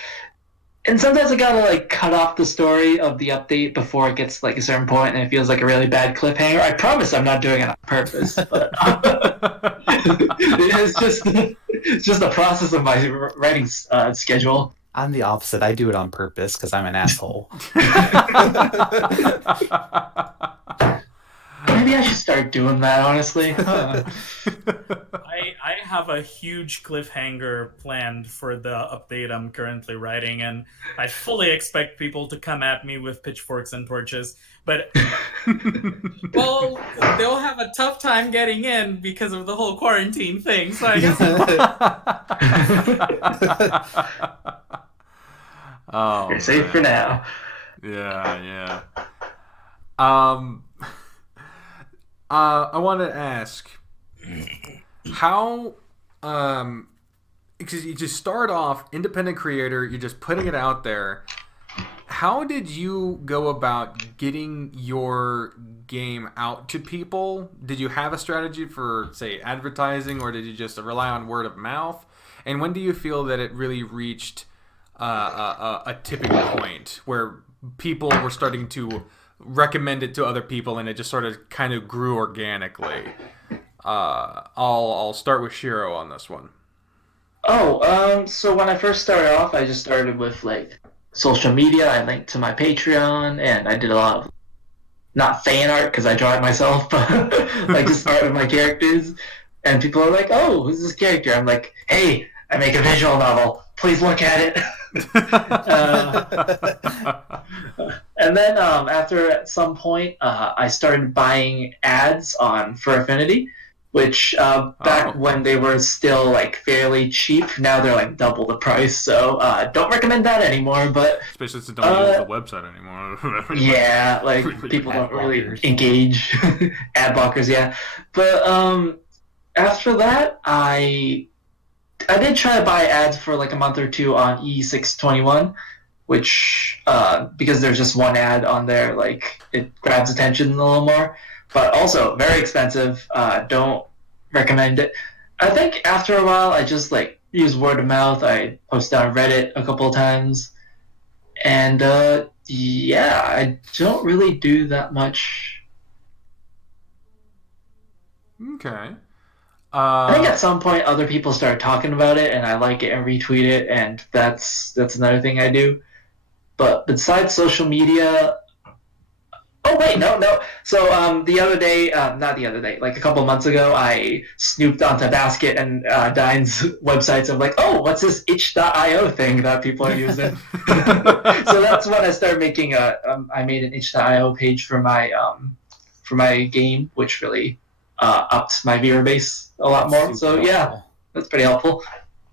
And sometimes I gotta like cut off the story of the update before it gets like a certain point, and it feels like a really bad cliffhanger. I promise I'm not doing it on purpose, but it's just the process of my writing schedule. I'm the opposite. I do it on purpose because I'm an asshole. Maybe I should start doing that, honestly. I have a huge cliffhanger planned for the update I'm currently writing, and I fully expect people to come at me with pitchforks and torches. But, well, they'll have a tough time getting in because of the whole quarantine thing, so I guess... Oh, you're safe for now. Yeah. I want to ask how, because you just start off independent creator, you're just putting it out there. How did you go about getting your game out to people? Did you have a strategy for, say, advertising, or did you just rely on word of mouth? And when do you feel that it really reached a tipping point where people were starting to recommend it to other people and it just sort of kind of grew organically? I'll start with Shiro on this one. So when I first started off, I just started with like social media. I linked to my Patreon, and I did a lot of not fan art because I draw it myself, but like just art of my characters. And people are like, "Oh, who's this character?" I'm like, "Hey, I make a visual novel. Please look at it." And then after at some point, I started buying ads on For Affinity, which back when they were still like fairly cheap, now they're like double the price. So don't recommend that anymore. But especially since they don't use the website anymore. Yeah, like people don't really engage. Ad blockers, yeah. But after that, I did try to buy ads for like a month or two on E621, which because there's just one ad on there, like it grabs attention a little more, but also very expensive. Don't recommend it. I think after a while, I just like use word of mouth. I post on Reddit a couple of times, and yeah, I don't really do that much. Okay. I think at some point other people start talking about it, and I like it and retweet it, and that's another thing I do. But besides social media, oh wait, no. So the other day, not the other day, like a couple months ago, I snooped onto Basket and Dyne's websites. I'm like, oh, what's this itch.io thing that people are using? So that's when I started making I made an itch.io page for my game, which really upped my viewer base a lot more. So yeah, that's pretty helpful.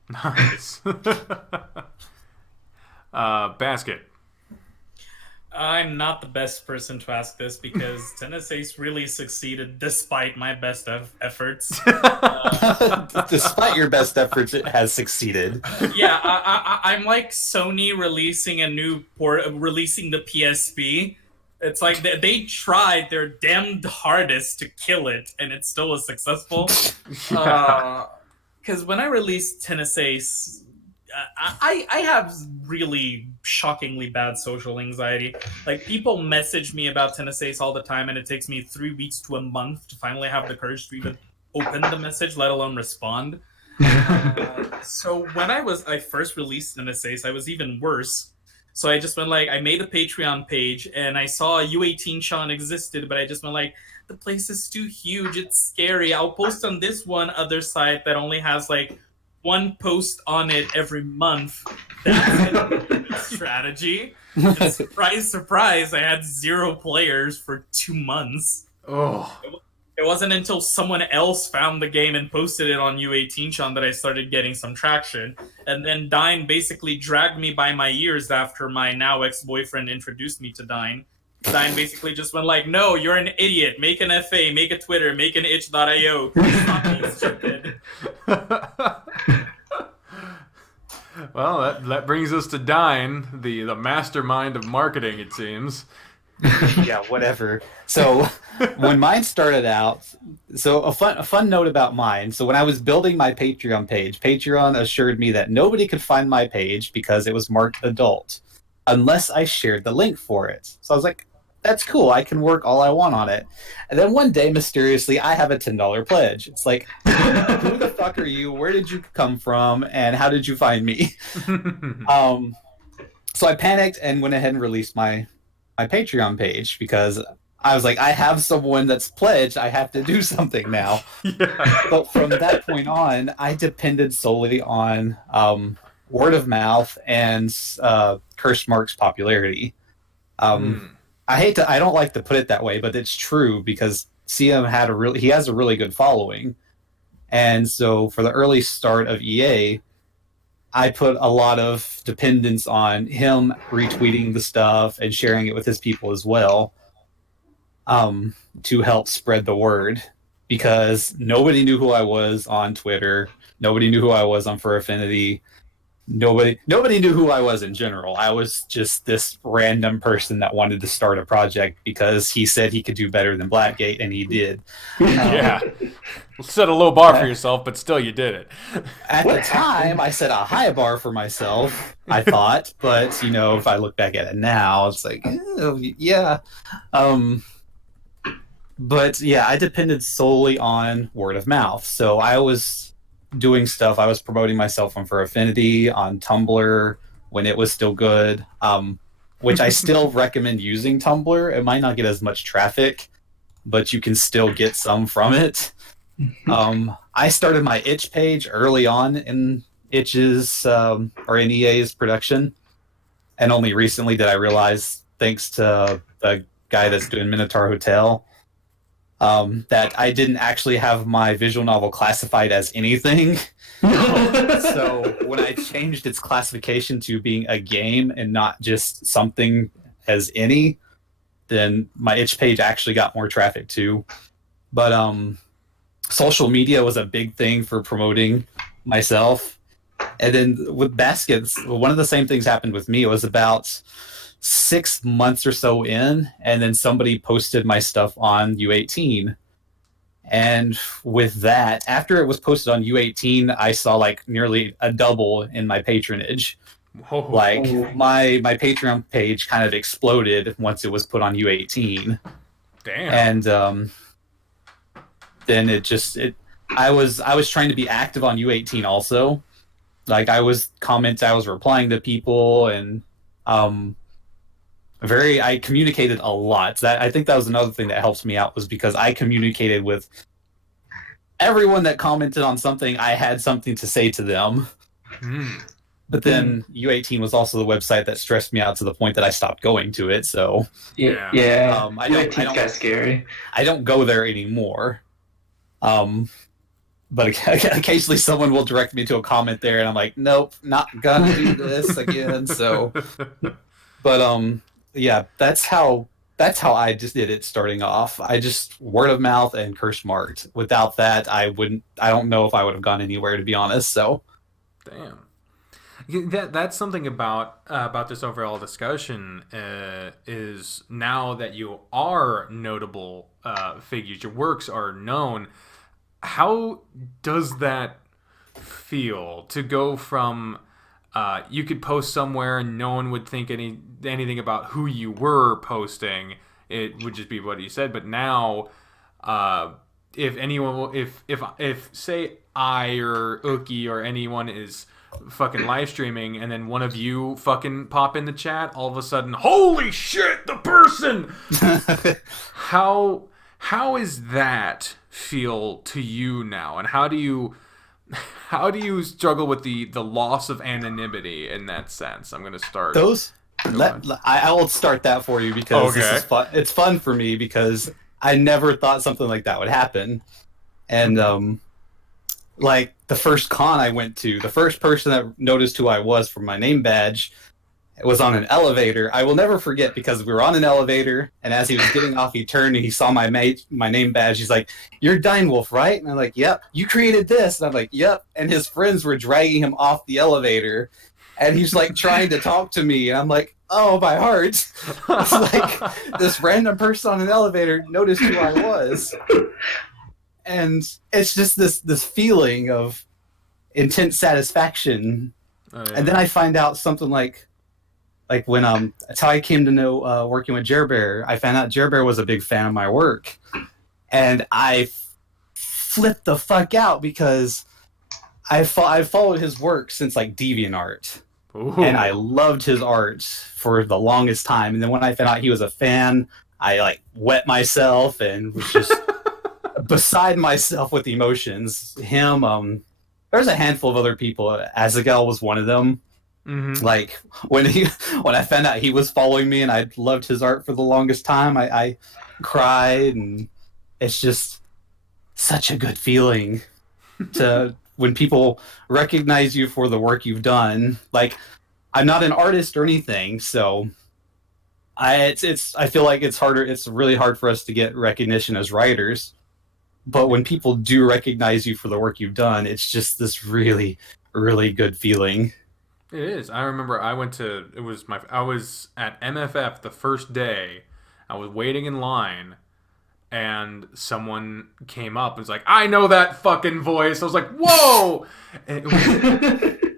Nice. Basket. I'm not the best person to ask this because Tennessee's really succeeded despite my best efforts. Despite your best efforts, it has succeeded. Yeah, I'm like Sony releasing releasing the PSP. It's like they tried their damned hardest to kill it, and it still was successful. Because when I released Tennessee, I have really shockingly bad social anxiety. Like, people message me about Tennessee all the time, and it takes me 3 weeks to a month to finally have the courage to even open the message, let alone respond. So when I first released Tennessee, I was even worse. So I just went like, I made a Patreon page, and I saw U18 Sean existed, but I just went like, the place is too huge, it's scary. I'll post on this one other site that only has like one post on it every month. That's a strategy. And surprise, surprise, I had 0 players for 2 months. Oh. It It wasn't until someone else found the game and posted it on U18 that I started getting some traction. And then Dyn basically dragged me by my ears after my now ex-boyfriend introduced me to Dyn. Dyn basically just went like, no, you're an idiot. Make an FA, make a Twitter, make an itch.io. Stop being stupid. Well, that brings us to Dyn, the mastermind of marketing, it seems. Yeah, whatever. So when mine started out, so a fun note about mine. So when I was building my Patreon page, Patreon assured me that nobody could find my page because it was marked adult unless I shared the link for it. So I was like, that's cool. I can work all I want on it. And then one day, mysteriously, I have a $10 pledge. It's like, who the fuck are you? Where did you come from? And how did you find me? So I panicked and went ahead and released my Patreon page because I was like, I have someone that's pledged. I have to do something now. Yeah. But from that point on, I depended solely on word of mouth and Kurtzmark's popularity. I don't like to put it that way, but it's true because CM he has a really good following. And so for the early start of EA, I put a lot of dependence on him retweeting the stuff and sharing it with his people as well, to help spread the word, because nobody knew who I was on Twitter. Nobody knew who I was on Fur Affinity. Nobody knew who I was in general. I was just this random person that wanted to start a project because he said he could do better than Blackgate, and he did. Yeah. Set a low bar for yourself, but still you did it. At the time, I set a high bar for myself, I thought. But, if I look back at it now, it's like, yeah. But, yeah, I depended solely on word of mouth. So I was doing stuff. I was promoting myself on Fur Affinity, on Tumblr when it was still good, which I still recommend using Tumblr. It might not get as much traffic, but you can still get some from it. I started my itch page early on in itch's or in EA's production, and only recently did I realize, thanks to the guy that's doing Minotaur Hotel, that I didn't actually have my visual novel classified as anything. So when I changed its classification to being a game and not just something as any, then my itch page actually got more traffic too. But social media was a big thing for promoting myself. And then with baskets, one of the same things happened with me. It was about 6 months or so in, and then somebody posted my stuff on U18. And with that, after it was posted on U18, I saw like nearly a double in my patronage. Whoa. Like my Patreon page kind of exploded once it was put on U18. Damn. And then I was trying to be active on U18 also. Like I was replying to people, and I communicated a lot. I think that was another thing that helps me out, was because I communicated with everyone that commented on something. I had something to say to them. But then U18 was also the website that stressed me out to the point that I stopped going to it. So Yeah. U18 got scary. I don't go there anymore. But occasionally someone will direct me to a comment there, and I'm like, nope, not gonna do this again. So, but yeah, that's how I just did it starting off. I just word of mouth and Kurtzmarked. Without that, I don't know if I would have gone anywhere, to be honest. So, damn. That's something about this overall discussion, is now that you are notable figures, your works are known. How does that feel to go from you could post somewhere and no one would think anything about who you were posting? It would just be what you said. But now, if say I or Uki or anyone is fucking live streaming, and then one of you fucking pop in the chat, all of a sudden, holy shit, the person! How is that feel to you now, and how do you struggle with the loss of anonymity in that sense? I'm gonna start I will start that for you, because this is fun. It's fun for me because I never thought something like that would happen. And like the first con I went to, the first person that noticed who I was from my name badge was on an elevator. I will never forget, because we were on an elevator, and as he was getting off, he turned and he saw my name badge. He's like, "You're Dynewulf, right?" And I'm like, "Yep." "You created this?" And I'm like, "Yep." And his friends were dragging him off the elevator, and he's like trying to talk to me, and I'm like, "Oh, my heart." It's like this random person on an elevator noticed who I was. And it's just this feeling of intense satisfaction. Oh, yeah. And then I find out something like when that's how I came to know working with Jer Bear. I found out Jer Bear was a big fan of my work, and I flipped the fuck out because I followed his work since like DeviantArt. Ooh. And I loved his art for the longest time. And then when I found out he was a fan, I like wet myself and was just beside myself with emotions. Him, there's a handful of other people. Azaghal was one of them. Mm-hmm. Like when I found out he was following me and I loved his art for the longest time, I cried, and it's just such a good feeling to when people recognize you for the work you've done. Like, I'm not an artist or anything, so I feel like it's really hard for us to get recognition as writers. But when people do recognize you for the work you've done, it's just this really, really good feeling. It is. I remember I was at MFF the first day. I was waiting in line, and someone came up and was like, "I know that fucking voice." I was like, "Whoa!" And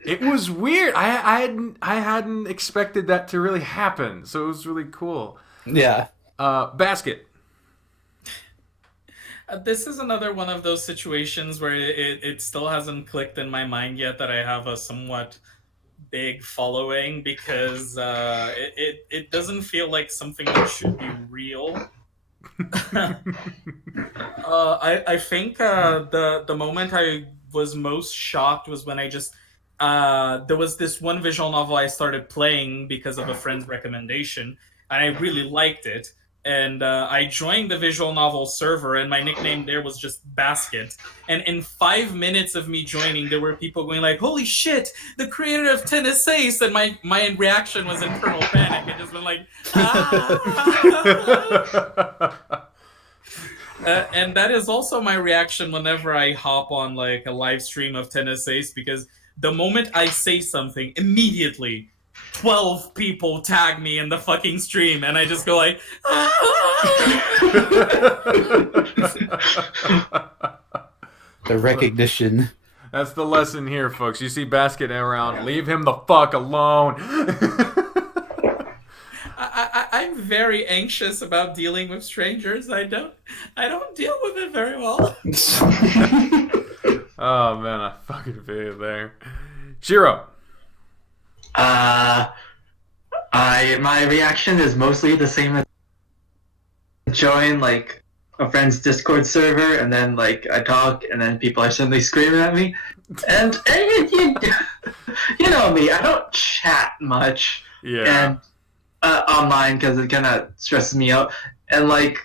it was weird. I hadn't expected that to really happen, so it was really cool. Yeah. Basket. This is another one of those situations where it still hasn't clicked in my mind yet that I have a somewhat big following, because it doesn't feel like something that should be real. I think the moment I was most shocked was when I just there was this one visual novel I started playing because of a friend's recommendation, and I really liked it. And I joined the visual novel server, and my nickname there was just Basket. And in 5 minutes of me joining, there were people going like, "Holy shit, the creator of Tennis Ace!" And my reaction was internal panic. I just went like, ah! And that is also my reaction whenever I hop on like a live stream of Tennis Ace, because the moment I say something, immediately 12 people tag me in the fucking stream, and I just go like, The recognition. That's the lesson here, folks. You see Basket around, leave him the fuck alone. I'm very anxious about dealing with strangers. I don't deal with it very well. Oh man, I fucking feel you there. Shiro. My reaction is mostly the same as join like a friend's Discord server, and then like I talk, and then people are suddenly screaming at me, and you know me, I don't chat much, and online, because it kind of stresses me out, and like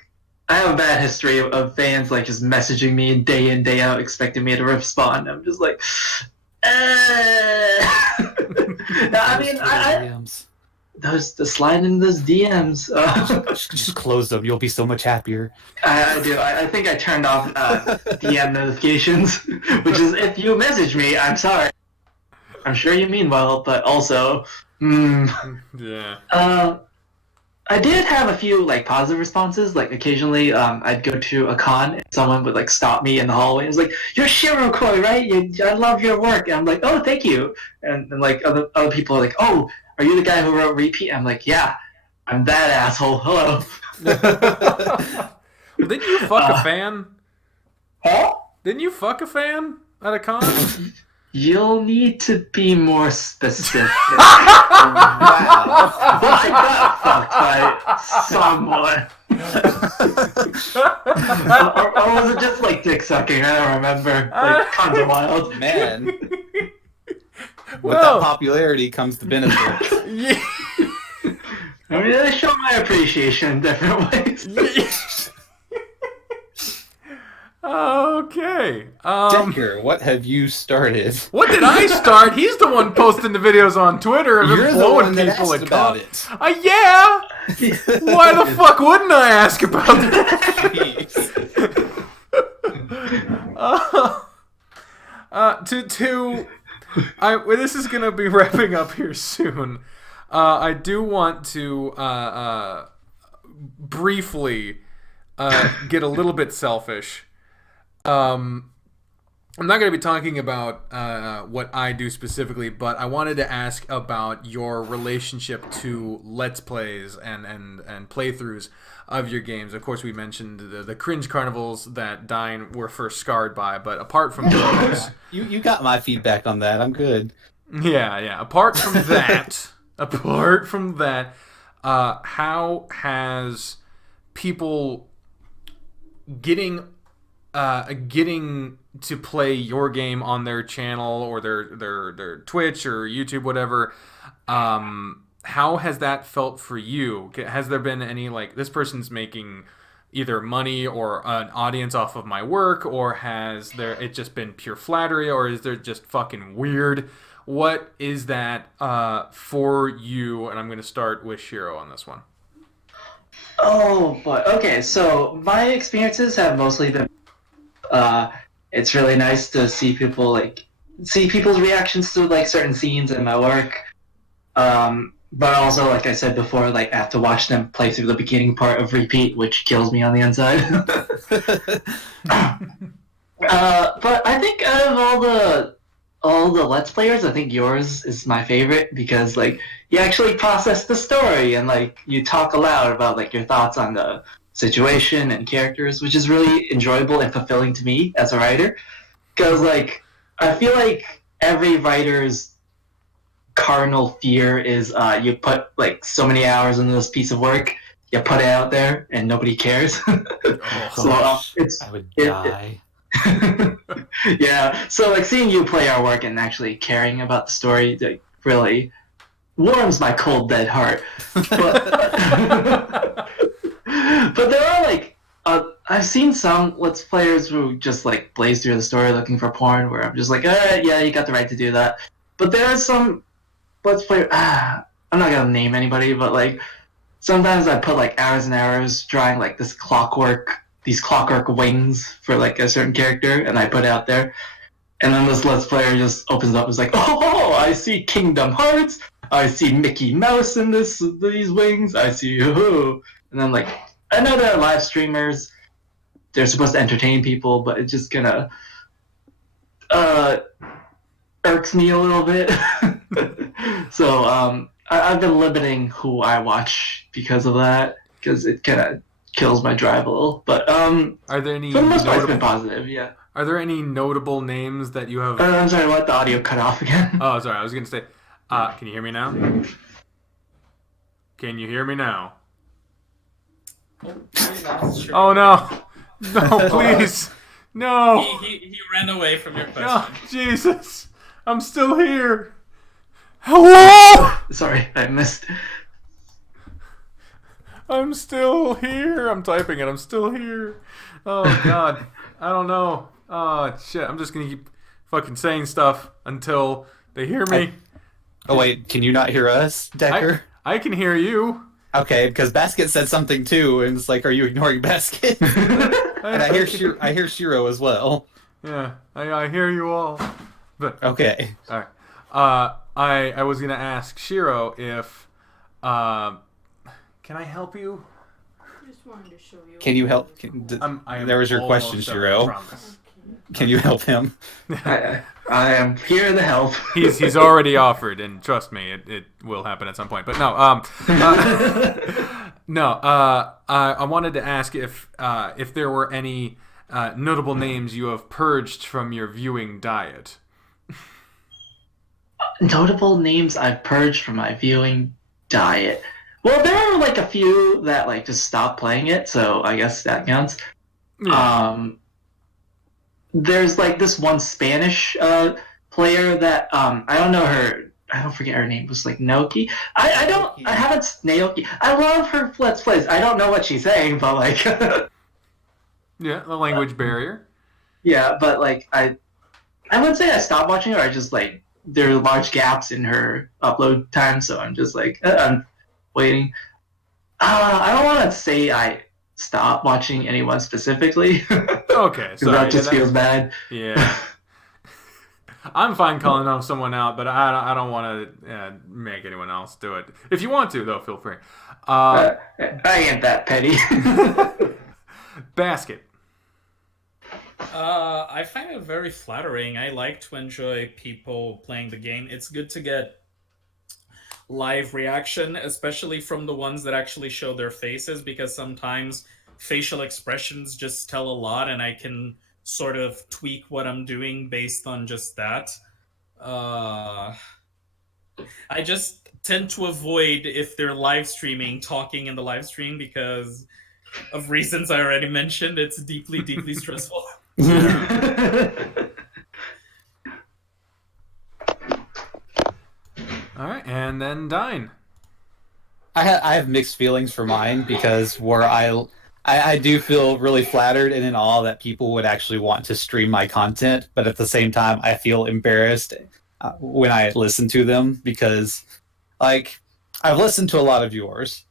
I have a bad history of fans like just messaging me day in day out expecting me to respond. I'm just like, no, I mean, the slide in those DMs. Just close them. You'll be so much happier. I do. I think I turned off DM notifications, which is, if you message me, I'm sorry. I'm sure you mean well, but also, yeah. I did have a few like positive responses. Like occasionally, I'd go to a con and someone would like stop me in the hallway. It was like, "You're Shirokoi, right? I love your work." And I'm like, "Oh, thank you." And like other people are like, "Oh, are you the guy who wrote Repeat?" I'm like, "Yeah, I'm that asshole. Hello." Well, didn't you fuck a fan? Huh? Didn't you fuck a fan at a con? You'll need to be more specific. Wow. I got fucked by someone. or was it just like dick sucking? I don't remember. Like Cons are wild. Man. With that popularity comes the benefits. Yeah. I mean, I show my appreciation in different ways. Okay. Decker, what have you started? What did I start? He's the one posting the videos on Twitter of him You're the blowing one that people asked at about con- it. Yeah. Why the fuck wouldn't I ask about that? This is gonna be wrapping up here soon. I do want to briefly get a little bit selfish. I'm not going to be talking about what I do specifically, but I wanted to ask about your relationship to Let's Plays and playthroughs of your games. Of course, we mentioned the cringe carnivals that Dyne were first scarred by, but apart from those... You got my feedback on that. I'm good. Yeah. Apart from that, how has people getting to play your game on their channel or their Twitch or YouTube, whatever, how has that felt for you? Has there been any, like, this person's making either money or an audience off of my work, or has it just been pure flattery, or is there just fucking weird? What is that for you? And I'm going to start with Shiro on this one. Oh boy. Okay, so my experiences have mostly been. It's really nice to see people's reactions to like certain scenes in my work. But also, like I said before, like I have to watch them play through the beginning part of Repeat, which kills me on the inside. But I think out of all the Let's Players, I think yours is my favorite because like you actually process the story and like you talk aloud about like your thoughts on the situation and characters, which is really enjoyable and fulfilling to me as a writer. Because like I feel like every writer's cardinal fear is you put like so many hours into this piece of work, you put it out there, and nobody cares. I would die. Yeah, so like seeing you play our work and actually caring about the story like really warms my cold dead heart. But, but there are like I've seen some Let's Players who just like blaze through the story looking for porn, where I'm just like, yeah, you got the right to do that. But there are some Let's Play. I'm not gonna name anybody, but like sometimes I put like hours and hours drawing like these clockwork wings for like a certain character, and I put it out there, and then this Let's Player just opens up and is like, oh, I see Kingdom Hearts, I see Mickey Mouse in these wings, I see and then like I know there are live streamers, they're supposed to entertain people, but it just kind of irks me a little bit. So I've been limiting who I watch because of that, because it kind of kills my drive a little. But are there any for the most part, it's been positive. Yeah. Are there any notable names that you have? I'm sorry, what? The audio cut off again. Oh, sorry. I was gonna say, can you hear me now? Can you hear me now? Oh no! No, please, no! He ran away from your question. No, Jesus! I'm still here. Hello! Sorry, I missed. I'm still here. I'm typing it. I'm still here. Oh God, I don't know. Oh shit! I'm just gonna keep fucking saying stuff until they hear me. Oh wait, can you not hear us, Decker? I can hear you. Okay, because Basket said something too, and it's like, are you ignoring Basket? And I hear Shiro as well. Yeah, I hear you all. But okay. All right. I was gonna ask Shiro if can I help you? I just wanted to show you. Can you help? There was your question, almost done, Shiro. I promise. Can you help him? I am here to help. He's already offered, and trust me, it will happen at some point. But no, I wanted to ask if there were any notable names you have purged from your viewing diet. Notable names I've purged from my viewing diet. Well, there are like a few that like just stopped playing it, so I guess that counts. Yeah. There's like this one Spanish player that I don't know her. I don't forget her name. It was like Naoki. I haven't Naoki. I love her Let's Plays. I don't know what she's saying, but like Yeah, the language barrier. Yeah, but like I wouldn't say I stopped watching her. I just like there are large gaps in her upload time, so I'm just like I'm waiting. I don't want to say I stopped watching anyone specifically Okay, because sorry. that just feels bad. Yeah. I'm fine calling out someone out, but I don't want to make anyone else do it. If you want to, though, feel free. I ain't that petty. Basket. I find it very flattering. I like to enjoy people playing the game. It's good to get live reaction, especially from the ones that actually show their faces, because sometimes facial expressions just tell a lot, and I can sort of tweak what I'm doing based on just that. I just tend to avoid, if they're live streaming, talking in the live stream because of reasons I already mentioned. It's deeply, deeply stressful. All right, and then Dine. I have mixed feelings for mine because where I do feel really flattered and in awe that people would actually want to stream my content, but at the same time I feel embarrassed when I listen to them because like I've listened to a lot of yours.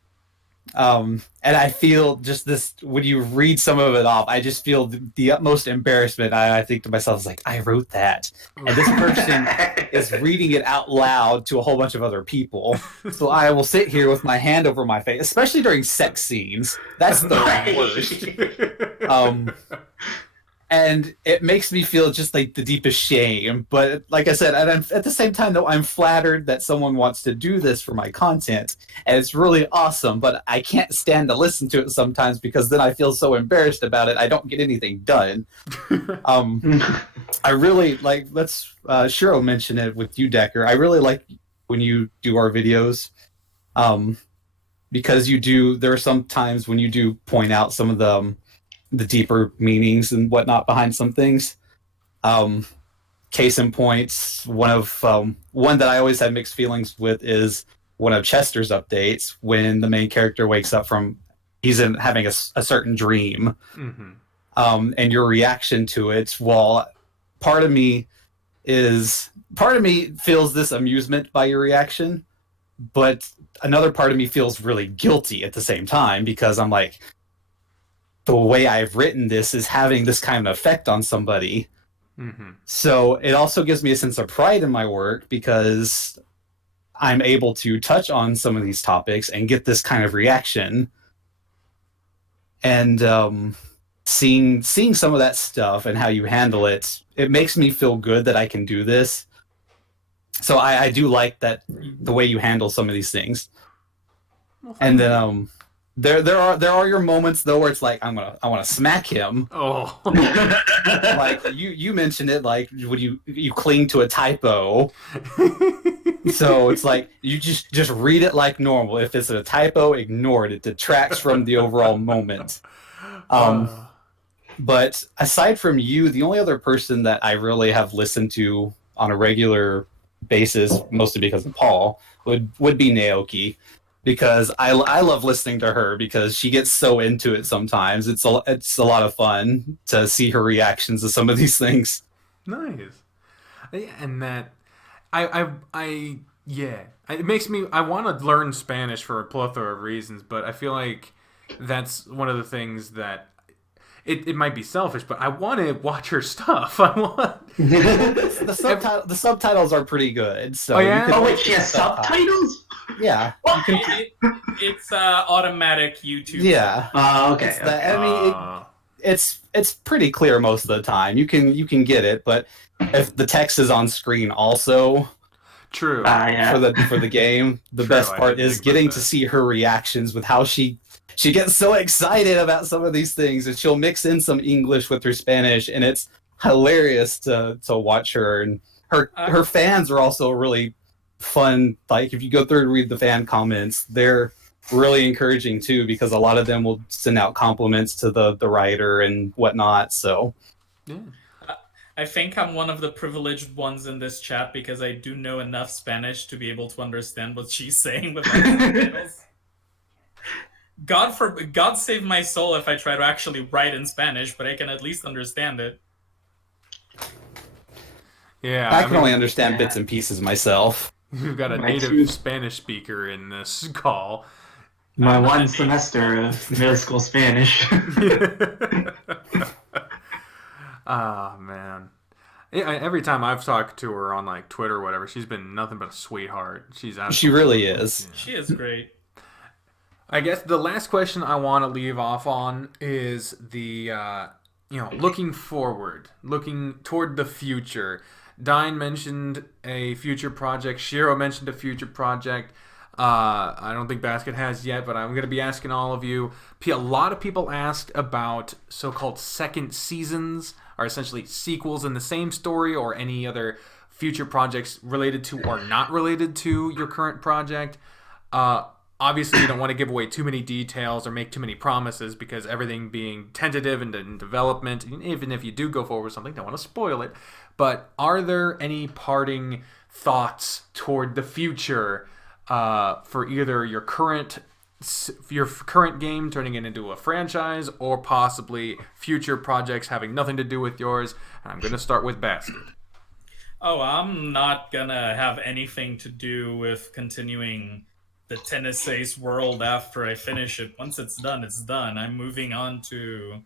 And I feel just this when you read some of it off, I just feel the utmost embarrassment. I think to myself, it's like, I wrote that. And this person is reading it out loud to a whole bunch of other people. So I will sit here with my hand over my face, especially during sex scenes. That's the worst. And it makes me feel just like the deepest shame. But like I said, and at the same time, though, I'm flattered that someone wants to do this for my content. And it's really awesome, but I can't stand to listen to it sometimes because then I feel so embarrassed about it. I don't get anything done. I really like, Shiro mention it with you, Decker. I really like when you do our videos. Because there are some times when you do point out some of the deeper meanings and whatnot behind some things. Case in point, one that I always had mixed feelings with is one of Chester's updates when the main character wakes up from having a certain dream, and your reaction to it. Well, part of me feels this amusement by your reaction, but another part of me feels really guilty at the same time because I'm like, the way I've written this is having this kind of effect on somebody. So it also gives me a sense of pride in my work because I'm able to touch on some of these topics and get this kind of reaction. And seeing some of that stuff and how you handle it, it makes me feel good that I can do this. So I do like that the way you handle some of these things. And then there are your moments though where it's like I want to smack him. Oh, like you mentioned it, like when you cling to a typo. So it's like you just read it like normal. If it's a typo, ignore it. It detracts from the overall moment. But aside from you, the only other person that I really have listened to on a regular basis, mostly because of Paul, would be Naoki. Because I love listening to her because she gets so into it sometimes. It's a lot of fun to see her reactions to some of these things. Nice. And that it makes me I want to learn Spanish for a plethora of reasons, but I feel like that's one of the things that it might be selfish, but I want to watch her stuff. I want the subtitles are pretty good. So wait, she has subtitles? Yeah. It's automatic YouTube. Yeah. Okay. It's pretty clear most of the time. You can get it, but if the text is on screen also, true. For the game, the best part is getting to see her reactions with how she gets so excited about some of these things, and she'll mix in some English with her Spanish, and it's hilarious to watch her. And her fans are also really fun. Like if you go through and read the fan comments, they're really encouraging too, because a lot of them will send out compliments to the writer and whatnot. So yeah. I think I'm one of the privileged ones in this chat because I do know enough Spanish to be able to understand what she's saying without subtitles. God save my soul if I try to actually write in Spanish, but I can at least understand it. Yeah, I can only understand bits and pieces myself. We've got a My native two- Spanish speaker in this call. My one semester of middle school Spanish. Ah, man. Yeah, every time I've talked to her on like Twitter or whatever, she's been nothing but a sweetheart. She's She absolutely, really is. She is great. I guess the last question I want to leave off on is the looking forward, looking toward the future. Dine mentioned a future project. Shiro mentioned a future project. I don't think Basket has yet, but I'm going to be asking all of you. A lot of people asked about so-called second seasons, or essentially sequels in the same story, or any other future projects related to or not related to your current project. Obviously, you don't want to give away too many details or make too many promises, because everything being tentative and in development, even if you do go forward with something, don't want to spoil it. But are there any parting thoughts toward the future for either your current game turning it into a franchise, or possibly future projects having nothing to do with yours? And I'm going to start with Basket. Oh, I'm not gonna have anything to do with continuing the Tennis world after I finish it. Once it's done, it's done. I'm moving on to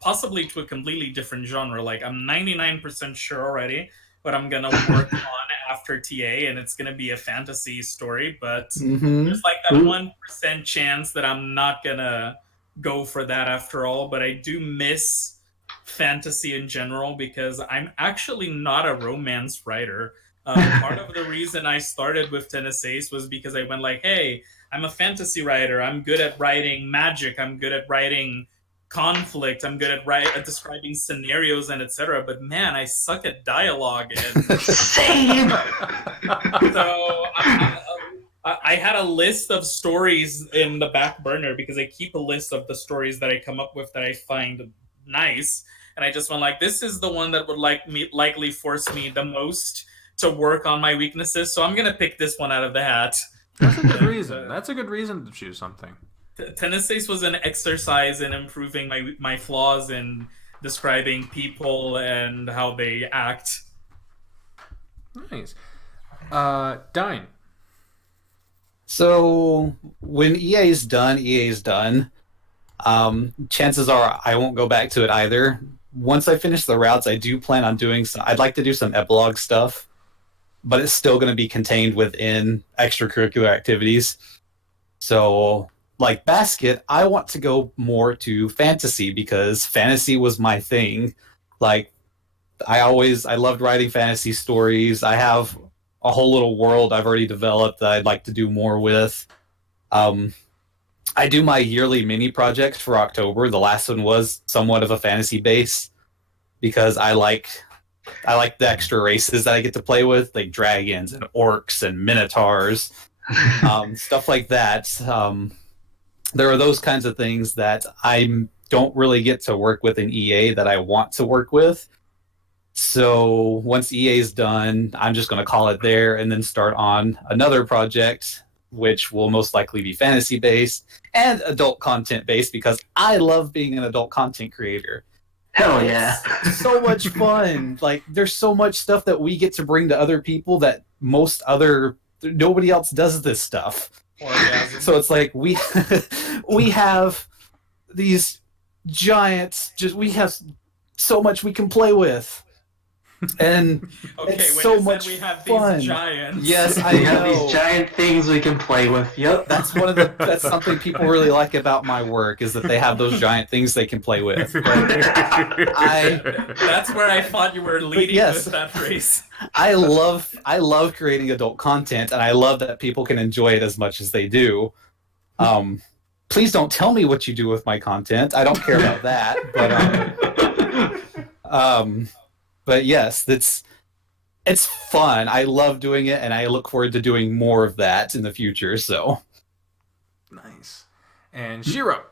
possibly to a completely different genre. Like, I'm 99% sure already what I'm gonna work on after TA, and it's gonna be a fantasy story. But there's like that 1% chance that I'm not gonna go for that after all. But I do miss fantasy in general, because I'm actually not a romance writer. Part of the reason I started with Tennis was because I went like, hey, I'm a fantasy writer. I'm good at writing magic. I'm good at writing conflict. I'm good at describing scenarios and etc. But man, I suck at dialogue. And Same. so I had a list of stories in the back burner, because I keep a list of the stories that I come up with that I find nice. And I just went like, this is the one that would likely force me the most to work on my weaknesses, so I'm gonna pick this one out of the hat. That's a good reason. That's a good reason to choose something. Tennis was an exercise in improving my flaws in describing people and how they act. Nice. Dine. So when EA's done, EA's done. Chances are I won't go back to it either. Once I finish the routes, I do plan on doing I'd like to do some epilogue stuff, but it's still going to be contained within extracurricular activities. So, like Basket, I want to go more to fantasy, because fantasy was my thing. Like, I loved writing fantasy stories. I have a whole little world I've already developed that I'd like to do more with. I do my yearly mini projects for October. The last one was somewhat of a fantasy base, because I like the extra races that I get to play with, like dragons and orcs and minotaurs, stuff like that. There are those kinds of things that I don't really get to work with in EA that I want to work with. So once EA's done, I'm just going to call it there and then start on another project, which will most likely be fantasy based and adult content based, because I love being an adult content creator. Hell yeah. It's so much fun. Like, there's so much stuff that we get to bring to other people that nobody else does this stuff. So it's like we have these giants, we have so much we can play with. And okay, it's when so you said much we have fun. These giants. Yes, I We have know. these giant things we can play with. Yep. That's something people really like about my work, is that they have those giant things they can play with. But That's where I thought you were leading with that phrase. I love creating adult content, and I love that people can enjoy it as much as they do. Please don't tell me what you do with my content. I don't care about that. But yes, it's fun. I love doing it, and I look forward to doing more of that in the future. So nice. And Shiro.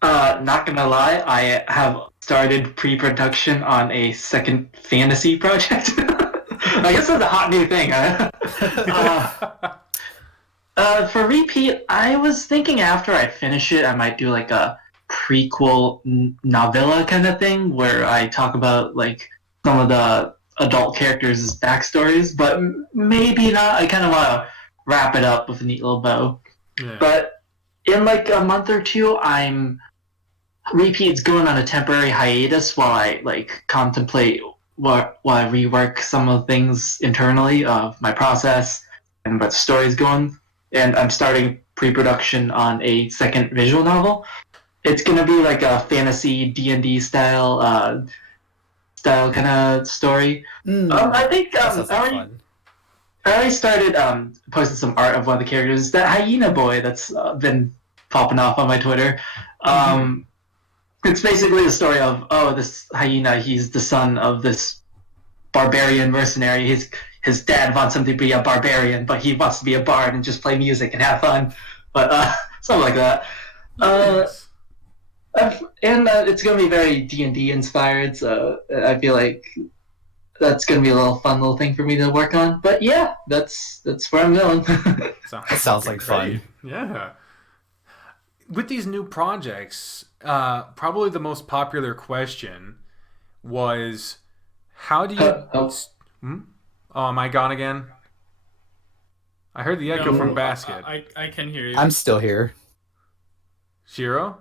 Not gonna lie, I have started pre-production on a second fantasy project. I guess that's a hot new thing, huh? For repeat, I was thinking after I finish it, I might do like a prequel novella kind of thing, where I talk about like some of the adult characters' backstories, but maybe not. I kind of want to wrap it up with a neat little bow. Yeah. But in like a month or two, Repeat's going on a temporary hiatus while I like contemplate while I rework some of the things internally of my process and what the story's going. And I'm starting pre-production on a second visual novel. It's gonna be like a fantasy D&D style kind of story. I think I already started posting some art of one of the characters. That hyena boy that's been popping off on my Twitter. It's basically the story of this hyena. He's the son of this barbarian mercenary. His dad wants him to be a barbarian, but he wants to be a bard and just play music and have fun. But something like that. Nice. And it's going to be very D&D inspired, so I feel like that's going to be a little fun little thing for me to work on. But yeah, that's where I'm going. Sounds like fun. Yeah. With these new projects, probably the most popular question was, how do you... Oh, am I gone again? I heard the echo from Basket. I can hear you. I'm still here. Shiro?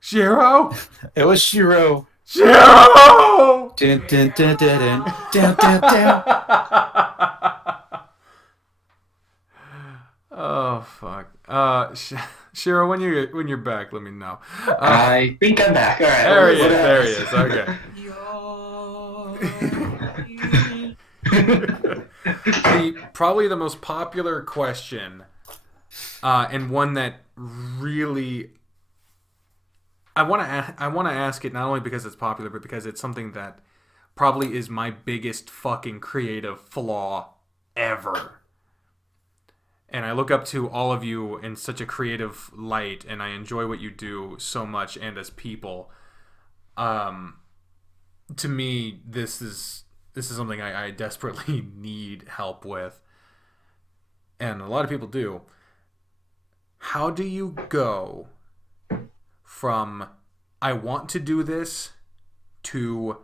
Shiro? It was Shiro. Shiro! Dun, dun, dun, dun, dun, dun, dun. Oh, fuck. Shiro, when you're back, let me know. I think I'm back. All right. There he is. Okay. Probably the most popular question, and one that really I want to ask it not only because it's popular, but because it's something that probably is my biggest fucking creative flaw ever. And I look up to all of you in such a creative light, and I enjoy what you do so much, and as people. To me, this is something I desperately need help with. And a lot of people do. How do you go from I want to do this to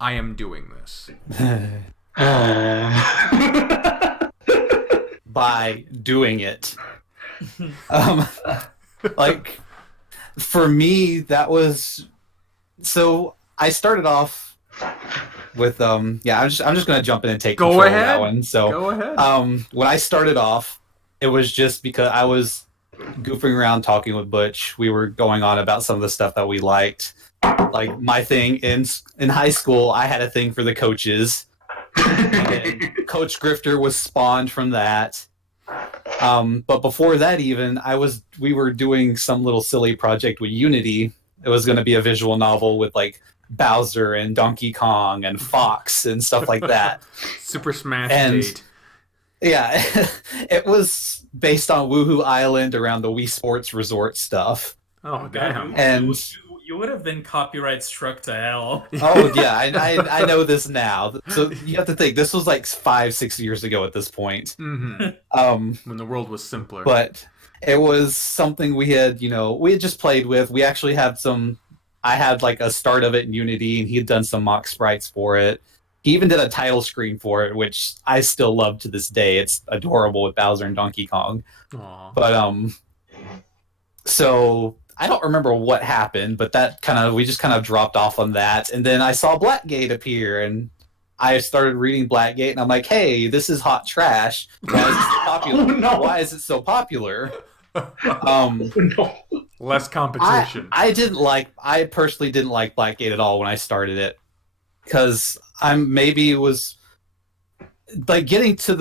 I am doing this? By doing it. Like, for me, that was... So, I started off with I'm just gonna jump in and take control of that one. So go ahead. When I started off, it was just because I was goofing around talking with Butch. We were going on about some of the stuff that we liked. Like, my thing in high school, I had a thing for the coaches. And Coach Grifter was spawned from that. But before that, even we were doing some little silly project with Unity. It was going to be a visual novel with like Bowser and Donkey Kong and Fox and stuff like that. Super Smash and, Date. Yeah, it was based on Woohoo Island around the Wii Sports Resort stuff. Oh, damn. And you would have been copyright struck to hell. Oh, yeah, I know this now. So you have to think, this was like 5-6 years ago at this point. Mm-hmm. When the world was simpler. But it was something we had just played with. We actually had I had like a start of it in Unity, and he had done some mock sprites for it. He even did a title screen for it, which I still love to this day. It's adorable with Bowser and Donkey Kong. Aww. But so I don't remember what happened, but we just kind of dropped off on that. And then I saw Blackgate appear, and I started reading Blackgate, and I'm like, hey, this is hot trash. Why is it so popular? Oh, no. Why is it so popular? No. Less competition. I personally didn't like Blackgate at all when I started it, because it was like getting through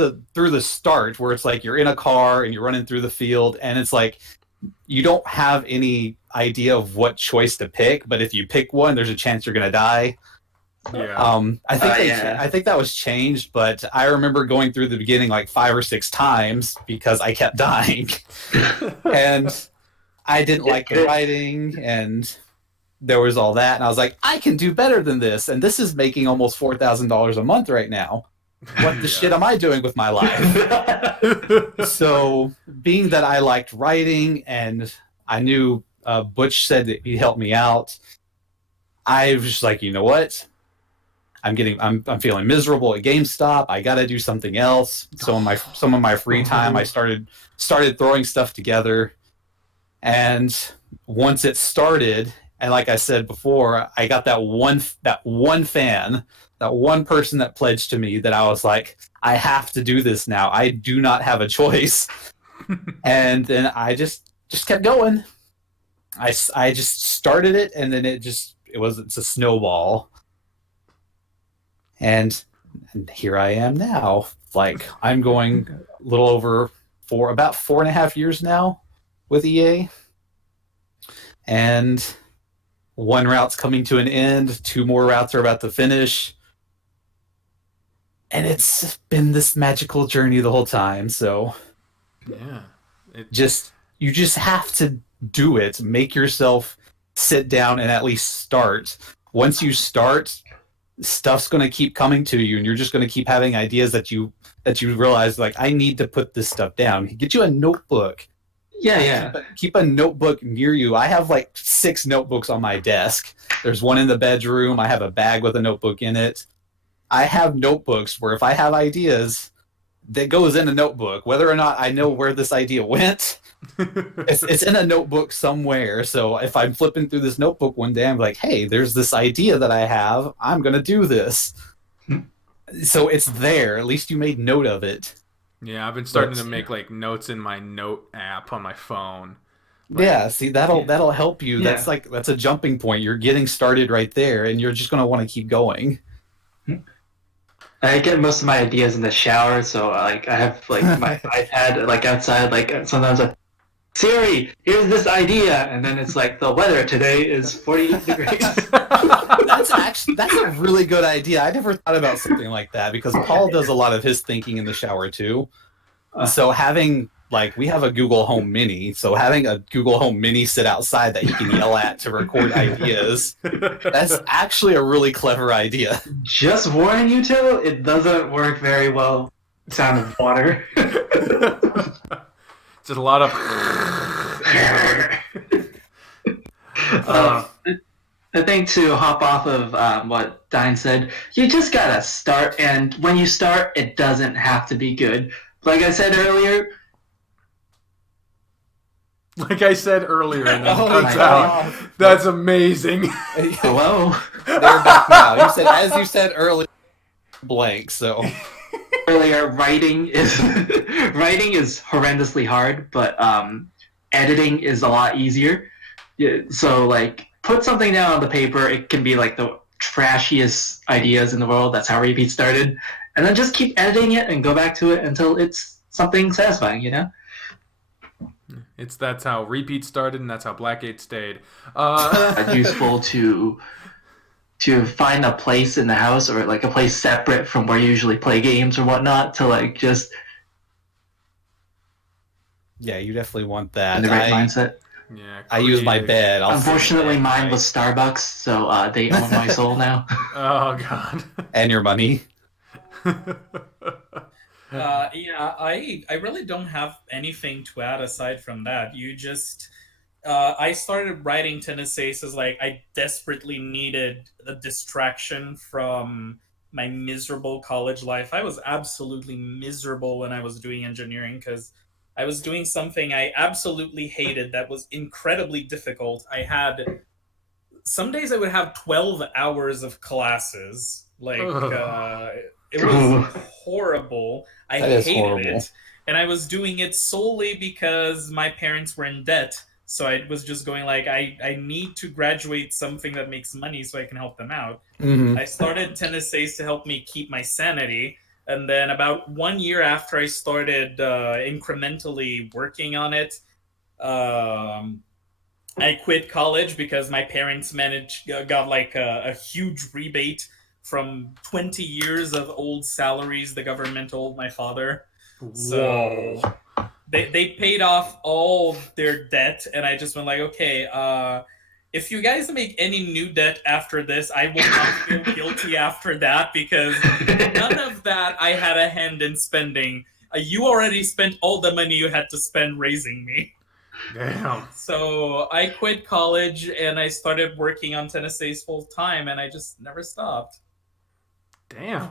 the start where it's like you're in a car and you're running through the field, and it's like you don't have any idea of what choice to pick, but if you pick one, there's a chance you're gonna die. Yeah. I think that was changed, but I remember going through the beginning like 5 or 6 times because I kept dying. And I didn't like the writing, and there was all that, and I was like, I can do better than this, and this is making almost $4,000 a month right now. What the shit am I doing with my life? So, being that I liked writing, and I knew Butch said that he'd help me out, I was just like, you know what? I'm feeling miserable at GameStop. I got to do something else. So in some of my free time, I started throwing stuff together. And once it started, and like I said before, I got that one fan, that one person that pledged to me that I was like, I have to do this now. I do not have a choice. And then I just kept going. I just started it, and then it's a snowball. And here I am now. Like, I'm going a little over about 4.5 years now with EA. And one route's coming to an end. 2 more routes are about to finish. And it's been this magical journey the whole time. So yeah, you just have to do it. Make yourself sit down and at least start. Once you start, stuff's going to keep coming to you, and you're just going to keep having ideas that you realize, like, I need to put this stuff down. Get you a notebook. Yeah. Keep a notebook near you. I have like 6 notebooks on my desk. There's one in the bedroom. I have a bag with a notebook in it. I have notebooks where if I have ideas, that goes in a notebook. Whether or not I know where this idea went, it's in a notebook somewhere. So if I'm flipping through this notebook one day, I'm like, hey, there's this idea that I have. I'm going to do this. So it's there. At least you made note of it. Yeah, I've been starting to make like notes in my note app on my phone. Yeah, see, that'll help you. Yeah. That's a jumping point. You're getting started right there, and you're just going to want to keep going. I get most of my ideas in the shower, so like I have like my iPad like outside. Like sometimes Siri, here's this idea, and then it's like the weather today is 48 degrees. That's a really good idea. I never thought about something like that because Paul does a lot of his thinking in the shower too. So having we have a Google Home Mini, so having a Google Home Mini sit outside that he can yell at to record ideas, that's actually a really clever idea. Just warning you two, it doesn't work very well. Sound of water. Just a lot of. I think to hop off of what Dine said, you just gotta start, and when you start, it doesn't have to be good. Like I said earlier. And then cuts out. That's amazing. Hello. They're back now. As you said earlier, blank. So earlier, writing is horrendously hard, but editing is a lot easier. Yeah, so like, put something down on the paper. It can be like the trashiest ideas in the world. That's how Repeat started, and then just keep editing it and go back to it until it's something satisfying. You know. That's how Repeat started, and that's how Blackgate stayed. Useful to find a place in the house, or like a place separate from where you usually play games or whatnot, to like just. Yeah, you definitely want that. In the right mindset. Yeah. I use my bed. Unfortunately, mine was Starbucks, so they own my soul now. Oh God. And your money. I really don't have anything to add aside from that. I started writing tennis aces like I desperately needed a distraction from my miserable college life. I was absolutely miserable when I was doing engineering because I was doing something I absolutely hated that was incredibly difficult. Some days I would have 12 hours of classes. It was horrible. I hated it. And I was doing it solely because my parents were in debt. So I was just going like, I need to graduate something that makes money so I can help them out. Mm-hmm. I started Tennis Ace to help me keep my sanity. And then about 1 year after I started incrementally working on it, I quit college because my parents got like a huge rebate from 20 years of old salaries the government owed my father. So they paid off all their debt, and I just went like, okay, if you guys make any new debt after this, I will not feel guilty after that, because none of that I had a hand in spending. You already spent all the money you had to spend raising me. Damn. So I quit college and I started working on Tennis Ace full time, and I just never stopped. Damn.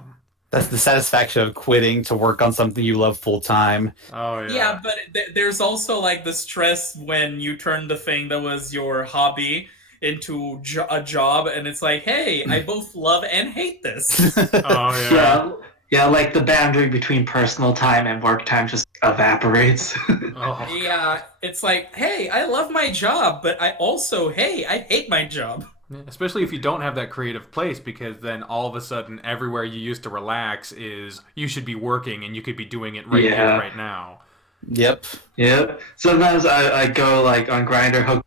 That's the satisfaction of quitting to work on something you love full time. Oh yeah. Yeah, but there's also like the stress when you turn the thing that was your hobby into a job, and it's like, hey, I both love and hate this. Oh yeah. Yeah, like the boundary between personal time and work time just evaporates. Oh. Yeah, it's like, hey, I love my job, but I hate my job. Yeah, especially if you don't have that creative place, because then all of a sudden everywhere you used to relax is you should be working and you could be doing it right here, right now. Yep. Yep. Sometimes I go like on Grindr, hook,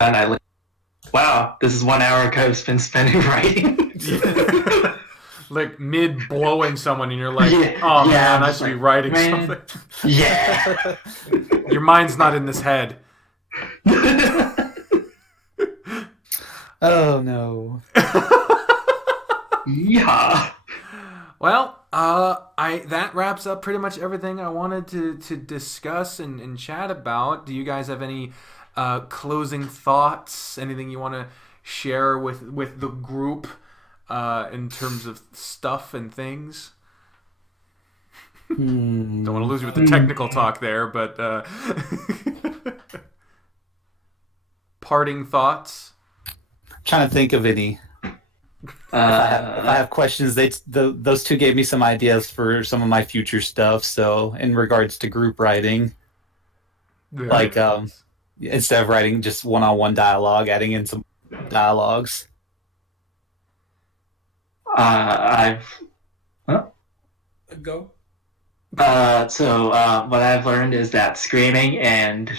and I look, wow, this is 1 hour I've been spending writing. Like mid blowing someone, and you're like, Yeah, oh yeah, man, I should be writing something. Yeah. Your mind's not in this head. Oh no. Yeah. Well, that wraps up pretty much everything I wanted to discuss and chat about. Do you guys have any closing thoughts? Anything you want to share with the group in terms of stuff and things? Don't want to lose you with the technical talk there, but parting thoughts. Trying to think of any. If I have questions, those two gave me some ideas for some of my future stuff. So in regards to group writing, like instead of writing just one-on-one dialogue, adding in some dialogues. Go. So what I've learned is that screaming and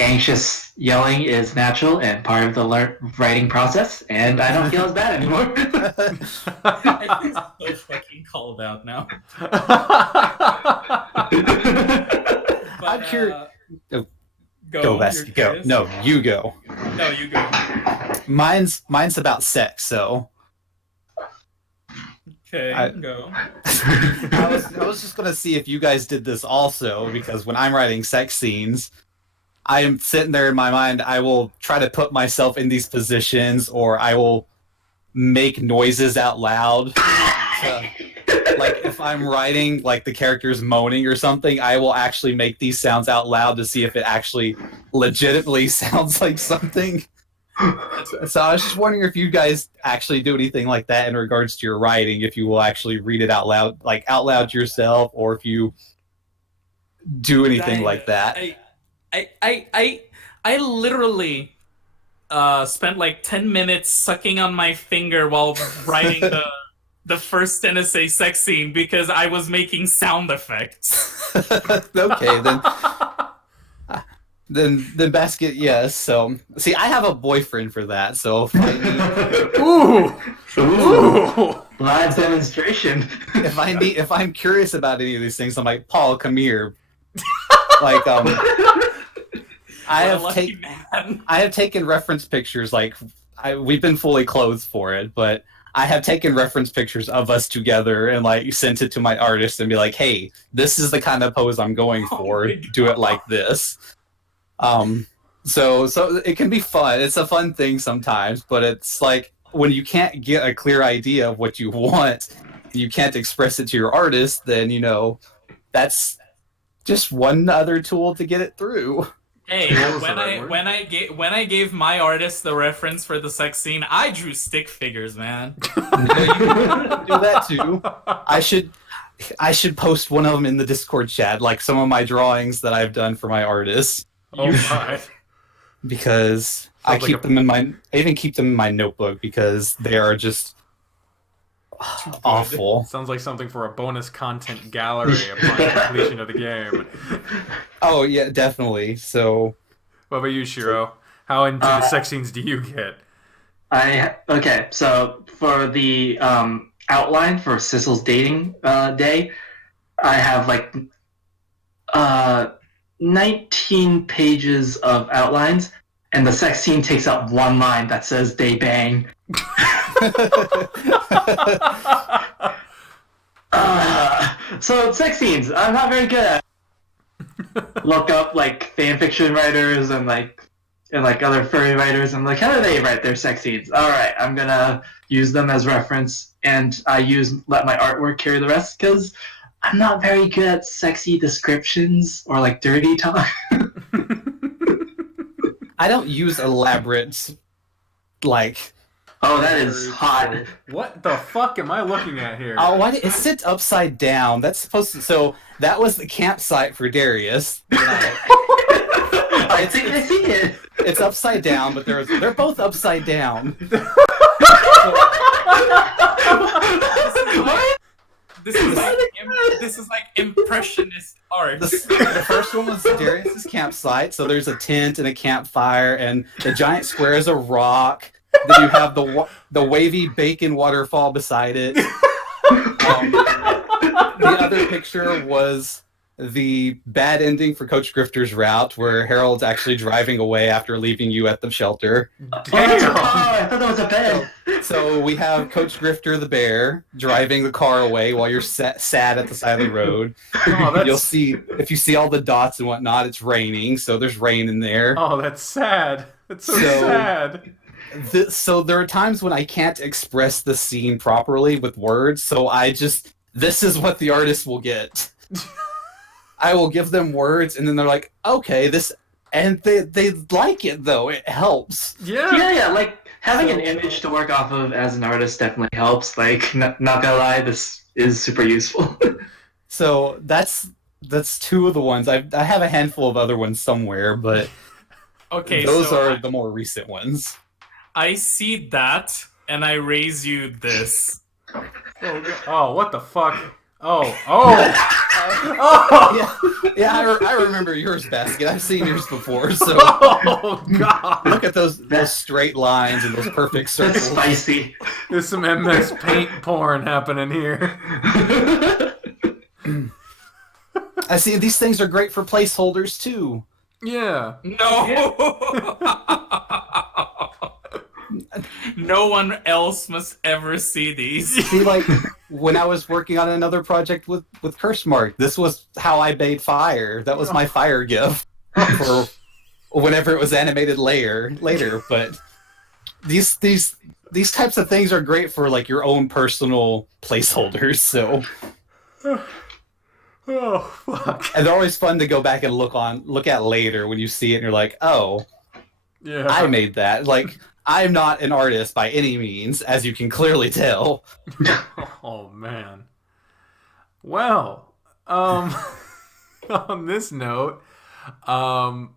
anxious yelling is natural and part of the writing process, and I don't feel as bad anymore. I think so fucking called out now. I'm curious. Go, Bestie, go. No, you go. No, you go. Mine's about sex, so. Okay, go. I was just gonna see if you guys did this also, because when I'm writing sex scenes, I am sitting there in my mind, I will try to put myself in these positions, or I will make noises out loud. Like if I'm writing like the character's moaning or something, I will actually make these sounds out loud to see if it actually legitimately sounds like something. So I was just wondering if you guys actually do anything like that in regards to your writing, if you will actually read it out loud, like out loud yourself, or if you do anything like that. I literally spent like 10 minutes sucking on my finger while writing the first NSA sex scene because I was making sound effects. Okay, then basket, yes. So see, I have a boyfriend for that. So if I need, Ooh. Live demonstration. if I'm curious about any of these things, I'm like, Paul, come here. Like I have taken reference pictures. Like we've been fully clothed for it, but I have taken reference pictures of us together and like sent it to my artist and be like, hey, this is the kind of pose I'm going for. Do it like this. So it can be fun. It's a fun thing sometimes, but it's like when you can't get a clear idea of what you want, you can't express it to your artist, then that's just one other tool to get it through. Hey, when I gave my artist the reference for the sex scene, I drew stick figures, man. You can do that too. I should post one of them in the Discord chat, like some of my drawings that I've done for my artists. Oh my! Because I keep them in my. I even keep them in my notebook because they are just awful. Sounds like something for a bonus content gallery upon completion of the game. Oh yeah, definitely. So, what about you, Shiro? How into the sex scenes do you get? Okay, so for the outline for Sissel's dating day, I have like 19 pages of outlines, and the sex scene takes up one line that says "they bang." So sex scenes, I'm not very good at. Look up like fan fiction writers and like and like other furry writers. I'm like, how do they write their sex scenes? All right, I'm gonna use them as reference, and I let my artwork carry the rest because I'm not very good at sexy descriptions or like dirty talk. I don't use elaborate, like. Oh, that is hot. What the fuck am I looking at here? Oh, why it sits upside down? That's supposed to. So that was the campsite for Darius. I see it. It's upside down, but they're both upside down. This is like impressionist art. The first one was Darius's campsite. So there's a tent and a campfire, and the giant square is a rock. Then you have the wavy bacon waterfall beside it. The other picture was the bad ending for Coach Grifter's route, where Harold's actually driving away after leaving you at the shelter. Damn. I thought that was a bed. So we have Coach Grifter the bear driving the car away while you're sad at the side of the road. Oh, You'll see, if you see all the dots and whatnot, it's raining, so there's rain in there. Oh, that's sad. That's so sad. So there are times when I can't express the scene properly with words, so this is what the artist will get. I will give them words, and then they're like, okay, and they like it, though. It helps. Yeah. Like, having an image to work off of as an artist definitely helps. Like, not gonna lie, this is super useful. So that's two of the ones. I have a handful of other ones somewhere, but Okay, those so are the more recent ones. I see that, and I raise you this. Oh, what the fuck? Oh. Yeah, I remember yours, Basket. I've seen yours before, so Oh, God. look at those straight lines and those perfect circles. That's spicy. There's some MS Paint porn happening here. I see these things are great for placeholders, too. Yeah. No! No one else must ever see these. See, like, when I was working on another project with Curse Mark, this was how I made fire. That was my fire gift for whenever it was animated later. But these types of things are great for, like, your own personal placeholders, so... Oh, fuck. And they're always fun to go back and look at later when you see it and you're like, oh, Yeah. I made that. Like, I'm not an artist by any means, as you can clearly tell. Oh, man. Well, on this note, oh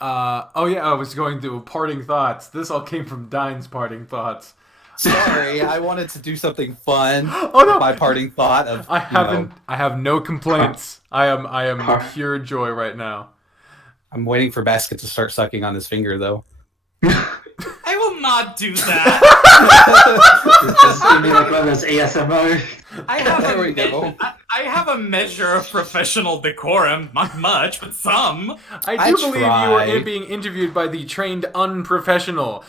yeah, I was going through parting thoughts. This all came from Dine's parting thoughts. Sorry, I wanted to do something fun. Oh no! My parting thought of I have no complaints. I am pure joy right now. I'm waiting for Basket to start sucking on his finger, though. I will not do that. Just give me like one of those ASMR. There we go. I have a measure of professional decorum. Not much, but some. I do believe you are try. being interviewed by the trained unprofessional.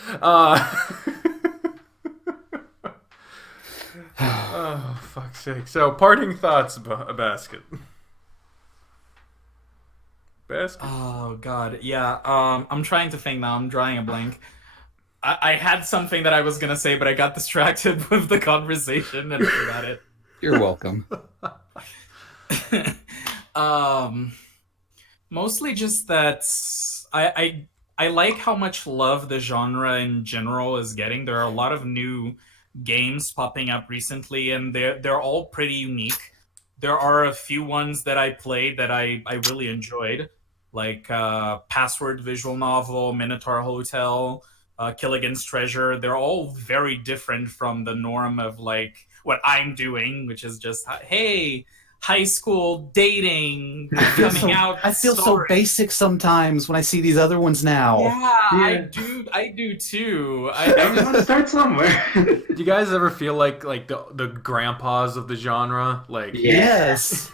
Oh, fuck's sake. So, parting thoughts about Basket. Basket? Oh, God. Yeah, I'm trying to think now. I'm drawing a blank. I had something that I was going to say, but I got distracted with the conversation and forgot it. You're welcome. Mostly just that I like how much love the genre in general is getting. There are a lot of new games popping up recently, and they're all pretty unique. There are a few ones that I played that I really enjoyed, like Password visual novel, Minotaur Hotel, Killigan's Treasure. They're all very different from the norm of like what I'm doing, which is just, hey, high school dating, coming out. I feel so basic sometimes when I see these other ones now. Yeah. I do too. I want to start somewhere. Do you guys ever feel like the grandpas of the genre? Like, Yes.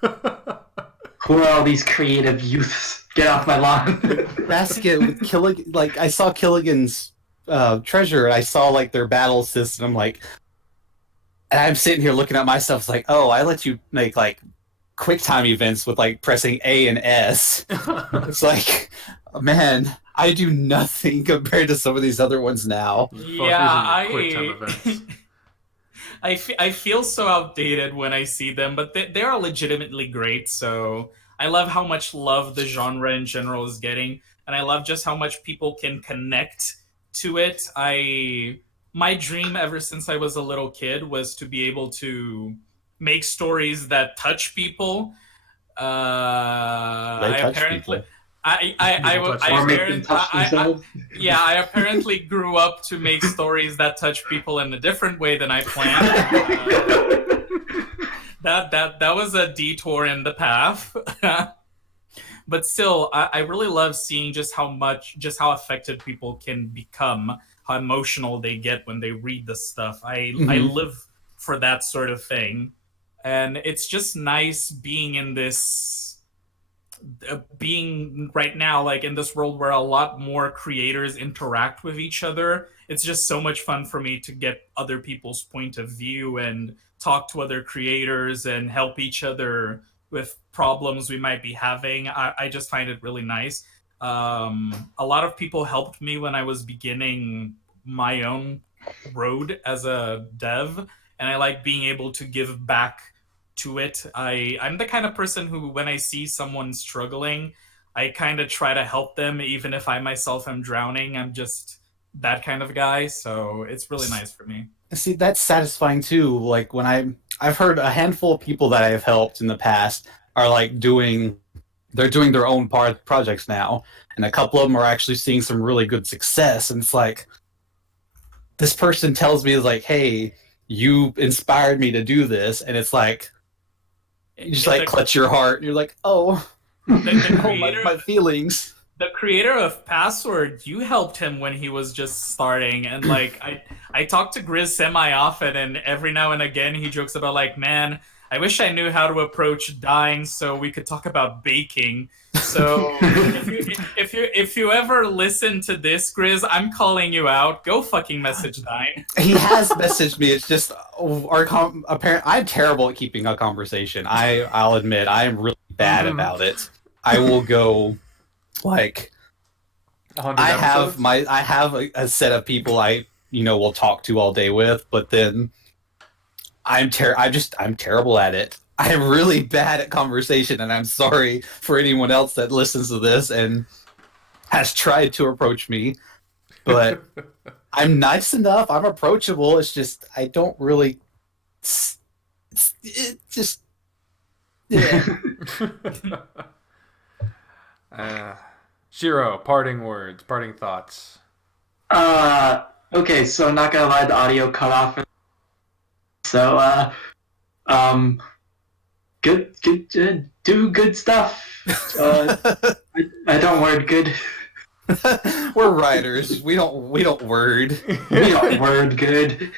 Who are all these creative youths? Get off my lawn. Basket with Killigan. Like, I saw Killigan's Treasure, and I saw like their battle system. Like, and I'm sitting here looking at myself. It's like, oh, I let you make like QuickTime events with like pressing A and S. It's like, man, I do nothing compared to some of these other ones now. Yeah, I feel so outdated when I see them, but they are legitimately great. So I love how much love the genre in general is getting, and I love just how much people can connect to it. My dream ever since I was a little kid was to be able to make stories that touch people. I apparently. People. I apparently grew up to make stories that touch people in a different way than I planned. That was a detour in the path. But still, I really love seeing just how affected people can become, how emotional they get when they read the stuff. I live for that sort of thing, and it's just nice being in this. Being right now, like in this world where a lot more creators interact with each other, it's just so much fun for me to get other people's point of view and talk to other creators and help each other with problems we might be having. I just find it really nice. A lot of people helped me when I was beginning my own road as a dev, and I like being able to give back to it. I'm the kind of person who, when I see someone struggling, I kind of try to help them, even if I myself am drowning. I'm just that kind of guy, so it's really nice for me. See, that's satisfying too. Like when I've heard a handful of people that I've helped in the past are like doing their own projects now, and a couple of them are actually seeing some really good success. And it's like this person tells me like, "Hey, you inspired me to do this," and it's like. You just like clutch your heart, and you're like, "Oh, my feelings." The creator of Password, you helped him when he was just starting, and like I talk to Grizz semi often, and every now and again he jokes about like, "Man, I wish I knew how to approach Dine so we could talk about baking." So if you ever listen to this, Grizz, I'm calling you out. Go fucking message Dine. He has messaged me. It's just I'm terrible at keeping a conversation. I'll admit I am really bad about it. I will go like I have a set of people I will talk to all day with, but then I'm terrible at it. I'm really bad at conversation, and I'm sorry for anyone else that listens to this and has tried to approach me. But I'm nice enough. I'm approachable. It's just I don't really. It just. Yeah. Shiro, parting words, parting thoughts. Okay, so not gonna lie, the audio cut off. So, do good stuff. I don't word good. We're writers. We don't word. We don't word good.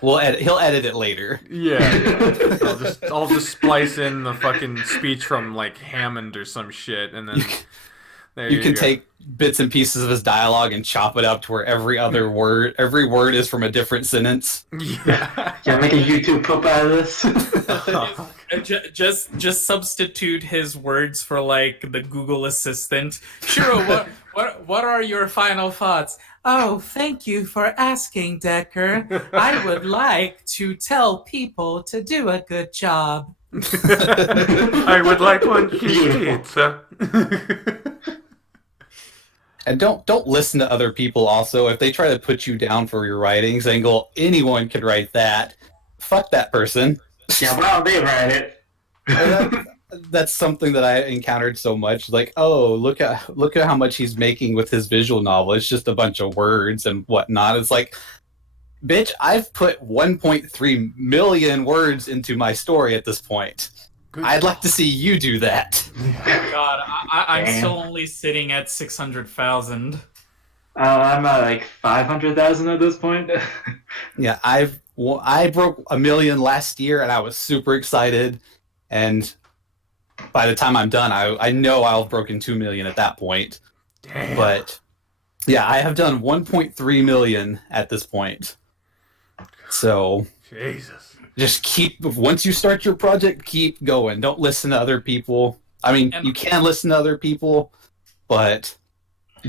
He'll edit it later. Yeah. I'll just splice in the fucking speech from like Hammond or some shit, and then you can take bits and pieces of his dialogue and chop it up to where every word is from a different sentence. Yeah. Yeah, make a YouTube clip out of this. Just substitute his words for like the Google Assistant. Shiro, what are your final thoughts? Oh, thank you for asking, Decker. I would like to tell people to do a good job. I would like one pizza. And don't listen to other people also. If they try to put you down for your writings and go, anyone could write that, fuck that person. Yeah, well, they write it. That's something that I encountered so much. Like, oh, look at how much he's making with his visual novel. It's just a bunch of words and whatnot. It's like, bitch, I've put 1.3 million words into my story at this point. I'd like to see you do that. God, I'm still only sitting at 600,000. I'm at like 500,000 at this point. Yeah, I broke 1 million last year, and I was super excited. And by the time I'm done, I know I'll have broken 2 million at that point. Damn. But yeah, I have done 1.3 million at this point. So Jesus. Just once you start your project, keep going. Don't listen to other people. I mean, you can listen to other people, but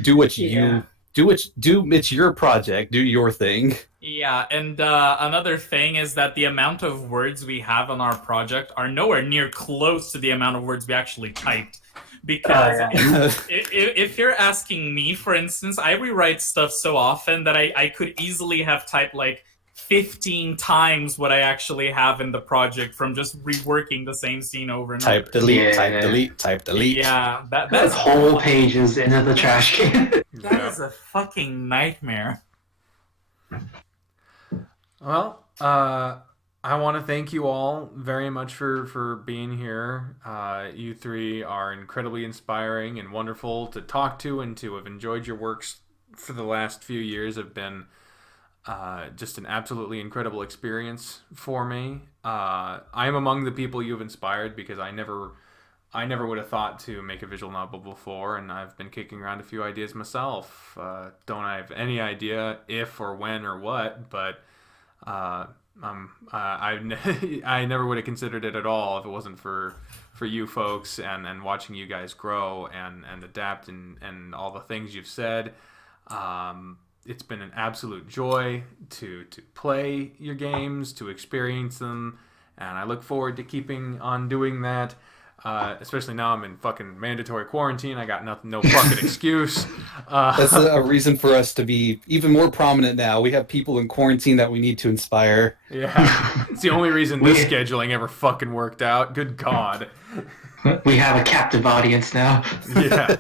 do what you do. It's your project. Do your thing. Yeah, and another thing is that the amount of words we have on our project are nowhere near close to the amount of words we actually typed. Because if you're asking me, for instance, I rewrite stuff so often that I could easily have typed like 15 times what I actually have in the project from just reworking the same scene over and Type over. delete, type delete, type delete. Yeah, That's whole pages into the trash can. That is a fucking nightmare. Well, I want to thank you all very much for being here. You three are incredibly inspiring and wonderful to talk to, and to have enjoyed your works for the last few years have been just an absolutely incredible experience for me. I am among the people you've inspired because I never would have thought to make a visual novel before, and I've been kicking around a few ideas myself. Don't have any idea if or when or what, but I never would have considered it at all if it wasn't for you folks and watching you guys grow and adapt and all the things you've said. It's been an absolute joy to play your games, to experience them, and I look forward to keeping on doing that. Especially now I'm in fucking mandatory quarantine. I got no fucking excuse. That's a reason for us to be even more prominent now. We have people in quarantine that we need to inspire. Yeah, it's the only reason this scheduling ever fucking worked out. Good God. We have a captive audience now. Yeah.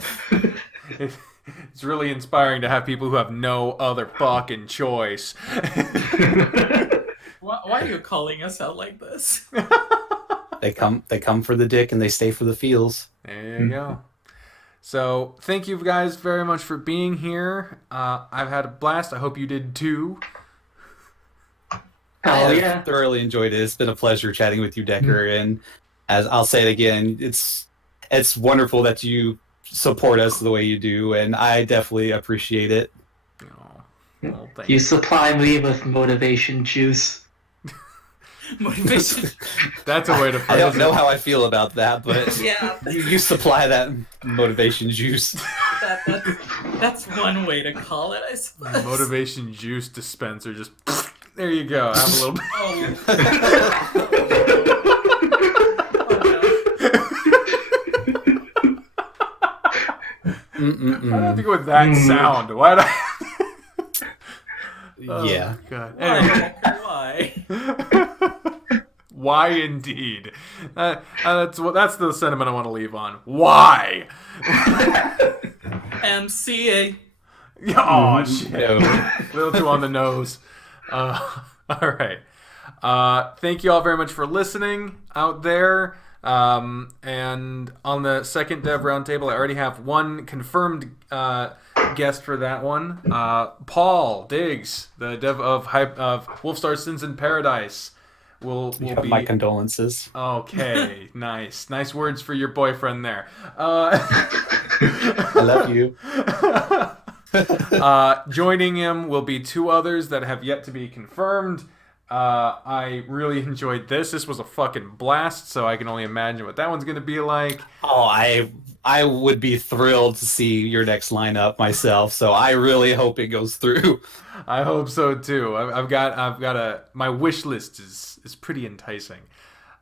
It's really inspiring to have people who have no other fucking choice. Why are you calling us out like this? They come for the dick and they stay for the feels. There you go. So thank you guys very much for being here. I've had a blast. I hope you did too. I thoroughly enjoyed it. It's been a pleasure chatting with you, Decker. And as I'll say it again, it's wonderful that you support us the way you do, and I definitely appreciate it. Well, you supply me with motivation juice. Motivation. That's a way to phrase it. I don't know how I feel about that, but Yeah, you supply that motivation juice. that's one way to call it, I suppose. Motivation juice dispenser. Just there you go. Have a little. I don't have to go with that sound. Why? Yeah. God. Anyway. Why? Why indeed? That's the sentiment I want to leave on. Why? MCA. Oh shit! A little too on the nose. All right. Thank you all very much for listening out there. And on the second Dev Roundtable, I already have one confirmed guest for that one. Paul Diggs, the dev of Wolfstar Sins in Paradise, will be. My condolences. Okay, nice words for your boyfriend there. I love you. Joining him will be two others that have yet to be confirmed. I really enjoyed this. This was a fucking blast, so I can only imagine what that one's going to be like. Oh, I would be thrilled to see your next lineup myself, so I really hope it goes through. I hope so too. I've got my wish list is pretty enticing.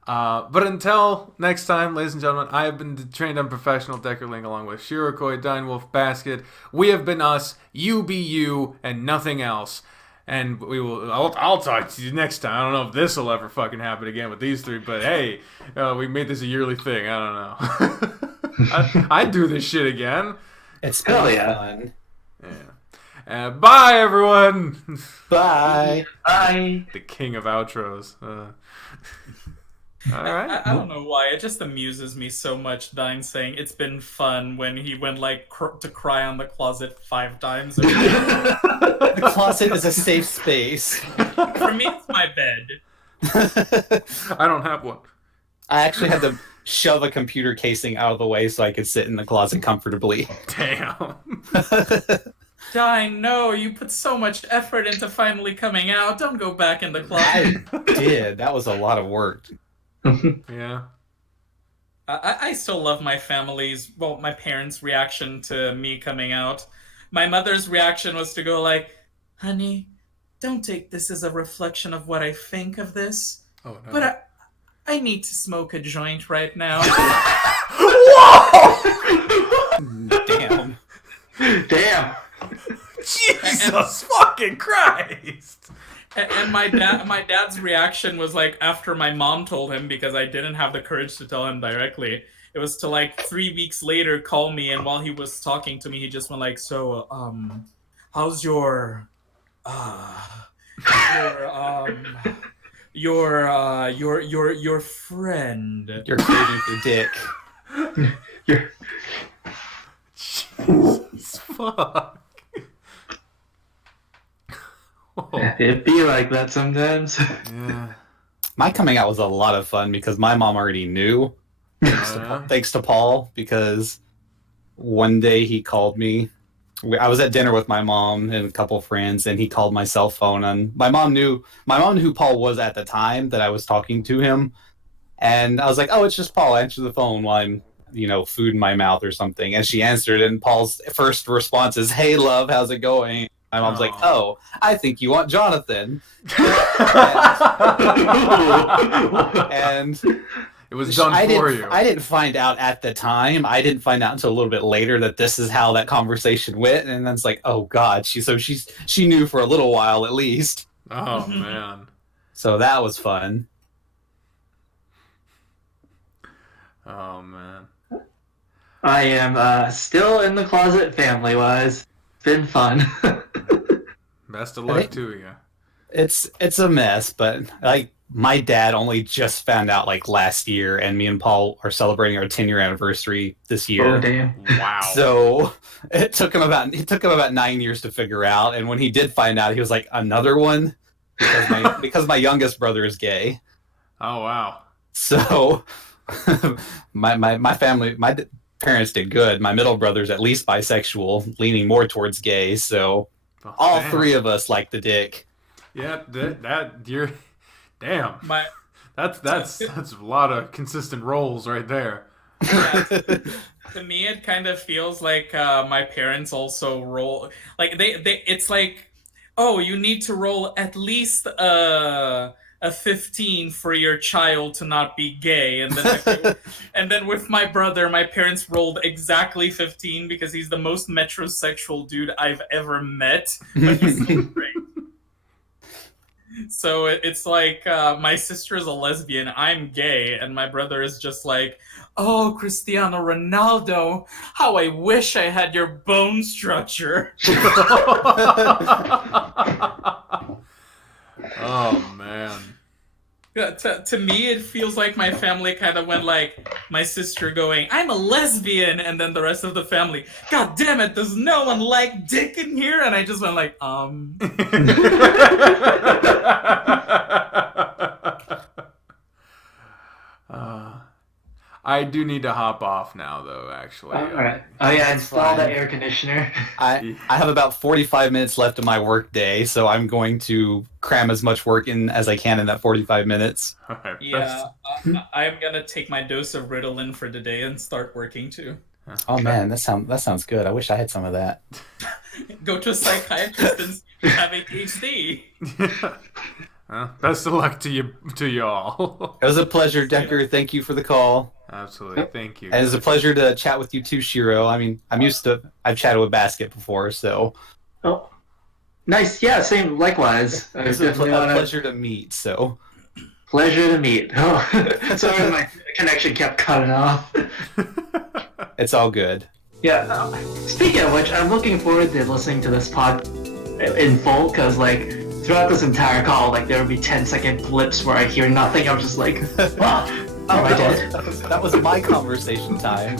But until next time, ladies and gentlemen, I have been the trained unprofessional Deckerling along with Shirokoi, Dynewulf, Basket. We have been us, you be you, and nothing else. And I'll talk to you next time. I don't know if this will ever fucking happen again with these three, but hey, we made this a yearly thing. I don't know. I'd do this shit again. It's fun. Yeah. Bye, everyone. Bye. Bye. The king of outros. All right. I don't know why. It just amuses me so much, Dine saying it's been fun when he went like to cry on the closet 5 times. The closet is a safe space. For me, it's my bed. I don't have one. I actually had to shove a computer casing out of the way so I could sit in the closet comfortably. Damn. Dine, no, you put so much effort into finally coming out. Don't go back in the closet. I did. That was a lot of work. Yeah. I still love my my parents' reaction to me coming out. My mother's reaction was to go like, "Honey, don't take this as a reflection of what I think of this, Oh no. but I need to smoke a joint right now." Damn. Damn. Jesus fucking Christ! And my dad's reaction was like, after my mom told him, because I didn't have the courage to tell him directly, it was to like 3 weeks later call me, and while he was talking to me, he just went like, "So, how's your friend?" You're craving for dick. You're... Jesus fuck. Oh, It'd be like that sometimes. yeah. My coming out was a lot of fun because my mom already knew. Thanks to Paul, because one day he called me. I was at dinner with my mom and a couple friends, and he called my cell phone. And my mom knew who Paul was at the time that I was talking to him. And I was like, "Oh, it's just Paul. Answer the phone while I'm, food in my mouth or something." And she answered, and Paul's first response is, "Hey, love, how's it going?" My mom's like, "Oh, I think you want Jonathan." and It was done for you. I didn't find out at the time. I didn't find out until a little bit later that this is how that conversation went. And then it's like, oh God, she knew for a little while at least. Oh man. So that was fun. Oh man. I am still in the closet family-wise. It's been fun. Best of luck to you. It's a mess, but like my dad only just found out like last year, and me and Paul are celebrating our 10-year anniversary this year. Oh damn. Wow. So it took him about 9 years to figure out, and when he did find out, he was like, "Another one?" Because my youngest brother is gay. Oh wow. So my family, my parents did good. My middle brother's at least bisexual, leaning more towards gay. So Oh, all damn. three of us like the dick. Yeah, that you're. Damn. My That's a lot of consistent roles right there. yeah, to me, it kind of feels like my parents also roll like they. It's like, oh, you need to roll at least a 15 for your child to not be gay, and then and then with my brother, my parents rolled exactly 15 because he's the most metrosexual dude I've ever met, but he's so great. So it's like my sister is a lesbian, I'm gay, and my brother is just like, "Oh, Cristiano Ronaldo, how I wish I had your bone structure." Oh man. Yeah, to me, it feels like my family kind of went like, my sister going, "I'm a lesbian," and then the rest of the family, "God damn it, does no one like dick in here?" And I just went like, I do need to hop off now, though. Actually. All right. Oh yeah, install the fine. air conditioner. I have about 45 minutes left of my work day, so I'm going to cram as much work in as I can in that 45 minutes. All right, yeah, I'm gonna take my dose of Ritalin for today and start working too. Oh man, that sounds good. I wish I had some of that. Go to a psychiatrist and see if you have ADHD. Best of luck to you all. It was a pleasure, Decker. Thank you for the call. Absolutely, thank you. And it was a pleasure to chat with you too, Shiro. I mean, I've chatted with Basket before, so. Oh, nice. Yeah, same. Likewise. I It's a definitely wanna- pleasure to meet, so. Pleasure to meet. Oh, sorry, my connection kept cutting off. It's all good. Yeah. Speaking of which, I'm looking forward to listening to this pod in full, because like throughout this entire call, like there would be 10-second blips where I hear nothing. I'm just like, wow, am I dead? That was my conversation time.